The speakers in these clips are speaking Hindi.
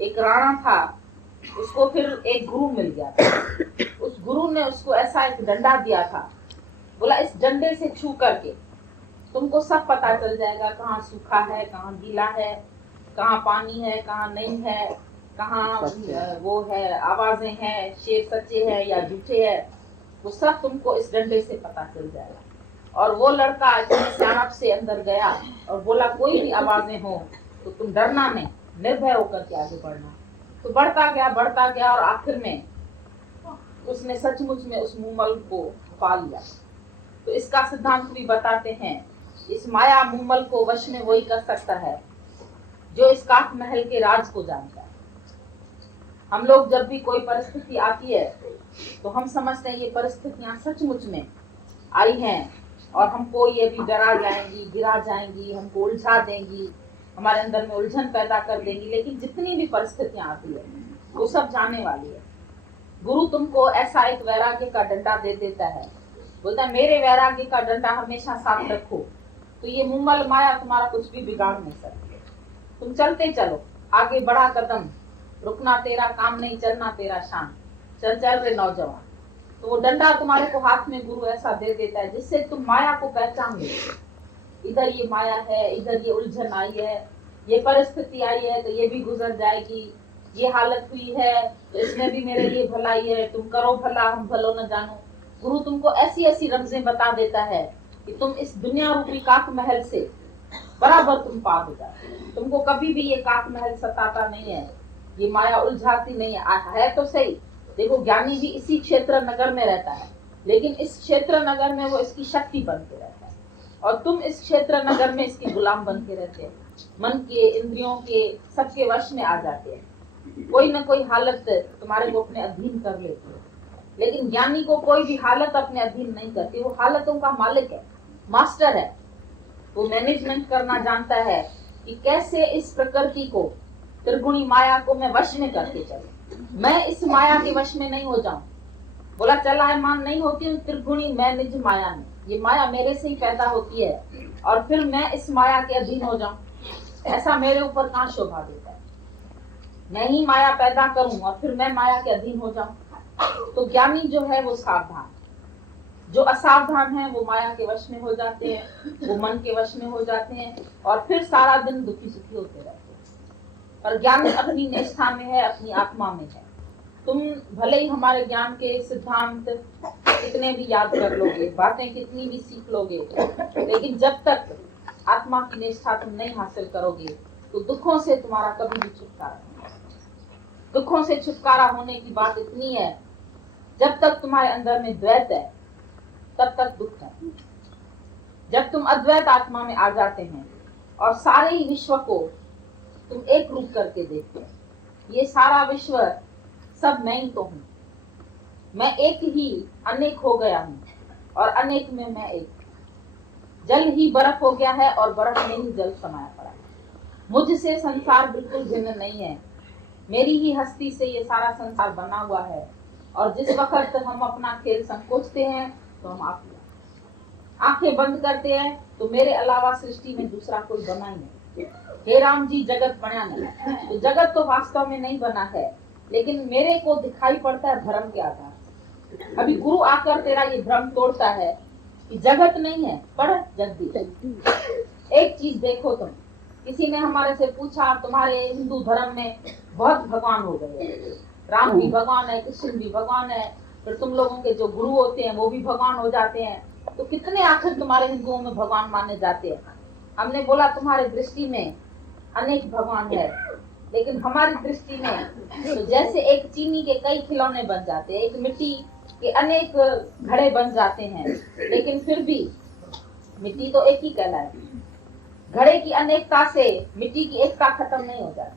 एक राणा था, उसको फिर एक गुरु मिल गया था। उस गुरु ने उसको ऐसा एक डंडा दिया था, बोला इस डंडे से छू करके तुमको सब पता चल जाएगा, कहाँ सूखा है, कहाँ गीला है, कहाँ पानी है, कहाँ नहीं है, कहाँ वो है, आवाजें हैं, शेर सच्चे हैं या झूठे हैं, वो सब तुमको इस डंडे से पता चल जाएगा। और वो लड़का इतने सियाणप से अंदर गया और बोला कोई भी आवाजें हो तो तुम डरना नहीं, निर्भय होकर के आगे बढ़ना। तो बढ़ता गया और आखिर में उसने सचमुच में उस मूमल को पा लिया। तो इसका सिद्धांत भी बताते हैं, इस माया मूमल को वश में वही कर सकता है जो इस काक महल के राज को जानता है। हम लोग जब भी कोई परिस्थिति आती है तो हम समझते हैं ये परिस्थितियां सचमुच में आई हैं और हमको ये भी डरा जाएंगी, गिरा जाएंगी, हमको उलझा देंगी, हमारे अंदर में उलझन पैदा कर देंगी। लेकिन जितनी भी परिस्थितियां आती है वो सब जाने वाली है। गुरु तुमको ऐसा एक वैराग्य का डंडा दे देता है, बोलता है मेरे वैराग्य का डंडा हमेशा साथ रखो, तो ये मुमल माया तुम्हारा कुछ भी बिगाड़ नहीं सकती। तुम चलते चलो, आगे बढ़ा कदम, रुकना तेरा काम नहीं, चलना तेरा शान, चल चल रे नौजवान। तो वो डंडा तुम्हारे को हाथ में गुरु ऐसा दे देता है जिससे तुम माया को पहचान लो। इधर ये माया है, इधर ये उलझन आई है, ये परिस्थिति आई है तो ये भी गुजर जाएगी, ये हालत हुई है तो इसमें भी मेरे लिए भलाई है, तुम करो भला हम भलो न जानो। गुरु तुमको ऐसी ऐसी रमजें बता देता है कि तुम इस दुनिया रूपी काक महल से बराबर तुम पार हो जाते। तुमको कभी भी ये काक महल सताता नहीं है, ये माया उलझाती नहीं है तो सही। देखो ज्ञानी भी इसी क्षेत्र नगर में रहता है, लेकिन इस क्षेत्र नगर में वो इसकी शक्ति बन के रहता है और तुम इस क्षेत्र नगर में इसके गुलाम बन के रहते हैं, मन के, इंद्रियों के, सबके वश में आ जाते हैं। कोई न कोई हालत तुम्हारे को अपने अधीन कर लेती है, लेकिन ज्ञानी को कोई भी हालत अपने अधीन नहीं करती। वो हालतों का मालिक है, मास्टर है। वो मैनेजमेंट करना जानता है कि कैसे इस प्रकृति को, त्रिगुणी माया को मैं वश में करके चलूं, मैं इस माया के वश में नहीं हो जाऊं। बोला चलायमान नहीं होती हूँ त्रिगुणी मैं निज माया में, ये माया मेरे से ही पैदा होती है और फिर मैं इस माया के अधीन हो जाऊं, ऐसा मेरे ऊपर कहाँ शोभा देता है। मैं ही माया पैदा करूं और फिर मैं माया के अधीन हो जाऊं। तो ज्ञानी जो है वो सावधान, जो असावधान है वो माया के वश में हो जाते हैं, वो मन के वश में हो जाते हैं और फिर सारा दिन दुखी सुखी होते रहते हैं। पर ज्ञानी अपनी निष्ठा में है, अपनी आत्मा में है। तुम भले ही हमारे ज्ञान के सिद्धांत कितने भी याद कर लोगे, बातें कितनी भी सीख लोगे, लेकिन जब तक आत्मा की निष्ठा तुम नहीं हासिल करोगे तो दुखों से तुम्हारा कभी भी छुटकारा नहीं। दुखों से छुटकारा होने की बात इतनी है, जब तक तुम्हारे अंदर में द्वैत है तब तक दुख है। जब तुम अद्वैत आत्मा में आ जाते हैं और सारे ही विश्व को तुम एक रूप करके देखते हैं, ये सारा विश्व सब मैं ही तो हूँ, मैं एक ही अनेक हो गया हूँ और अनेक में मैं एक। जल ही बर्फ हो गया है और बर्फ में ही जल समाया पड़ा है। मुझसे संसार बिल्कुल भिन्न नहीं है, मेरी ही हस्ती से ये सारा संसार बना हुआ है और जिस वक्त हम अपना खेल संकोचते हैं तो हम आंखें बंद करते हैं तो मेरे अलावा सृष्टि में दूसरा कोई बना ही नहीं। हे राम जी जगत बना नहीं, तो जगत तो वास्तव में नहीं बना है, लेकिन मेरे को दिखाई पड़ता है भ्रम के आधार से। अभी गुरु आकर तेरा ये भ्रम तोड़ता है कि जगत नहीं है पर जगदीश। एक चीज देखो, तुम किसी ने हमारे से पूछा तुम्हारे हिंदू धर्म में बहुत भगवान हो गए, राम भी भगवान है, कृष्ण भी भगवान है, फिर तुम लोगों के जो गुरु होते हैं वो भी भगवान हो जाते हैं, तो कितने आखिर तुम्हारे हिंदुओं में भगवान माने जाते हैं? हमने बोला तुम्हारे दृष्टि में अनेक भगवान है, लेकिन हमारी दृष्टि में तो जैसे एक चीनी के कई खिलौने बन जाते हैं, एक मिट्टी के अनेक घड़े बन जाते हैं, लेकिन फिर भी मिट्टी तो एक ही कहलाती। घड़े की अनेकता से मिट्टी की एकता खत्म नहीं हो जाती।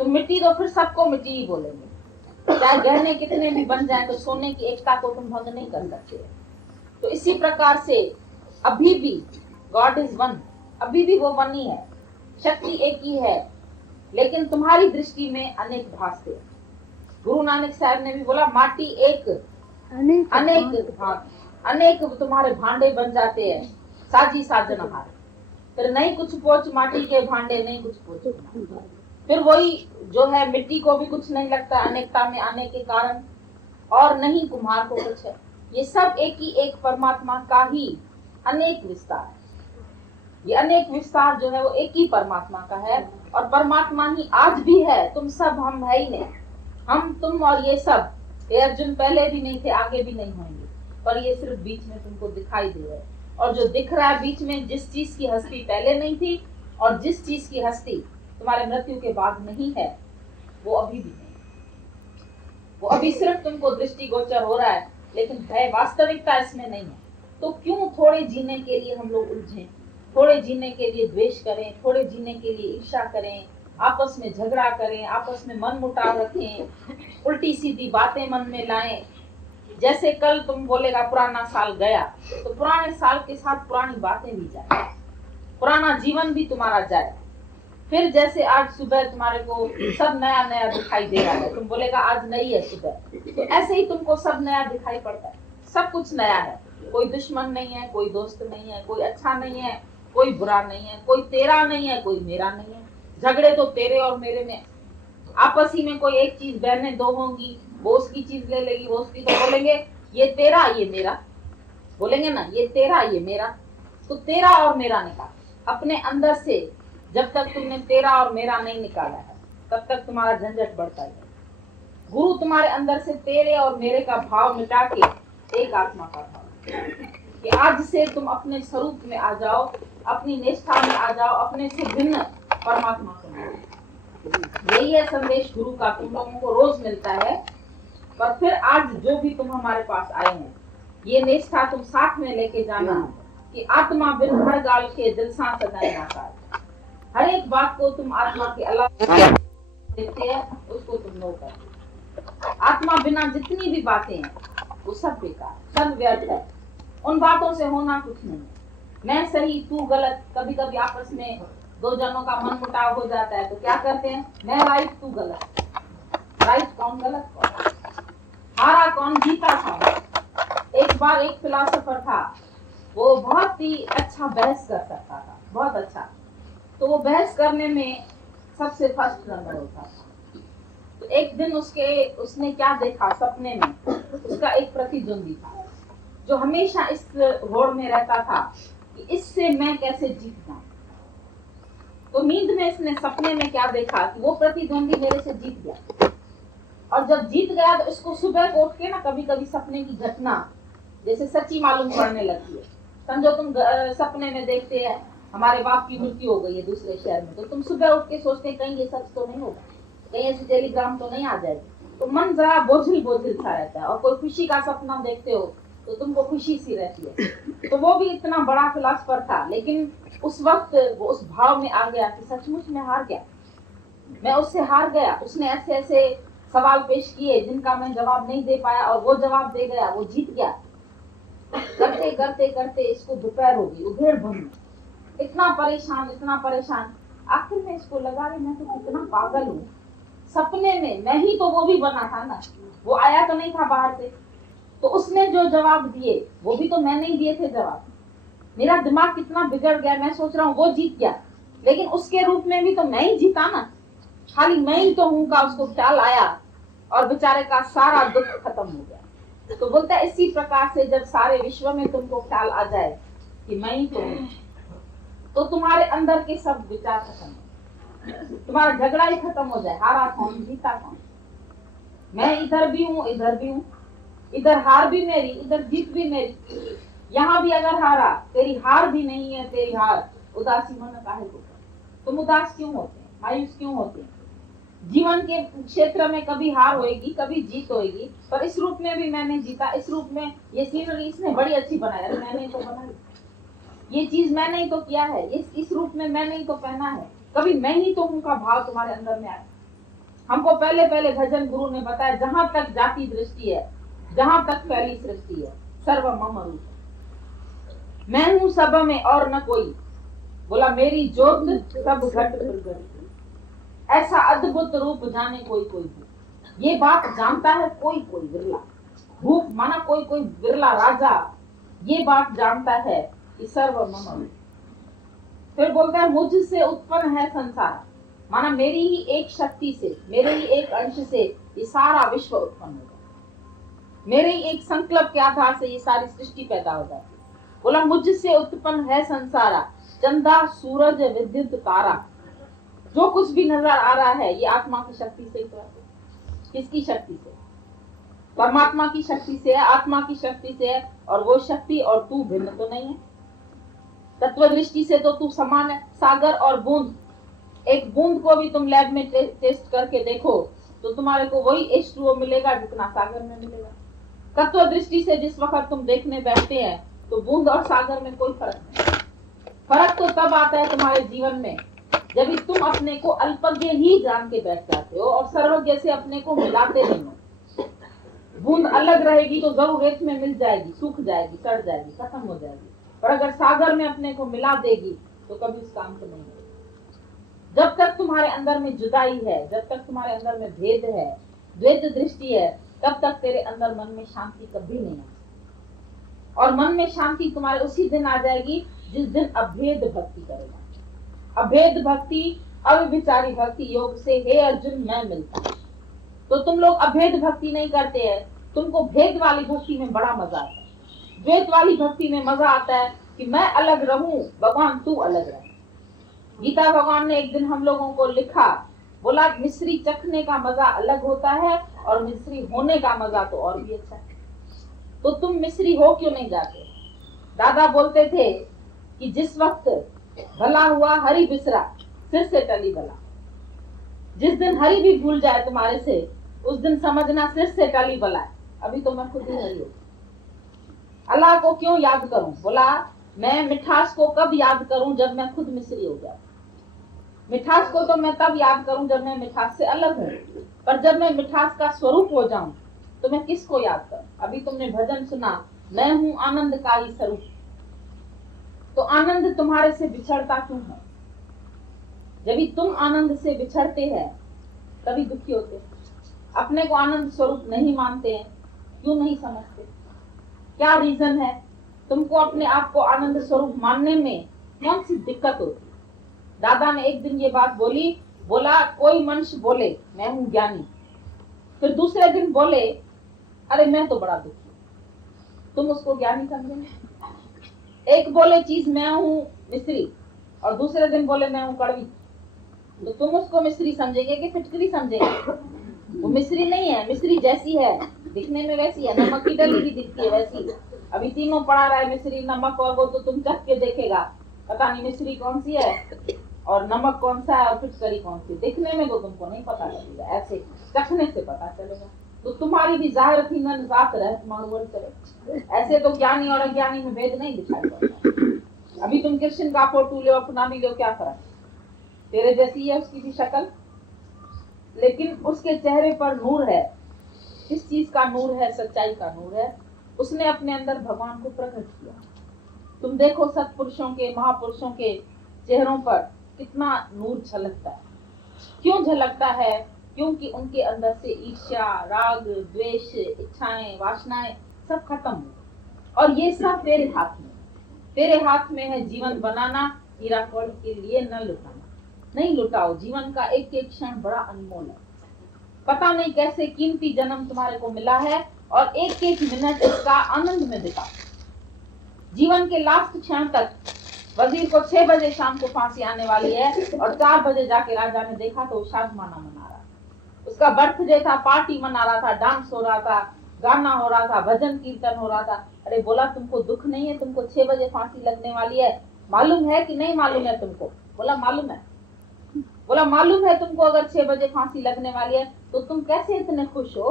तो मिट्टी तो फिर सबको मिट्टी ही बोलेंगे, चाहे गहने कितने भी बन जाए, तो सोने की एकता को तुम भंग नहीं कर सकते। तो इसी प्रकार से अभी भी गॉड इज वन, अभी भी वो वन ही है, शक्ति एक ही है, लेकिन तुम्हारी दृष्टि में अनेक भासते। गुरु नानक साहब ने भी बोला माटी एक अनेक तुम्हारे भांडे बन जाते हैं, साजी साजनहार। फिर नहीं कुछ पोच माटी के भांडे, नहीं कुछ पोच। फिर वही जो है मिट्टी को भी कुछ नहीं लगता अनेकता में आने के कारण, और नहीं कुम्हार को कुछ है। ये सब एक ही एक परमात्मा का ही अनेक विस्तार है। ये अनेक विस्तार जो है वो एक ही परमात्मा का है, और परमात्मा ही आज भी है। तुम सब, हम है ही नहीं, हम तुम और ये सब, ये अर्जुन पहले भी नहीं थे, आगे भी नहीं होंगे, पर ये सिर्फ बीच में तुमको दिखाई दे रहा है। और जो दिख रहा है बीच में, जिस चीज की हस्ती पहले नहीं थी और जिस चीज की हस्ती तुम्हारे मृत्यु के बाद नहीं है, वो अभी भी नहीं, वो अभी सिर्फ तुमको दृष्टिगोचर हो रहा है, लेकिन है वास्तविकता इसमें नहीं है। तो क्यों थोड़े जीने के लिए हम लोग उलझे, थोड़े जीने के लिए द्वेष करें, थोड़े जीने के लिए ईर्ष्या करें, आपस में झगड़ा करें, आपस में मन मुटाव रखें, उल्टी सीधी बातें मन में लाएं। जैसे कल तुम बोलेगा पुराना साल गया, तो पुराने साल के साथ पुरानी बातें भी जाए, पुराना जीवन भी तुम्हारा जाए। फिर जैसे आज सुबह तुम्हारे को सब नया नया दिखाई दे रहा है, तुम बोलेगा आज नई है सुबह, तो ऐसे ही तुमको सब नया दिखाई पड़ता है। सब कुछ नया है, कोई दुश्मन नहीं है, कोई दोस्त नहीं है, कोई अच्छा नहीं है, कोई बुरा नहीं है, कोई तेरा नहीं है, कोई मेरा नहीं है। झगड़े तो तेरे और मेरे में, आपस ही में कोई एक चीज बहनें दो होंगी, वो उसकी चीज ले लेगी, वो उसकी, तो बोलेंगे ये तेरा ये मेरा, बोलेंगे ना ये तेरा ये मेरा। तो तेरा और मेरा निकाल अपने अंदर से। जब तक तुमने तेरा और मेरा नहीं निकाला है, तब तक तुम्हारा झंझट बढ़ता है। गुरु तुम्हारे अंदर से तेरे और मेरे का भाव मिटा के एक आत्मा का भाव, कि आज से तुम अपने स्वरूप में आ जाओ, अपनी निष्ठा में आ जाओ, अपने से भिन्न परमात्मा को मिलो। यही है संदेश गुरु का, तुम लोगों को रोज मिलता है। पर फिर आज जो भी तुम हमारे पास आए हैं, ये निष्ठा तुम साथ में लेके जाना कि आत्मा बिन हर गाल के दिल सा सदाए नाकार। हर एक बात को तुम आत्मा के अलग देखते हैं, उसको तुम नो करते। आत्मा बिना जितनी भी बातें हैं वो सब बेकार, सब व्यर्थ है। उन बातों से होना कुछ नहीं है। मैं सही तू गलत, कभी कभी आपस में दो जनों का मन मुटाव हो जाता है, तो क्या करते हैं, मैं राइट तू गलत। राइट कौन, गलत कौन, हारा कौन, जीता कौन। एक बार एक फिलोसोफर था, वो बहुत ही अच्छा बहस कर सकता था, बहुत अच्छा। तो वो बहस करने में सबसे फर्स्ट नंबर होता था। तो एक दिन उसने क्या देखा सपने में, उसका एक प्रतिद्वंदी था जो हमेशा इस होड़ में रहता था कि इससे मैं कैसे जीत जाऊं। तो नींद में इसने सपने में क्या देखा कि वो प्रतिद्वंदी मेरे से जीत गया। और जब जीत गया तो इसको सुबह को उठ के ना कभी कभी सपने की घटना जैसे सच्ची मालूम पड़ने लगती है। समझो तुम सपने में देखते हैं हमारे बाप की मृत्यु हो गई है दूसरे शहर में, तो तुम सुबह उठ के सोचते हैं कहीं ये सच तो नहीं होगा, कहीं ऐसी टेलीग्राम तो नहीं आ जाएगी। तो मन जरा बोझिल बोझिल सा रहता है। और कोई खुशी का सपना देखते हो तो तुमको खुशी सी रहती है। तो वो भी इतना बड़ा फिलोसोफर था, लेकिन उस वक्त वो उस भाव में आ गया कि सचमुच में हार गया, मैं उससे हार गया। उसने ऐसे ऐसे सवाल पेश किए जिनका मैं जवाब नहीं दे पाया, और वो जवाब दे गया, वो जीत गया। करते करते करते इसको दोपहर हो गई, उधेड़ भूमि, इतना परेशान। आखिर में इसको लगा कि मैं तो कितना पागल हूँ, सपने में मैं ही तो वो भी बना था ना, वो आया तो नहीं था बाहर से। तो उसने जो जवाब दिए वो भी तो मैंने ही दिए थे जवाब। मेरा दिमाग कितना बिगड़ गया, मैं सोच रहा हूँ वो जीत गया, लेकिन उसके रूप में भी तो मैं ही जीता ना, खाली मैं ही तो हूँ का उसको ख्याल आया, और बेचारे का सारा दुख खत्म हो गया। तो बोलता है इसी प्रकार से जब सारे विश्व में तुमको ख्याल आ जाए कि मैं ही तो हूँ, तो तुम्हारे अंदर के सब विचार खत्म हो, तुम्हारा झगड़ा ही खत्म हो जाए। हारा कौन, जीता कौन। मैं इधर भी हूँ, इधर भी हूँ, इधर हार भी मेरी, इधर जीत भी मेरी। यहाँ भी अगर हारा, तेरी हार भी नहीं है, तेरी हार उदासी मन काहे को। तुम उदास क्यों होते हैं, मायूस क्यों होते हैं? जीवन के क्षेत्र में कभी हार होएगी, कभी जीत होएगी, पर इस रूप में भी मैंने जीता। इस रूप में ये सीनरी इसने बड़ी अच्छी बनाया, मैंने तो बनाई, ये चीज मैंने ही तो किया है, इस रूप में मैंने ही तो पहना है। कभी मैं ही तो हूँ का भाव तुम्हारे अंदर में आया। हमको पहले भजन गुरु ने बताया, जहां तक जाति दृष्टि है, जहां तक फैली सृष्टि है, सर्व मम रूप, मैं हूँ सब में और न कोई। बोला मेरी ज्योत सब घट प्रगट, ऐसा अद्भुत रूप जाने कोई कोई भी। ये बात जानता है कोई कोई विरला, भूप माना कोई कोई विरला राजा ये बात जानता है कि सर्व मम। फिर बोलता है मुझसे उत्पन्न है संसार, माना मेरी ही एक शक्ति से, मेरे ही एक अंश से ये सारा विश्व उत्पन्न होगा, मेरे ही एक संकल्प के आधार से ये सारी सृष्टि पैदा हो जाती है। बोला मुझसे उत्पन्न है संसारा, चंदा सूरज विद्युत तारा। जो कुछ भी नजर आ रहा है ये आत्मा की शक्ति से ही तो है। किसकी शक्ति से? परमात्मा की शक्ति से है, आत्मा की शक्ति से है। और वो शक्ति और तू भिन्न तो नहीं है। तत्व दृष्टि से तो तू समान है। सागर और बूंद, एक बूंद को भी तुम लैब में टेस्ट करके देखो तो तुम्हारे को वही H2O मिलेगा जितना सागर में मिलेगा। तत्व दृष्टि से जिस वक्त तुम देखने बैठते हैं तो बूंद और सागर में कोई फर्क नहीं। फर्क तो तब आता है तुम्हारे जीवन में जब तुम अपने को अल्पज्ञ ही जान के बैठ जाते हो और सर्वज्ञ से अपने को मिलाते नहीं हो। बूंद अलग रहेगी तो जरूर रेत में मिल जाएगी, सूख जाएगी, सड़ जाएगी, खत्म हो जाएगी। पर अगर सागर में अपने को मिला देगी तो कभी उस काम को नहीं होगा। जब तक तुम्हारे अंदर में जुदाई है, जब तक तुम्हारे अंदर में भेद है, द्वैत दृष्टि है, तब तक तेरे अंदर मन में शांति कभी नहीं आती। और मन में शांति तुम्हारे उसी दिन आ जाएगी जिस दिन अभेद भक्ति करेगा। अभेद भक्ति, अव्यभिचारी भक्ति योग से हे अर्जुन मैं मिलता हूं। तो तुम लोग अभेद भक्ति नहीं करते हैं, तुमको भेद वाली भक्ति में बड़ा मजा आता है। द्वैत वाली भक्ति में मजा आता है कि मैं अलग रहूं, भगवान तू अलग रहे। गीता भगवान ने एक दिन हम लोगों को लिखा, बोला मिश्री चखने का मजा अलग होता है और मिश्री होने का मजा तो और भी अच्छा है। तो तुम मिश्री हो क्यों नहीं जाते? दादा बोलते थे कि जिस वक्त भला हुआ हरि बिसरा, सिर से टली भला। जिस दिन हरि भी भूल जाए तुम्हारे से, उस दिन समझना सिर से टली भला है। अभी तो मैं खुद ही हरि हूँ। अल्लाह को क्यों याद करूं? बोला मैं मिठास को कब याद करूं जब मैं खुद मिश्री हो जाऊं। मिठास को तो मैं तब याद करूं जब मैं मिठास से अलग हूं, पर जब मैं मिठास का स्वरूप हो जाऊं तो मैं किसको याद करूं? अभी तुमने भजन सुना, मैं हूं आनंद का ही स्वरूप। तो आनंद तुम्हारे से बिछड़ता क्यों है? जब भी तुम आनंद से बिछड़ते हैं तभी दुखी होते हैं। अपने को आनंद स्वरूप नहीं मानते हैं, क्यों नहीं समझते? क्या रीजन है? तुमको अपने आप को आनंद स्वरूप मानने में कौन सी दिक्कत होती? दादा ने एक दिन ये बात बोली, बोला कोई मनुष्य बोले मैं हूं ज्ञानी, फिर दूसरे दिन बोले अरे मैं तो बड़ा दुखी, तुम उसको ज्ञानी समझेंगे? एक बोले चीज मैं हूं मिश्री और दूसरे दिन बोले मैं हूं कड़वी, तो तुम उसको मिश्री समझेंगे कि फिटकरी समझेंगे? वो मिश्री नहीं है, मिश्री जैसी है दिखने में वैसी है, नमक की डली भी दिखती है वैसी। अभी तीनों पड़ा रहा है, मिश्री नमक और वो, तो तुम चख के देखेगा, पता नहीं मिश्री कौन सी है और नमक कौन सा है और फिटकरी कौन सी। दिखने में तो तुमको नहीं पता लगेगा, ऐसे चखने से पता चलेगा। तो तुम्हारी भी जाहिर थींगन जात रहे मानवर करे, ऐसे तो ज्ञानी और अज्ञानी में भेद नहीं दिखाई पड़ता। अभी तुम कृष्ण का फोटो लो अपना भी लो, क्या फर्क? तेरे जैसी है उसकी भी शक्ल, लेकिन उसके चेहरे पर नूर है। किस चीज का नूर है? सच्चाई का नूर है। उसने अपने अंदर भगवान को प्रकट किया। तुम देखो सत्पुरुषों के, महापुरुषों के चेहरों पर कितना नूर झलकता है। क्यों झलकता है? क्योंकि उनके अंदर से ईर्ष्या, राग, द्वेष, इच्छाएं, वासनाएं सब खत्म हो। और ये सब तेरे हाथ में, तेरे हाथ में है जीवन बनाना। हीरा कौड़ी के लिए न लुटाना, नहीं लुटाओ। जीवन का एक एक क्षण बड़ा अनमोल है। पता नहीं कैसे कीमती जन्म तुम्हारे को मिला है और एक एक मिनट इसका आनंद में बिताओ। जीवन के लास्ट क्षण तक वजीर को 6 बजे शाम को फांसी आने वाली है और 4 बजे जाके राजा ने देखा तो शादमाना मना रहा। उसका बर्थडे था, पार्टी मना रहा था, डांस हो रहा था, गाना हो रहा था, भजन कीर्तन हो रहा था। अरे बोला तुमको दुख नहीं है? तुमको 6 बजे फांसी लगने वाली है, मालूम है कि नहीं मालूम है तुमको? बोला मालूम है। बोला मालूम है तुमको अगर 6 बजे फांसी लगने वाली है तो तुम कैसे इतने खुश हो?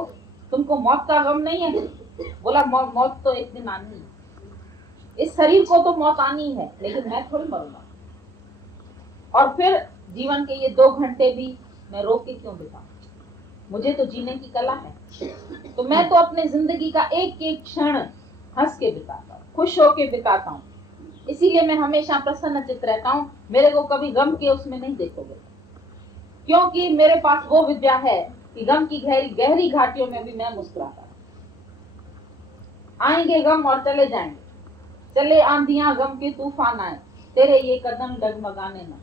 तुमको मौत का गम नहीं है? बोला मौत तो एक दिन आनी है, इस शरीर को तो मौत आनी है, लेकिन मैं थोड़ी मरूंगा। और फिर जीवन के ये 2 घंटे भी मैं रो के क्यों बिताऊं? मुझे तो जीने की कला है। तो मैं तो अपने जिंदगी का एक एक क्षण हंस के बिताता हूँ, खुश होके बिताता हूँ। इसीलिए मैं हमेशा प्रसन्न चित्त रहता हूँ। मेरे को कभी गम के उसमें नहीं देखोगे, क्योंकि मेरे पास वो विद्या है कि गम की गहरी घाटियों में भी मैं मुस्कुराता हूँ। आएंगे गम और चले जाएंगे, चले आंधियां गम के तूफान आए, तेरे ये कदम डगमगाने न।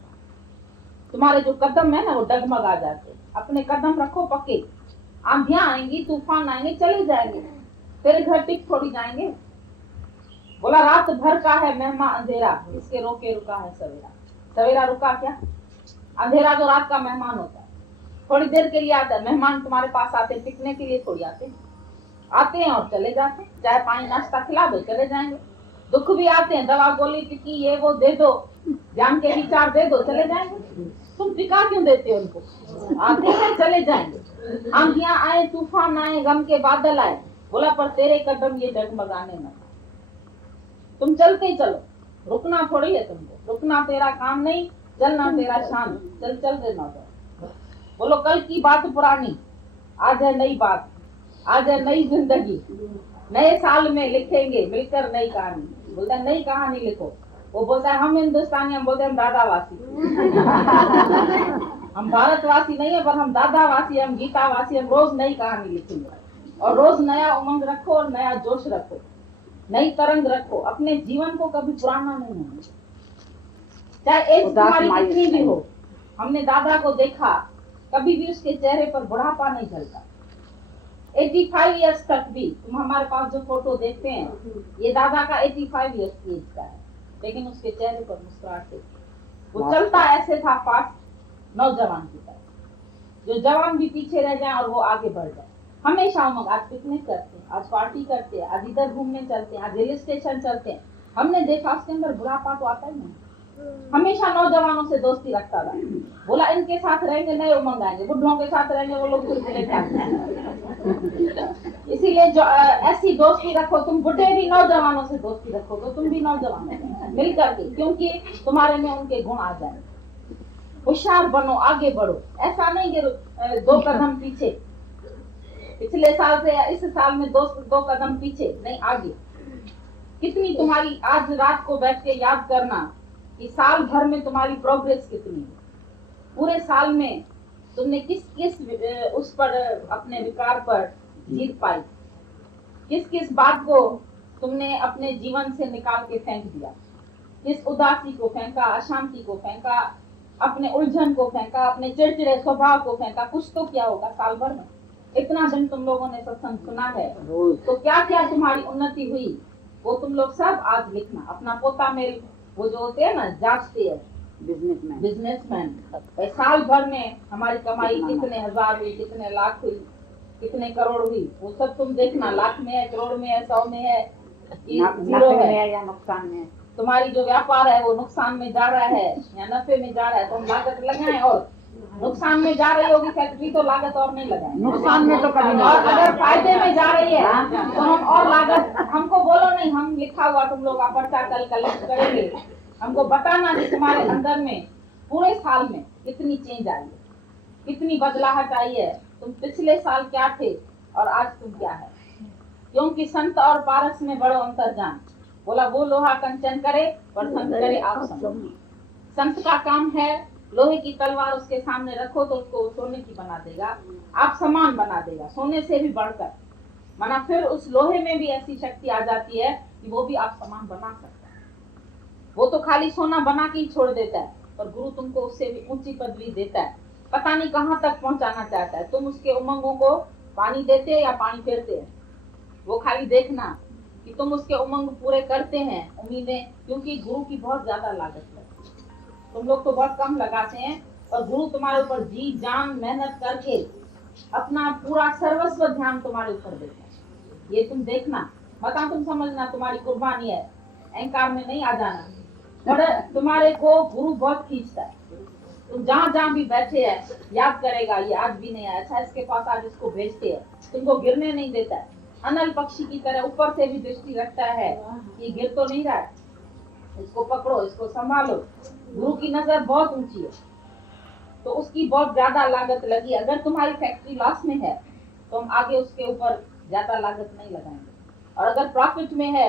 तुम्हारे जो कदम है ना वो डगमगा जाते। अपने कदम रखो पक्के, आंधियां आएंगी, तूफान आएंगे, चले जाएंगे, तेरे घर टिक थोड़ी जाएंगे। बोला रात भर का है मेहमा अंधेरा, इसके रोके रुका है सवेरा। सवेरा रुका क्या? अंधेरा तो रात का मेहमान होता है, थोड़ी देर के लिए आता है। मेहमान तुम्हारे पास आते हैं, टिकने के लिए थोड़ी आते हैं और चले जाते हैं। चाहे पानी नाश्ता खिला दो, चले जाएंगे। दुख भी आते हैं, दवा गोली टिकी ये वो दे दो, जान के विचार दे दो, चले जाएंगे। तुम टिका क्यों देते हो उनको? आते हैं, चले जाएंगे। आंधियां आए, तूफान आए, गम के बादल आए, बोला पर तेरे कदम ये डगमगाने न। तुम चलते ही चलो, रुकना थोड़ी है तुमको। रुकना तेरा काम नहीं, चलना तेरा शान। चल चल रे नौजवान। बोलो कल की बात पुरानी, आज है नई बात, आज है नई जिंदगी। नए साल में लिखेंगे मिलकर नई कहानी। बोलता है नई कहानी लिखो। वो बोलता है हम हिंदुस्तानी, हम बोलते हैं हम दादावासी। हम भारतवासी नहीं है, पर हम दादावासी, हम गीतावासी। हम रोज नई कहानी लिखेंगे और रोज नया उमंग रखो और नया जोश रखो, नई तरंग रखो। अपने जीवन को कभी पुराना नहीं होना, चाहे एज तुम्हारी कितनी भी हो। हमने दादा को देखा, कभी भी उसके चेहरे पर बुढ़ापा नहीं झलका। 85 इयर्स तक भी तुम हमारे पास जो फोटो देखते हैं, ये दादा का 85 इयर्स की एज का है, लेकिन उसके चेहरे पर मुस्कुराहट थी। वो चलता ऐसे था फास्ट नौजवान की तरह, जो जवान भी पीछे रह जाए और वो आगे बढ़ जाए। हमेशा हम आज पिकनिक करते हैं, आज पार्टी करते हैं, आज इधर घूमने चलते हैं, आज हिल स्टेशन चलते हैं। हमने देखा उसके अंदर बुढ़ापा तो आता ही नहीं। हमेशा नौजवानों से दोस्ती रखता था। बोला इनके साथ रहेंगे नए उमंग आएंगे, बुढ़ों के साथ रहेंगे वो लोग चुलबुले खाते। इसीलिए जो ऐसी दोस्ती रखो, तुम बुढ़े भी नौजवानों से दोस्ती रखो तो तुम भी नौजवान मिल करके, क्योंकि तुम्हारे में उनके गुण आ जाए। होशियार बनो, आगे बढ़ो। ऐसा नहीं कि 2 कदम पीछे, पिछले साल से या इस साल में 2 कदम पीछे नहीं, आगे। कितनी तुम्हारी आज रात को बैठ के याद करना कि साल भर में तुम्हारी प्रोग्रेस कितनी है, पूरे साल में तुमने किस किस उस पर अपने विकार पर जीत पाई, किस किस बात को तुमने अपने जीवन से निकाल के फेंक दिया, किस उदासी को फेंका, अशांति को फेंका, अपने उलझन को फेंका, अपने चिड़चिड़े स्वभाव को फेंका। कुछ तो क्या होगा साल भर में। इतना दिन तुम लोगों ने सत्संग सुना है, तो क्या क्या तुम्हारी उन्नति हुई वो तुम लोग सब आज लिखना। अपना पोता मेरी वो जो होते हैं ना, जांचते हैं बिजनेसमैन, साल भर में हमारी कमाई कितने हजार हुई, कितने लाख हुई, कितने करोड़ हुई, वो सब तुम देखना। लाख में है, करोड़ में है, 100 में है, जीरो है या नुकसान में। तुम्हारी जो व्यापार है वो नुकसान में जा रहा है या नफे में जा रहा है, तो हम लागत लगाएं। और नुकसान में जा रही होगी फैक्ट्री तो लागत और नहीं लगाएं। नुकसान में तो कभी नहीं। और अगर फायदे में जा रही है तो हम और लागत, हमको बोलो नहीं, हम लिखा हुआ तुम लोग पर्चा कल कलेक्ट करेंगे। हमको बताना कि तुम्हारे अंदर में पूरे साल में कितनी चेंज आई है, कितनी बदलाहट आई है। तुम पिछले साल क्या थे और आज तुम क्या है। क्योंकि संत और पारस में बड़ो अंतर जान। बोला वो लोहा कंचन करे पर संत करे आप संत का काम है लोहे की तलवार उसके सामने रखो तो उसको सोने की बना देगा, आप समान बना देगा, सोने से भी बढ़कर। माना फिर उस लोहे में भी ऐसी शक्ति आ जाती है कि वो भी आप समान बना सकता है। वो तो खाली सोना बना के ही छोड़ देता है, पर गुरु तुमको उससे भी ऊंची पदवी देता है, पता नहीं कहाँ तक पहुंचाना चाहता है। तुम उसके उमंगों को पानी देते या पानी फेरते हैं, वो खाली देखना कि तुम उसके उमंग पूरे करते हैं, उम्मीदें। क्योंकि गुरु की बहुत ज्यादा लागत है, तुम लोग तो बहुत कम लगाते हैं, और गुरु तुम्हारे ऊपर जी जान मेहनत करके अपना पूरा सर्वस्व ध्यान तुम्हारे ऊपर देते हैं। ये तुम देखना, बता तुम समझना, तुम्हारी कुर्बानी है, अहंकार में नहीं आ जाना। और तुम्हारे को गुरु बहुत खींचता है। तुम जहाँ जहाँ भी बैठे हैं याद करेगा, ये आज भी नहीं आया, अच्छा इसके पास आज इसको भेजते हैं, तुमको गिरने नहीं देता है। अनल पक्षी की तरह ऊपर से भी दृष्टि रखता है, ये गिर तो नहीं रहा है, इसको पकड़ो, इसको संभालो। गुरु की नजर बहुत ऊंची है, तो उसकी बहुत ज्यादा लागत लगी। अगर तुम्हारी फैक्ट्री लॉस में है तो हम आगे उसके ऊपर ज्यादा लागत नहीं लगाएंगे, और अगर प्रॉफिट में है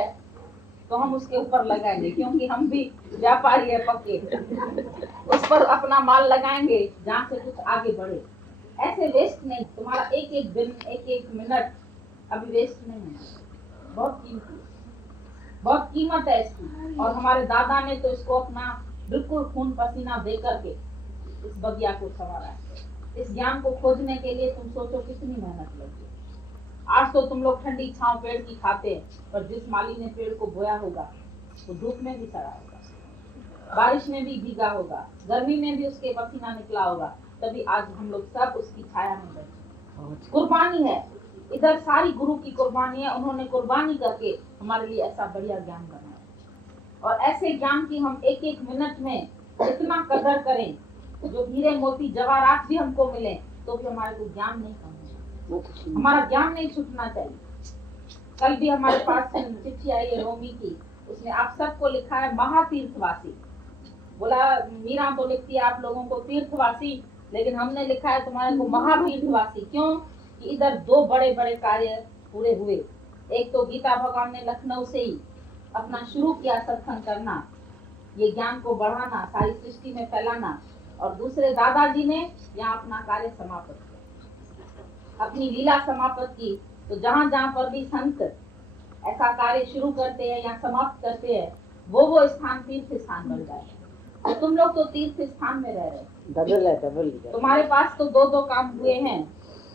तो हम उसके ऊपर लगाएंगे, क्योंकि हम भी व्यापारी है पक्के। उस पर अपना माल लगाएंगे जहाँ से कुछ आगे बढ़े। ऐसे वेस्ट नहीं, तुम्हारा एक एक दिन एक एक मिनट अभी वेस्ट नहीं है, बहुत कीमती, बहुत कीमत है इसकी। और हमारे दादा ने तो इसको अपना बिल्कुल खून पसीना दे करके इस बगिया को संवारा है। इस ज्ञान को खोजने के लिए तुम सोचो कितनी मेहनत लगी। आज तो तुम लोग ठंडी छांव पेड़ की खाते हैं, पर जिस माली ने पेड़ को बोया होगा वो धूप में भी सड़ा होगा, बारिश में भी भीगा होगा, गर्मी में भी उसके पसीना निकला होगा, तभी आज हम लोग सब उसकी छाया में बैठे। कुर्बानी है, इधर सारी गुरु की कुर्बानी है। उन्होंने कुर्बानी करके हमारे लिए ऐसा बढ़िया ज्ञान बनाया, और ऐसे ज्ञान की हम एक एक मिनट में इतना कदर करें, जो हीरे मोती जवाहरात भी हमको मिले तो भी हमारे को ज्ञान नहीं कम, हमारा ज्ञान नहीं छूटना चाहिए। कल भी हमारे पास चिट्ठी आई है रोमी की, उसने आप सबको लिखा है महातीर्थवासी। बोला मीरा तो लिखती है आप लोगों को तीर्थवासी, लेकिन हमने लिखा है तुम्हारे को महातीर्थवासी। क्यों? कि इधर दो बड़े बड़े कार्य पूरे हुए। एक तो गीता भगवान ने लखनऊ से ही अपना शुरू किया सत्संग करना, ये ज्ञान को बढ़ाना, सारी सृष्टि में फैलाना, और दूसरे दादाजी ने यहाँ अपना कार्य समाप्त किया, अपनी लीला समाप्त की। तो जहाँ जहाँ पर भी संत ऐसा कार्य शुरू करते हैं या समाप्त करते हैं, वो स्थान तीर्थ स्थान बन जाए। तो तुम लोग तो तीर्थ स्थान में रह रहे, डबल तुम्हारे पास तो दो काम हुए हैं।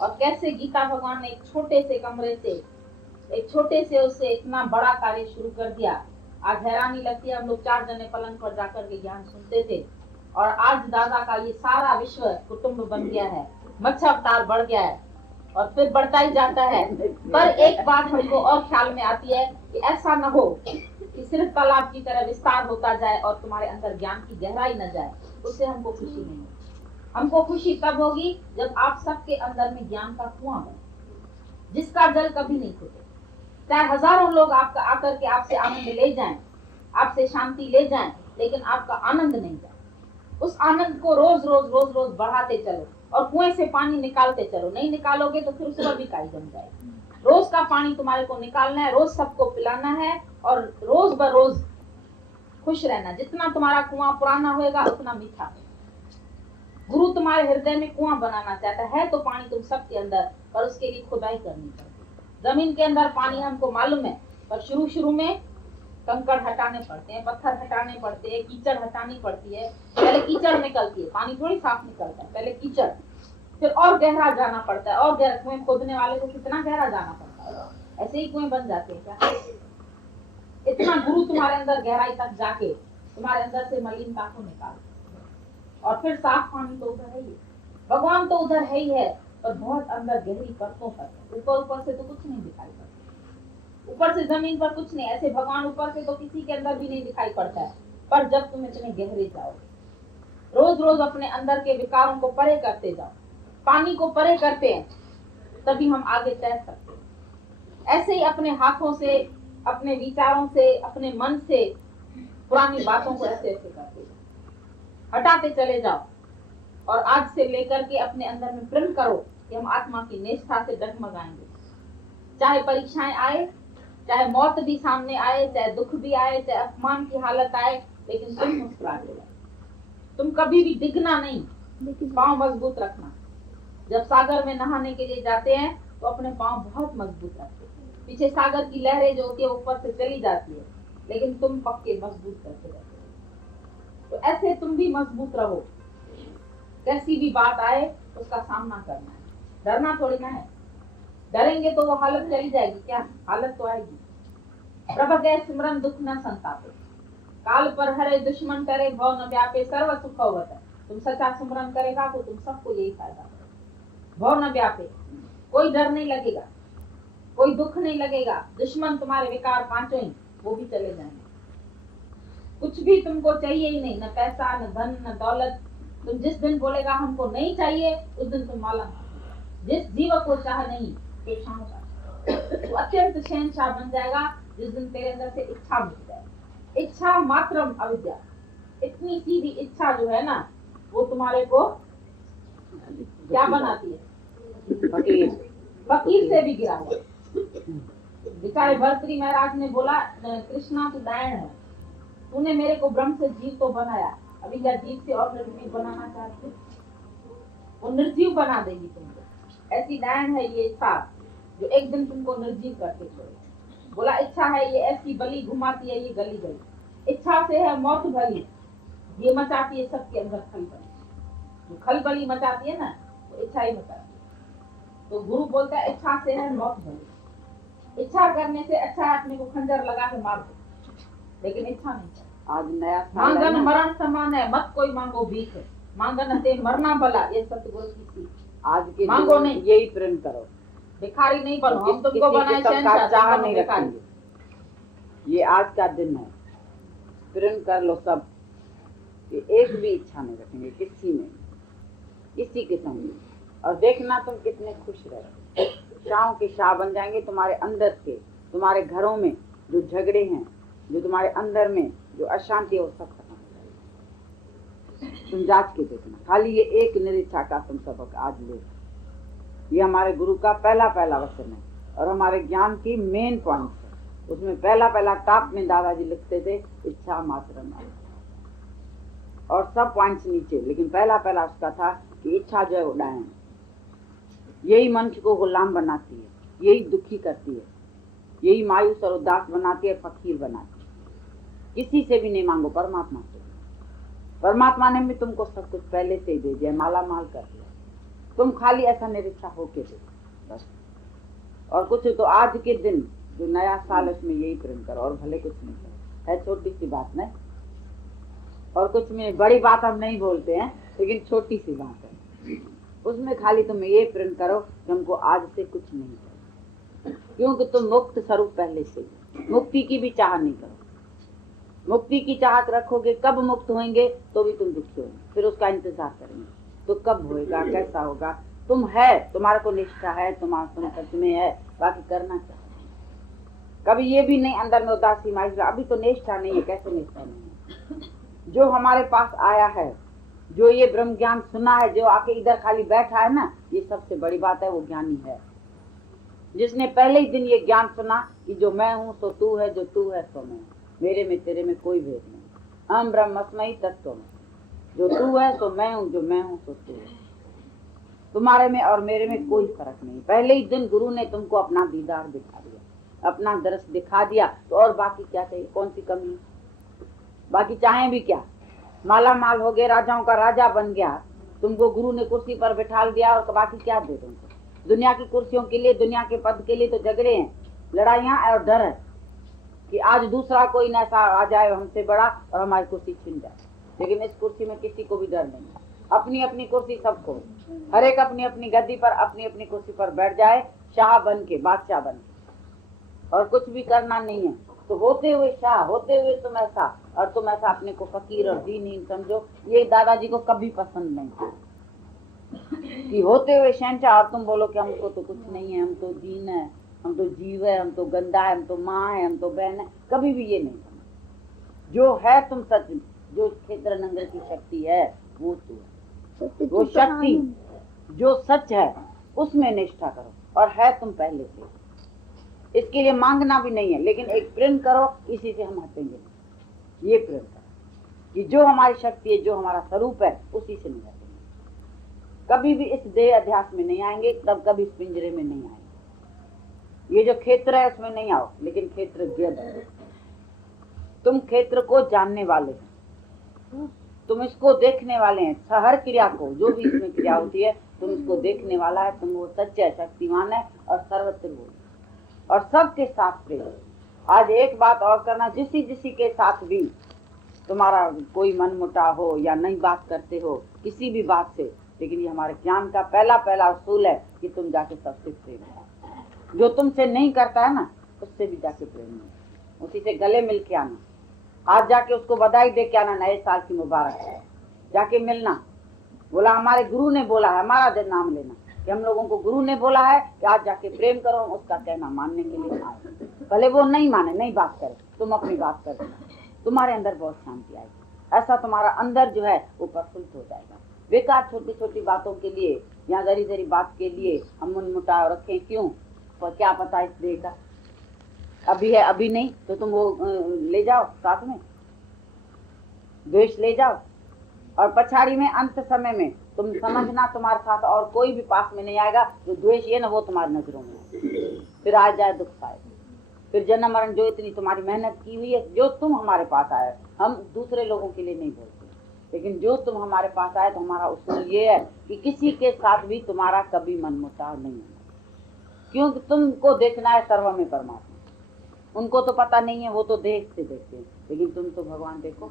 और कैसे गीता भगवान ने एक छोटे से कमरे से, एक छोटे से उससे इतना बड़ा कार्य शुरू कर दिया। आज हैरानी लगती है, हम लोग 4 जने पलंग पर जाकर के ज्ञान सुनते थे, और आज दादा का ये सारा विश्व कुटुंब बन गया है, मच्छर अवतार बढ़ गया है, और फिर बढ़ता ही जाता है। पर एक बात हमको और ख्याल में आती है कि ऐसा न हो कि सिर्फ तालाब की तरह विस्तार होता जाए और तुम्हारे अंदर ज्ञान की गहराई न जाए। उससे हमको खुशी नहीं होगी। हमको खुशी तब होगी जब आप सबके अंदर में ज्ञान का कुआं बने, जिसका जल कभी नहीं खुले। चाहे हजारों लोग आपका आकर के आपसे आनंद ले जाएं, आपसे शांति ले जाएं, लेकिन आपका आनंद नहीं जाए। उस आनंद को रोज रोज रोज रोज बढ़ाते चलो, और कुएं से पानी निकालते चलो। नहीं निकालोगे तो फिर उस पर भी काई जम जाएगी। रोज का पानी तुम्हारे को निकालना है, रोज सबको पिलाना है, और रोज ब रोज खुश रहना। जितना तुम्हारा कुआं पुराना होएगा उतना मीठा होगा। गुरु तुम्हारे हृदय में कुआं बनाना चाहता है, तो पानी तुम सबके अंदर, पर उसके लिए खुदाई करनी पड़ती है। जमीन के अंदर पानी हमको मालूम है, पर शुरू में कंकड़ हटाने पड़ते हैं, पत्थर हटाने पड़ते हैं, कीचड़ हटानी पड़ती है। पहले कीचड़ निकलती है, पानी थोड़ी साफ निकलता है, पहले कीचड़, फिर और गहरा जाना पड़ता है, और गहरा। कुएं खोदने वाले को कितना गहरा जाना पड़ता है, ऐसे ही कुएं बन जाते हैं क्या? इतना गुरु तुम्हारे अंदर गहराई तक जाके तुम्हारे अंदर से मलिनता को निकाल, और फिर साफ पानी तो उधर है ही, भगवान तो उधर है ही है, पर बहुत अंदर गहरी परतों पर। ऊपर से तो कुछ नहीं दिखाई पड़ता, ऊपर से जमीन पर कुछ नहीं। ऐसे भगवान ऊपर से तो किसी के अंदर भी नहीं दिखाई पड़ता है। पर जब तुम इतने गहरे जाओगे, रोज रोज अपने अंदर के विकारों को परे करते जाओ, पानी को परे करते हैं, तभी हम आगे तैर सकते हैं। ऐसे ही अपने हाथों से, अपने विचारों से, अपने मन से पुरानी बातों को ऐसे ऐसे करते जाओ, हटाते चले जाओ, और आज से लेकर के अपने अंदर में प्रण करो कि हम आत्मा की निष्ठा से डगमगाएंगे। चाहे परीक्षाएं आए, चाहे मौत भी सामने आए, चाहे दुख भी आए, चाहे अपमान की हालत आए, लेकिन तुम मुस्कुराते रहो। तुम कभी भी डिगना नहीं, पांव मजबूत रखना। जब सागर में नहाने के लिए जाते हैं तो अपने पांव बहुत मजबूत रखते हैं। पीछे सागर की लहरें जो होती है ऊपर से चली जाती है, लेकिन तुम पक्के मजबूत करते रहते हो। तो ऐसे तुम भी मजबूत रहो। कैसी भी बात आए उसका सामना करना है, डरना थोड़ी ना है। डरेंगे तो वो हालत चली जाएगी क्या? हालत तो आएगी। प्रभु के सिमरन दुख न संतापे, काल पर हरे दुश्मन करे, भव न व्यापे, सर्व सुख होवत। तुम सच्चा सिमरन करेगा तो तुम सबको यही फायदा होगा। भव न व्यापे, कोई डर नहीं लगेगा, कोई दुख नहीं लगेगा। दुश्मन तुम्हारे विकार पांचों ही वो भी चले जाएंगे। कुछ भी तुमको चाहिए ही नहीं, न पैसा, न धन, न दौलत। तुम जिस दिन बोलेगा हमको नहीं चाहिए, उस दिन तुम माला। जिस जीव को चाह नहीं, तो अत्यंत शहनशाह बन जाएगा जिस दिन तेरे अंदर से इच्छा मिट जाए। इच्छा मात्रम अविद्या। इतनी सीधी इच्छा जो है ना, वो तुम्हारे को क्या बनाती है? फकीर से भी गिरा हुआ। बेचारे भर्तृहरि महाराज ने बोला, कृष्णा तू डायन है, तूने मेरे को ब्रह्म से जीव तो बनाया, अभी क्या जीव से और निर्जीव बनाना चाहती? वो निर्जीव बना देगी तुमको। ऐसी डायन है ये इच्छा, जो एक दिन तुमको निर्जीव करके छोड़े। बोला इच्छा है ये ऐसी बलि घुमाती है ये गली गली। इच्छा से है मौत भली, ये मचाती है सबके अंदर खलबली। जो खलबली मचाती है ना, वो इच्छा ही मचाती है। तो गुरु बोलता है इच्छा से है मौत भरी। इच्छा करने से अच्छा है अपने को खंजर लगा के मार दो, लेकिन इच्छा नहीं चाहिए। आज नया मांगन मरण समान है, मत कोई मांगो भीख, मांगन ते मरना भला, ये सतगुरु की सीख। आज के मांगो नहीं, यही प्रण करो, भिखारी नहीं बनो। हम तुमको बनाए शहंशाह, चाह नहीं रखेंगे। ये आज का दिन है, प्रण कर लो सब, एक भी इच्छा नहीं रखेंगे किसी में, किसी किस्म में। और देखना तुम कितने खुश रहे, शाहों के शाह बन जाएंगे। तुम्हारे अंदर के, तुम्हारे घरों में जो झगड़े हैं, जो तुम्हारे अंदर में जो अशांति है, वो सब खत्म हो जाएगी। तुम जांच के देखना। खाली ये एक निरीक्षा का तुम सबक आज ले। ये हमारे गुरु का पहला वचन है और हमारे ज्ञान की मेन पॉइंट है। उसमें पहला टॉप में दादाजी लिखते थे इच्छा मात्र मात्र, और सब पॉइंट्स नीचे, लेकिन पहला उसका था कि इच्छा जो है वो डायन, यही मनुष्य को गुलाम बनाती है, यही दुखी करती है, यही मायूस और उदास बनाती है, फकीर बनाती है। किसी से भी नहीं मांगो, परमात्मा से। परमात्मा ने भी तुमको सब कुछ पहले से ही दे दिया, माला माल कर दिया। तुम खाली ऐसा निरीक्षा होके दे बस। और कुछ तो आज के दिन जो नया साल, उसमें यही प्रेम करो और भले कुछ नहीं करो। है छोटी सी बात नहीं, और कुछ में बड़ी बात हम नहीं बोलते हैं, लेकिन छोटी सी बात है। उसमें खाली तुम ये प्रण करो कि हमको आज से कुछ नहीं करो, क्योंकि तुम मुक्त स्वरूप पहले से। मुक्ति की भी चाह नहीं करो। मुक्ति की चाहत रखोगे, कब मुक्त होंगे तो भी तुम दुखी होंगे, फिर उसका इंतजार करेंगे। तो कब होएगा, कैसा होगा? तुम है, तुम्हारे को निष्ठा है, तुम सच में है, बाकी करना क्या? कभी ये भी नहीं अंदर में उदासी मायूसी, अभी तो निष्ठा नहीं है। कैसे निष्ठा नहीं है? जो हमारे पास आया है, जो ये ब्रह्म ज्ञान सुना है, जो आके इधर खाली बैठा है ना, ये सबसे बड़ी बात है। वो ज्ञानी है जिसने पहले ही दिन ये ज्ञान सुना कि जो मैं हूँ सो तू है, जो तू है सो मैं, मेरे में तेरे में कोई भेद नहीं। अहम ब्रह्मस्मि तत्त्वमसि, जो तू है सो मैं हूँ, जो मैं हूँ सो तू है। तुम्हारे में और मेरे में कोई फर्क नहीं। पहले ही दिन गुरु ने तुमको अपना दीदार दिखा दिया, अपना दर्श दिखा दिया, तो और बाकी क्या चाहिए? कौन सी कमी है? बाकी चाहे भी क्या? माला माल हो गए, राजाओं का राजा बन गया, तुमको गुरु ने कुर्सी पर बिठा दिया, और बाकी क्या दे तुमको? दुनिया की कुर्सियों के लिए, दुनिया के पद के लिए तो झगड़े हैं, लड़ाइयां और डर है कि आज दूसरा कोई न ऐसा आ जाए हमसे बड़ा और हमारी कुर्सी छीन जाए। लेकिन इस कुर्सी में किसी को भी डर नहीं, अपनी अपनी कुर्सी सबको, हर एक अपनी अपनी गद्दी पर, अपनी अपनी कुर्सी पर बैठ जाए, शाह बन के, बादशाह बन के, और कुछ भी करना नहीं है। तो होते हुए शाह, होते हुए तुम ऐसा, और तुम ऐसा अपने को फकीर और दीनहीन समझो, ये दादाजी को कभी पसंद नहीं था कि होते हुए शहंशाह और तुम बोलो कि हमको तो कुछ नहीं है, हम तो दीन है, हम तो जीव है, हम तो गंदा है, हम तो माँ है, हम तो बहन है। कभी भी ये नहीं। जो है तुम सच, जो क्षेत्र नंगर की शक्ति है वो तू है, वो शक्ति जो सच है उसमें निष्ठा करो, और है तुम पहले से। इसके लिए मांगना भी नहीं है, लेकिन एक प्रण करो, इसी से हम हटेंगे। ये प्रण करो कि जो हमारी शक्ति है, जो हमारा स्वरूप है, उसी से नहीं हटेंगे। कभी भी इस देह अध्यास में नहीं आएंगे, तब कभी इस पिंजरे में नहीं आएंगे। ये जो क्षेत्र है उसमें नहीं आओ, लेकिन क्षेत्र ज्ञान है। तुम क्षेत्र को जानने वाले हैं, तुम इसको देखने वाले हैं। हर क्रिया को, जो भी इसमें क्रिया होती है, तुम इसको देखने वाला है। तुम वो सच्चा शक्तिमान है और सर्वत्र बोल, और सबके साथ प्रेम। आज एक बात और करना, जिसी के साथ भी तुम्हारा कोई मन मुटाव हो या नहीं बात करते हो किसी भी बात से, लेकिन ये हमारे ज्ञान का पहला उसूल है कि तुम जाके सबसे प्रेम करो। जो तुमसे नहीं करता है ना, उससे भी जाके प्रेम करो, उसी से गले मिल के आना। आज जाके उसको बधाई दे के आना, नए साल की मुबारक है, जाके मिलना। बोला हमारे गुरु ने बोला है, हमारा नाम लेना कि हम लोगों को गुरु ने बोला है कि आज जाके प्रेम करो। उसका कहना मानने के लिए आए, भले वो नहीं माने, नहीं बात करे, तुम अपनी बात कर देना, तुम्हारे अंदर बहुत शांति आएगी। ऐसा तुम्हारा अंदर जो है वो प्रफुल्लित हो जाएगा। बेकार छोटी छोटी बातों के लिए या जरी जरी बात के लिए हम मन मुटाव रखें, क्यों? पर क्या पता इस देह का, अभी है अभी नहीं, तो तुम वो ले जाओ साथ में, द्वेष ले जाओ, और पछाड़ी में अंत समय में तुम समझना तुम्हारे साथ और कोई भी पास में नहीं आएगा। जो द्वेष ये ना, वो तुम्हारी नजरों में फिर आ जाए, दुख पाए, फिर जन्म मरण। जो इतनी तुम्हारी मेहनत की हुई है, जो तुम हमारे पास आए, हम दूसरे लोगों के लिए नहीं बोलते, लेकिन जो तुम हमारे पास आए तो हमारा उसूल ये है कि किसी के साथ भी तुम्हारा कभी मनमुटाव नहीं होना, क्योंकि तुमको देखना है सर्व में परमात्मा। उनको तो पता नहीं है, वो तो देखते देखते, लेकिन तुम तो भगवान देखो,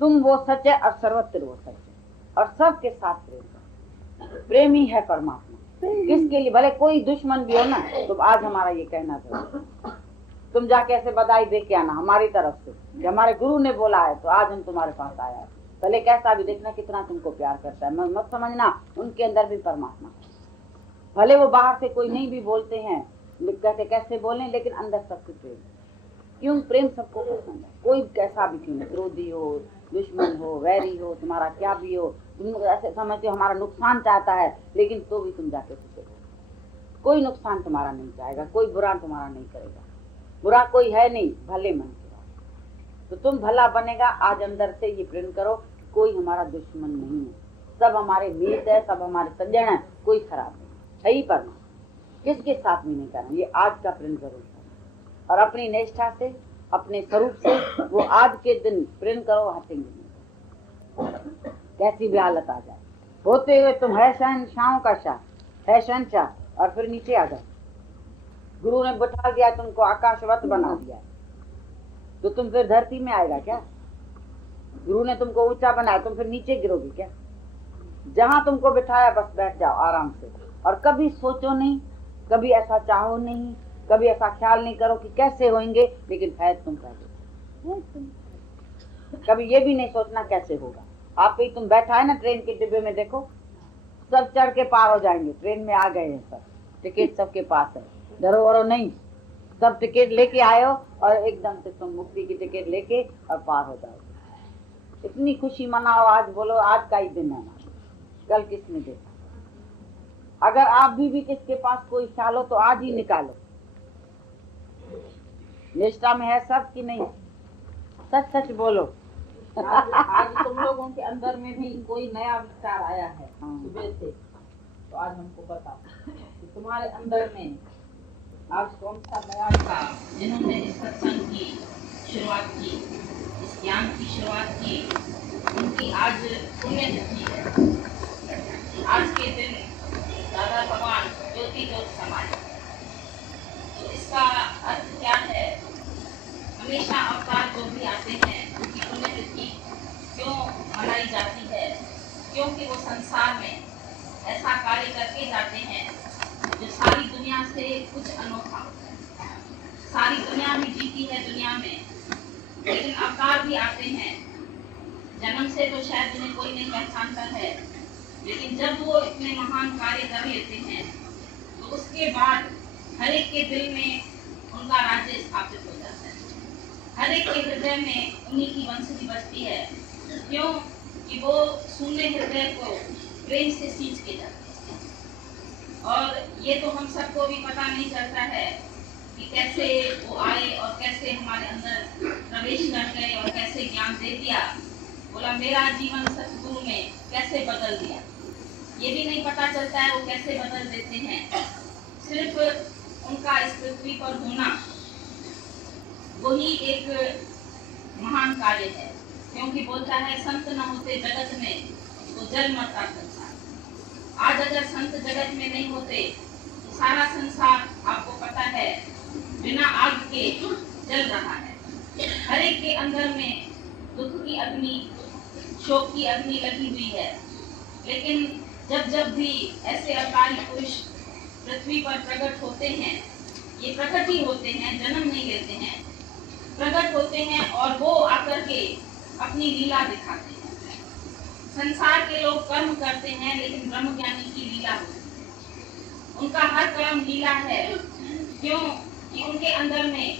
तुम वो सच है और सर्वत्र वो सच है, और सबके साथ प्रेम करो। प्रेम ही है परमात्मा। किसके लिए? भले कोई दुश्मन भी हो ना, तो आज हमारा ये कहना था, तुम जाके ऐसे बधाई दे के आना हमारी तरफ से कि हमारे गुरु ने बोला है, तो आज हम तुम्हारे पास आया है। भले कैसा भी, देखना कितना तुमको प्यार करता है। मत समझना उनके अंदर भी परमात्मा, भले वो बाहर से कोई नहीं भी बोलते हैं, कहते कैसे बोलें, लेकिन अंदर सबको प्रेम। क्यों? प्रेम सबको पसंद है, कोई कैसा भी क्यों नहीं, क्रोधी हो, दुश्मन हो, वैरी हो, तुम्हारा क्या भी हो, तुम ऐसे समझते हो हमारा नुकसान चाहता है, लेकिन तो भी तुम जाके पूछो, कोई नुकसान तुम्हारा नहीं चाहेगा, कोई बुरा तुम्हारा नहीं करेगा। बुरा कोई है नहीं, भले मन के बाद तो तुम भला बनेगा। आज अंदर से ये प्रेम करो, कोई हमारा दुश्मन नहीं है, सब हमारे मीत है, सब हमारे सज्जन है, कोई खराब नहीं है ही परमात्मा, किसके साथ भी नहीं करना। ये आज का प्रेम जरूर करो, और अपनी निष्ठा से, अपने स्वरूप से वो आज के दिन प्रेम करो, हटेंगे नहीं, कैसी भी हालत आ जाए। होते हुए तुम है शहंशाहों का शाह, है शहंशाह, और फिर नीचे आ गए। गुरु ने बैठा दिया तुमको, आकाशवत बना दिया, तो तुम फिर धरती में आएगा क्या? गुरु ने तुमको ऊंचा बनाया, तुम फिर नीचे गिरोगे क्या? जहां तुमको बिठाया बस बैठ जाओ आराम से, और कभी सोचो नहीं, कभी ऐसा चाहो नहीं, कभी ऐसा ख्याल नहीं करो कि कैसे होंगे, लेकिन है तुम पहले। कभी ये भी नहीं सोचना कैसे होगा। आप ही तुम बैठा है ना ट्रेन के डिब्बे में, देखो सब चढ़ के पार हो जाएंगे, ट्रेन में आ गए हैं सब, टिकट सबके पास है, डरो वरो नहीं, सब टिकट लेके आए हो, और एकदम से तुम मुक्ति की टिकट लेके और पार हो जाओगे। इतनी खुशी मनाओ आज, बोलो आज का ही दिन है, कल किसने देखा। अगर आप भी किसके पास कोई ख्याल हो तो आज ही निकालो। निष्ठा में है सब कि नहीं? सच सच बोलो। आज तुम लोगों के अंदर में भी कोई नया विचार आया है सुबह से, तो आज हमको बताओ कि तुम्हारे अंदर में आज कौन सा नया था। जिन्होंने इस सत्संग की शुरुआत की, इस ज्ञान की शुरुआत की, उनकी आज पुण्यतिथि है। आज के दिन दादा भगवान ज्योति ज्योत समाए। तो इसका अर्थ क्या है? हमेशा अवतार जो भी आते हैं उनकी पुण्यतिथि क्यों मनाई जाती है? क्योंकि वो संसार में ऐसा कार्य करके जाते हैं जो सारी दुनिया से कुछ अनोखा। सारी दुनिया भी जीती है दुनिया में, लेकिन अवतार भी आते हैं। जन्म से तो शायद उन्हें कोई नहीं पहचानता है, लेकिन जब वो इतने महान कार्य कर लेते हैं तो उसके बाद हर एक के दिल में उनका राज्य स्थापित हो जाता है। हर एक के हृदय में उन्हीं की बंसुरी बजती है। क्यों? कि वो शून्य हृदय को प्रेम से सींच के जाते हैं। और ये तो हम सबको भी पता नहीं चलता है कि कैसे वो आए और कैसे हमारे अंदर प्रवेश कर गए और कैसे ज्ञान दे दिया। बोला मेरा जीवन सतगुरु में कैसे बदल दिया, ये भी नहीं पता चलता है वो कैसे बदल देते हैं। सिर्फ उनका इस पृथ्वी पर होना वही एक महान कार्य है। क्योंकि बोलता है संत न होते जगत में तो जल मरता संसार। आज अगर संत जगत में नहीं होते तो सारा संसार आपको पता है बिना आग के जल रहा है। हर एक के अंदर में दुख की अग्नि, शोक की अग्नि लगी हुई है। लेकिन जब जब भी ऐसे अकाली पुरुष पृथ्वी पर प्रकट होते हैं, ये प्रकट ही होते हैं, जन्म नहीं लेते हैं, प्रकट होते हैं और वो आकर के अपनी लीला दिखाते हैं। संसार के लोग कर्म करते हैं, लेकिन ब्रह्म ज्ञानी की लीला होती है। उनका हर कर्म लीला है। क्यों? कि उनके अंदर में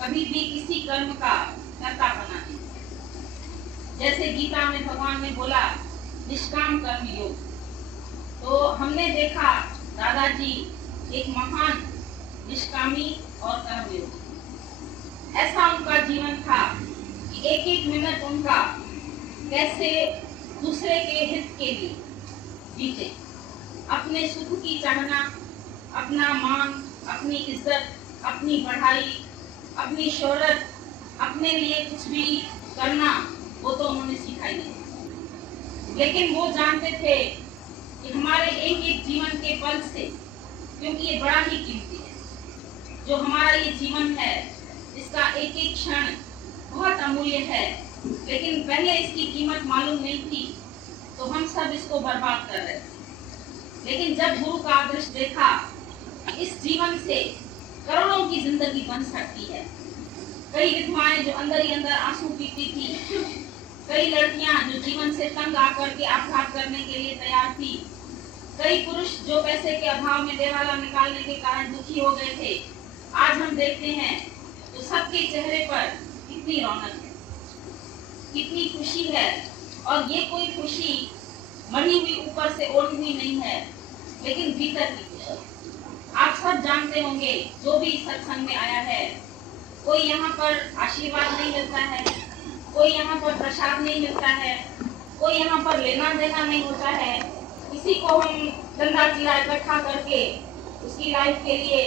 कभी भी किसी कर्म का कर्ता बना नहीं। जैसे गीता में भगवान ने बोला निष्काम कर्म योग, तो हमने देखा दादाजी एक महान निष्कामी और कर्मयोग। ऐसा उनका जीवन था कि एक एक मिनट उनका कैसे दूसरे के हित के लिए जीते। अपने सुख की चाहना, अपना मान, अपनी इज्जत, अपनी बढ़ाई, अपनी शोहरत, अपने लिए कुछ भी करना, वो तो उन्होंने सीखा ही नहीं। लेकिन वो जानते थे कि हमारे एक एक जीवन के पल से, क्योंकि ये बड़ा ही कीमती है, जो हमारा ये जीवन है इसका एक एक क्षण बहुत अमूल्य है, लेकिन पहले इसकी कीमत मालूम नहीं थी तो हम सब इसको बर्बाद कर रहे थे। लेकिन जब गुरु का आदर्श देखा, इस जीवन से करोड़ों की जिंदगी बन सकती है। कई विधवाएं जो अंदर ही अंदर आंसू पीती थी, कई लड़कियां जो जीवन से तंग आकर के आपघात करने के लिए तैयार थी, कई पुरुष जो पैसे के अभाव में देवाला निकालने के कारण दुखी हो गए थे, आज हम देखते हैं तो सबके चेहरे पर कितनी रौनक है, कितनी खुशी है। और ये कोई खुशी मरी हुई ऊपर से ओढ़ी हुई नहीं है, लेकिन भीतर की खुशी। आप सब जानते होंगे, जो भी सत्संग में आया है, कोई यहाँ पर आशीर्वाद नहीं मिलता है, कोई यहाँ पर प्रसाद नहीं मिलता है, कोई यहाँ पर लेना देना नहीं होता है। किसी को हम चंदा चिरा इकट्ठा करके उसकी लाइफ के लिए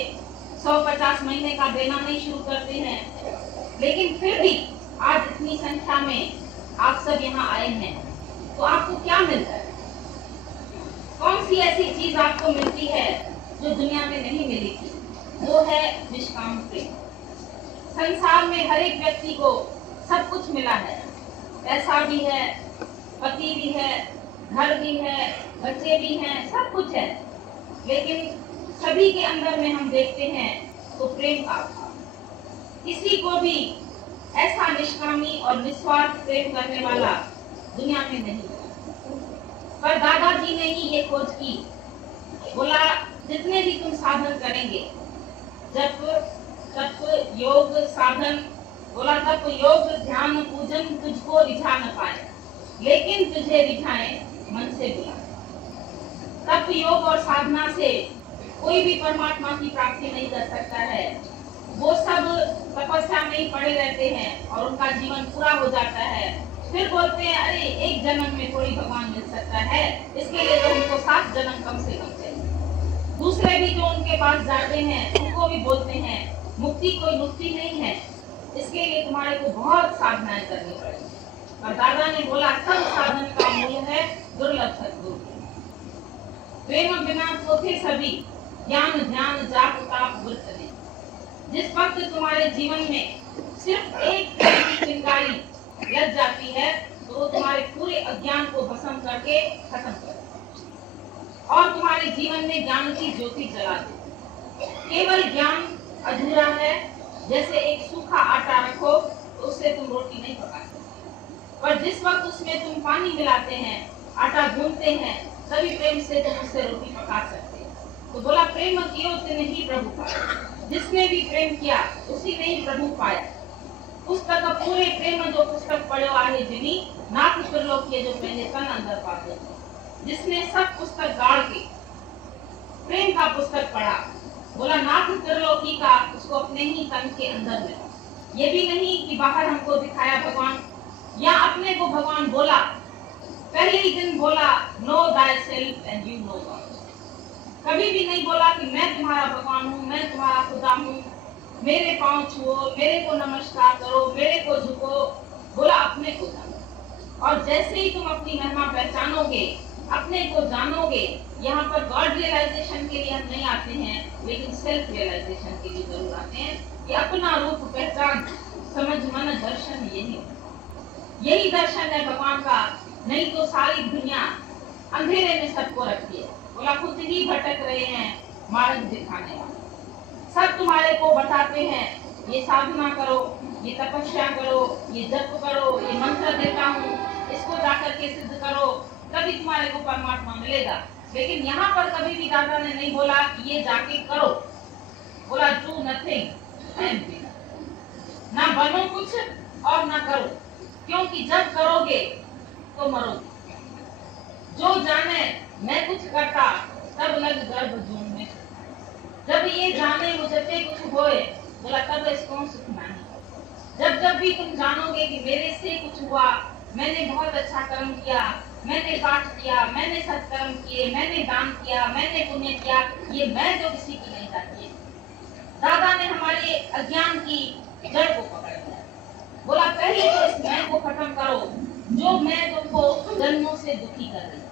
150 महीने का देना नहीं शुरू करते हैं। लेकिन फिर भी आज इतनी संख्या में आप सब यहाँ आए हैं, तो आपको क्या मिलता है? कौन सी ऐसी चीज आपको मिलती है जो दुनिया में नहीं मिली थी? वो है निष्काम प्रेम। संसार में हर एक व्यक्ति को सब कुछ मिला है, पैसा भी है, पति भी है, घर भी है, बच्चे भी हैं, सब कुछ है, लेकिन सभी के अंदर में हम देखते हैं तो प्रेम का अभाव। किसी को भी ऐसा निष्कामी और निस्वार्थ प्रेम करने वाला दुनिया में नहीं है। पर दादाजी ने ही ये खोज की, बोला जितने भी तुम साधन करेंगे, जब तप योग साधन, बोला तप योग ध्यान पूजन तुझको रिझा न पाए, लेकिन तुझे रिझाए मन से बुला। तप योग और साधना से कोई भी परमात्मा की प्राप्ति नहीं कर सकता है। वो सब तपस्या में ही पड़े रहते हैं और उनका जीवन पूरा हो जाता है। फिर बोलते हैं अरे एक जन्म में थोड़ी भगवान मिल सकता है, इसके लिए तो उनको 7 जन्म कम से कम चाहिए। दूसरे भी जो उनके पास जाते हैं उनको भी बोलते हैं मुक्ति कोई मुक्ति नहीं है, इसके लिए तुम्हारे को बहुत साधनाएं करनी पड़ेगी। और दादा ने बोला सब साधन का मूल है दुर्लभ सद्गुरु। प्रेम बिना सोते सभी, ज्ञान ध्यान जाप ताप व्रत ने। जिस वक्त तुम्हारे जीवन में सिर्फ एक चिंगारी लग जाती है तो वो तुम्हारे पूरे अज्ञान को भस्म करके खत्म कर और तुम्हारे जीवन में ज्ञान की ज्योति जला दे। केवल ज्ञान अधूरा है, जैसे एक सूखा आटा रखो तो उससे तुम रोटी नहीं पका सकते, पर जिस वक्त उसमें तुम पानी मिलाते हैं, आटा गूंथते हैं, तभी प्रेम से तुम उससे रोटी पका सकते हैं। तो बोला प्रेम कियो तिने ही प्रभु पाया। जिसने भी प्रेम किया उसी ने ही प्रभु पाया। पुस्तक पूरे प्रेम जो पुस्तक पढ़ो आहे जिनी नाथ त्रिलोकीय जो पहले तन अंदर पाते। जिसने सब पुस्तक गाड़ के प्रेम का पुस्तक पढ़ा, बोला नाथ त्रिलोकी का उसको अपने ही तन के अंदर मिला। ये भी नहीं कि बाहर हमको दिखाया भगवान या अपने को भगवान बोला, पहले ही दिन बोला नो दाय self and you know God. कभी भी नहीं बोला कि मैं तुम्हारा भगवान हूँ, मैं तुम्हारा खुदा हूँ, मेरे पांव छुओ, मेरे को नमस्कार करो, मेरे को झुको। बोला अपने को जानो। और जैसे ही तुम अपनी महिमा पहचानोगे, अपने को जानोगे, यहाँ पर गॉड रियलाइजेशन के लिए हम नहीं आते हैं, लेकिन सेल्फ रियलाइजेशन के लिए जरूर आते हैं कि अपना रूप पहचान समझ मन दर्शन यही दर्शन है भगवान का। नहीं तो सारी दुनिया अंधेरे में सबको रखती है। बोला खुद ही भटक रहे हैं मार्ग दिखाने वाले। सब तुम्हारे को बताते हैं ये साधना करो, ये तपस्या करो, ये जप करो, ये मंत्र देता हूँ, इसको जाकर के सिद्ध करो, तभी तुम्हारे को परमात्मा मिलेगा। लेकिन यहाँ पर कभी भी दादा ने नहीं बोला कि ये जाके करो। बोला डू नथिंग एंड बी, ना बनो कुछ और ना करो, क्योंकि जब करोगे तो मरोगे। जो जाने मैं कुछ करता तब लग गर्भ जून में, जब ये जाने मुझे कुछ होए, बोला तब इसको सुख नहीं। जब जब भी तुम जानोगे कि मेरे से कुछ हुआ, मैंने बहुत अच्छा कर्म किया, मैंने पाठ किया, मैंने सत्कर्म किए, मैंने दान किया, मैंने पुण्य किया, ये मैं जो किसी की नहीं जाती है। दादा ने हमारे अज्ञान की जड़ को पकड़ लिया। बोला पहले तो इस मैं को खत्म करो, जो मैं तुमको जन्मों से दुखी कर रही हूँ,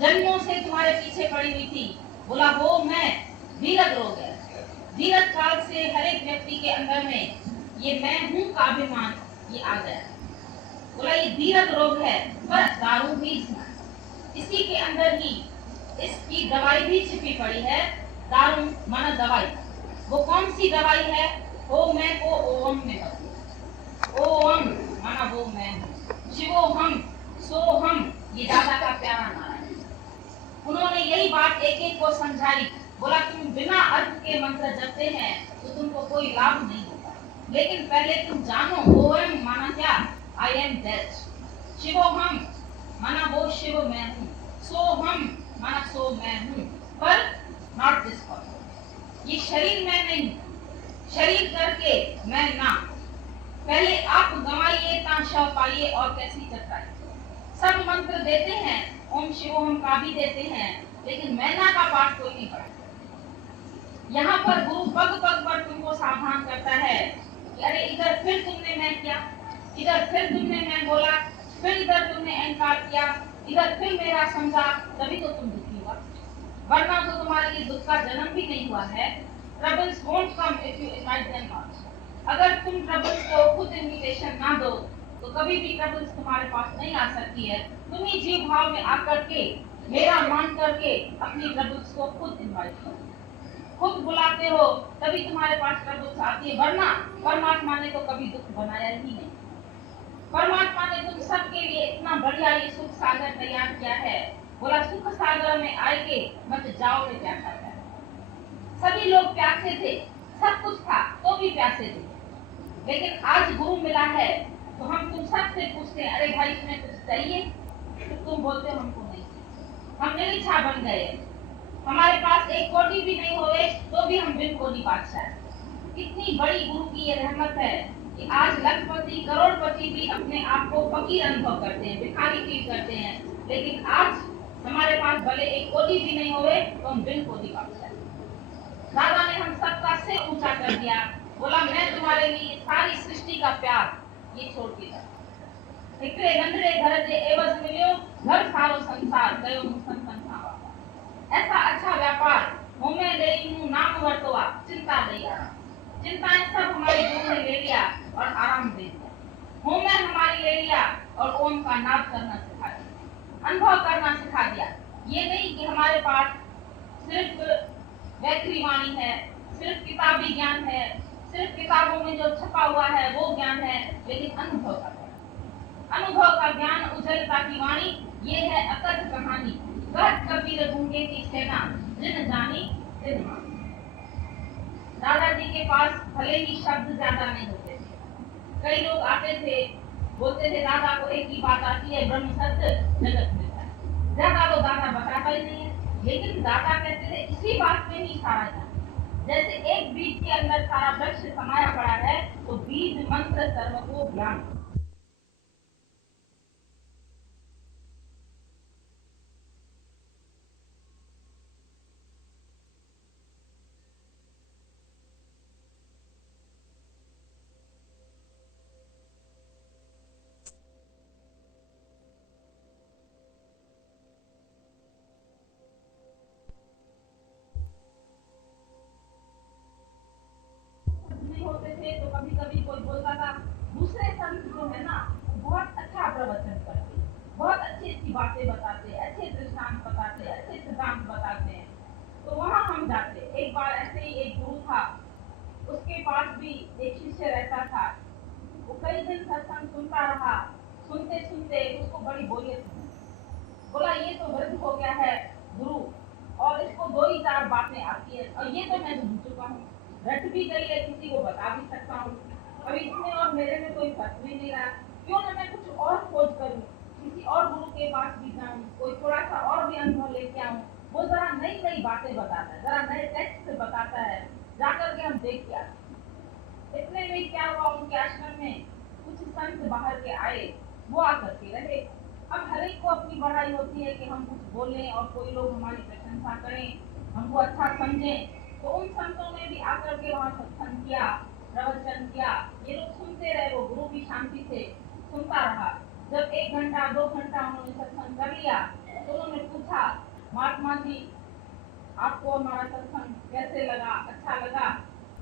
जन्मों से तुम्हारे पीछे पड़ी हुई थी। बोला वो मैं विरत रोग है। विरत काल से हर एक व्यक्ति के अंदर में ये मैं हूँ का अभिमान ये आ गया। बोला ये विरत रोग है, पर दारू भी इसी के अंदर ही इसकी दवाई भी छिपी पड़ी है। दारू माना दवाई, वो कौन सी दवाई है? ओ मैं को ओम में बदलो। ओम माना वो मैं हूँ, शिवो हम सो हम, ये दादा का प्यारा नारा है। उन्होंने यही बात एक एक को समझाई। बोला तुम बिना अर्थ के मंत्र जपते हैं तो तुमको कोई लाभ नहीं होगा, लेकिन पहले तुम जानो ओम माना क्या? I am that. शिवोहम माना वो शिव मैं हूँ, सोहम माना सो मैं हूँ, पर नॉट दिस बॉडी। ये शरीर मैं नहीं, शरीर करके मैं ना। पहले आप गंवाइए ता शव पाइए और कैसी चटाइए। सब मंत्र देते हैं, ओम शिवोहम का भी देते हैं, लेकिन मैना का पाठ कोई नहीं पढ़ता। यहाँ पर गुरु पग पग पर तुमको सावधान करता है कि अरे इधर फिर तुमने मैं किया, इधर फिर तुमने मैं बोला, फिर इधर तुमने अहंकार किया, इधर फिर मेरा समझा, तभी तो तुम दुखी हुआ, वरना तो तुम्हारे लिए दुख का जन्म भी नहीं हुआ है। Troubles won't come if you invite them not. अगर तुम ट्रबल्स को खुद इन्विटेशन ना दो तो कभी भी ट्रबल्स तुम्हारे पास नहीं आ सकती है। तुम ही जीव भाव में आकर के मेरा मान करके अपनी ट्रबल्स को खुद इन्वाइट करो, खुद बुलाते हो, तभी तुम्हारे पास ट्रबल्स आती है, वरना परमात्मा ने तो कभी दुख बनाया ही नहीं। परमात्मा ने तुम सबके लिए इतना बढ़िया ये सुख सागर तैयार किया है। बोला सुख सागर में आएंगे मत जाओगे प्यासा है। सभी लोग प्यासे थे, सब कुछ था तो भी प्यासे थे, लेकिन आज गुरु मिला है तो हम तुम सबसे पूछते हैं अरे भाई तुम्हें कुछ चाहिए, तो तुम बोलते हो हमको नहीं, हम निरीक्षा बन गए। हमारे पास एक कोटी भी नहीं होवे तो भी हम बिन कोटी बादशाह। कितनी बड़ी गुरु की ये रहमत है कि आज लखपति करोड़पति भी अपने आप को फकीर अनुभव करते हैं, भिखारी फील करते हैं, लेकिन आज हमारे पास भले एक कोटी भी नहीं होवे तो हम बिन कोटी बादशाह। दादा ने हम सबका सिर ऊंचा कर दिया। बोला मैं तुम्हारे लिए सारी सृष्टि का प्यार ये छोड़ के जा। हिकड़े नंढड़े घर जे एवज मिलियो घर सारो संसार कयो मुसन संसार। ऐसा अच्छा व्यापार होमे लेई हूं नाम वर्तवा चिंता दे यार। चिंताएं सब हमारे गुरु ने ले लिया और आराम दे दिया। होमे हमारी ले लिया और ओम का नाद करना सिखा दिया, अनुभव करना सिखा दिया। ये नहीं कि हमारे पास सिर्फ वैखरी वाणी है, सिर्फ किताबी ज्ञान है, सिर्फ किताबों में जो छपा हुआ है वो ज्ञान है, लेकिन अनुभव का ज्ञान, अनुभव का ज्ञान, उज्जवलता की वाणी, ये है अकथ कहानी। कहत कबीर गूंगे की सेना जिन जानी तिन मानी। दादाजी के पास भले ही शब्द ज्यादा नहीं होते थे। कई लोग आते थे, बोलते थे दादा को एक ही बात आती है ब्रह्म सत्य जगत मिथ्या। ज्यादा तो दादा बताता ही नहीं है, लेकिन दादा कहते थे इसी बात में ही सारा ज्ञान। जैसे एक बीज के अंदर सारा वृक्ष समाया पड़ा है, तो बीज मंत्र सर्व को ज्ञान। होते थे तो कभी कभी कोई बोलता था दूसरे संत जो है ना बहुत अच्छा प्रवचन करते, बहुत अच्छी अच्छी बातें बताते, अच्छे दृष्टांत बताते, अच्छे सिद्धांत बताते हैं, तो वहां हम जाते। एक बार ऐसे ही एक गुरु था, उसके पास भी एक शिष्य रहता था। वो कई दिन सत्संग सुनता रहा, सुनते सुनते उसको बड़ी बोरियत हुई। बोला ये तो वृद्ध हो गया है गुरु, और इसको दो ही चार बातें आती है, और ये तो मैं भूल चुका हूँ, रट भी गई है, किसी को बता भी सकता हूँ, अभी इसमें और मेरे में कोई फर्क भी नहीं रहा। क्यों ना मैं कुछ और खोज करूँ, किसी और गुरु के पास भी जाऊँ, कोई थोड़ा सा और भी अनुभव लेके आऊँ। वो जरा नई नई बातें बताता है, जरा नए टेक्स्ट से बताता है, जाकर के हम देख के आते। इतने में क्या हुआ, उनके आश्रम में कुछ संत बाहर के आए, वो आकर के रहे। अब हर एक को अपनी बढ़ाई होती है कि हम कुछ बोलें और कोई लोग हमारी प्रशंसा करें, हमको अच्छा समझें। तो उन संतों ने भी आकर के वहाँ सत्संग किया, प्रवचन किया। ये लोग सुनते रहे, वो गुरु भी शांति से सुनता रहा। जब 1 घंटा 2 घंटा उन्होंने सत्संग कर लिया तो उन्होंने पूछा, महात्मा जी आपको हमारा सत्संग कैसे लगा, अच्छा लगा?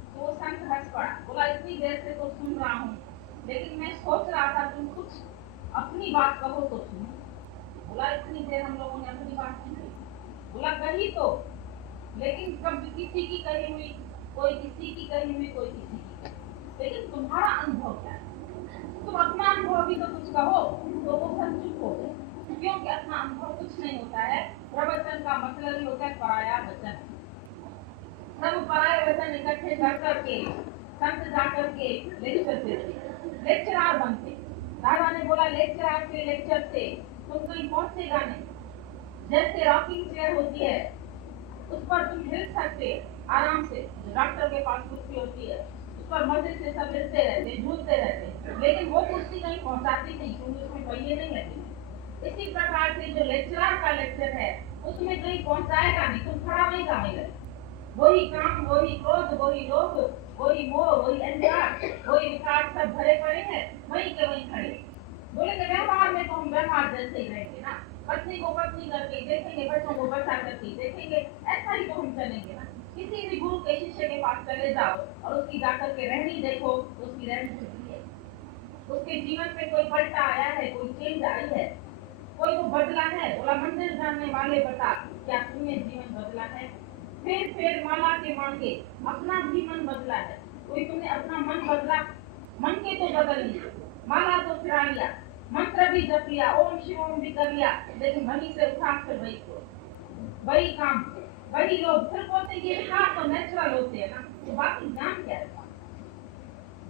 तो वो संत हंस पड़ा, बोला इतनी देर से तो सुन रहा हूँ, लेकिन मैं सोच रहा था तुम कुछ अपनी बात कहो तो सुनो। बोला इतनी देर हम लोगों ने अपनी बात नहीं कही। बोला कही तो, लेकिन कब किसी की कही हुई, कोई किसी की कही हुई, कोई किसी की कही, लेकिन तुम्हारा अनुभव क्या है? तुम अपना अनुभव भी तो कुछ कहो। तो वो सब चुप हो गए, क्योंकि अपना अनुभव कुछ नहीं होता है। प्रवचन का मतलब ही होता है पराया वचन। सब पराये वचन इकट्ठे कर करके संत जा करके लेक्चर देते, लेक्चरार बनते। दादा ने बोला लेक्चरार के लेक्चर से तुम कहीं पहुंचेगा नहीं। जैसे रॉकिंग चेयर होती है उस पर तुम हिल सकते आराम से, डॉक्टर के पास कुर्सी होती है उस पर मजे से सब हिलते रहते, झूलते रहते, लेकिन वो कुर्सी कहीं पहुंचाती नहीं, क्योंकि उसमें पहिए नहीं लगे। इसी प्रकार से जो लेक्चरार का लेक्चर है उसमें कहीं पहुंचाएगा नहीं, तुम खड़ा नहीं जाओगे। वही काम, वही क्रोध, वही लोभ, वही मोह, वही अहंकार, वही विकार सब भरे पड़े हैं, वहीं के वहीं खड़े। बोले कि व्यवहार में तो हम व्यवहार जैसे ही रहेंगे ना, पत्नी को पत्नी करके देखेंगे, बच्चों को बच्चा करके देखेंगे, ऐसा ही तो हम चलेंगे ना। किसी भी गुरु के शिष्य के पास चले जाओ और उसकी जाकर के रहनी देखो तो उसकी रहनी छुट्टी है, उसके जीवन में कोई पलटा आया है, कोई चेंज आई है, कोई वो बदला है। बोला मंदिर जाने वाले बता क्या तुमने जीवन बदला है? फिर माला के मांगे अपना भी मन बदला है? कोई तुमने अपना मन बदला? मन के तो बदल लिए, माला तो फिरा लिया, मंत्र भी जप लिया, ओम शिव ओम भी कर लिया, लेकिन वहीं से उठा फिर वही काम, वही लोग। फिर बोलते ये विकार तो नेचुरल होते हैं ना, तो बाकी ज्ञान क्या है?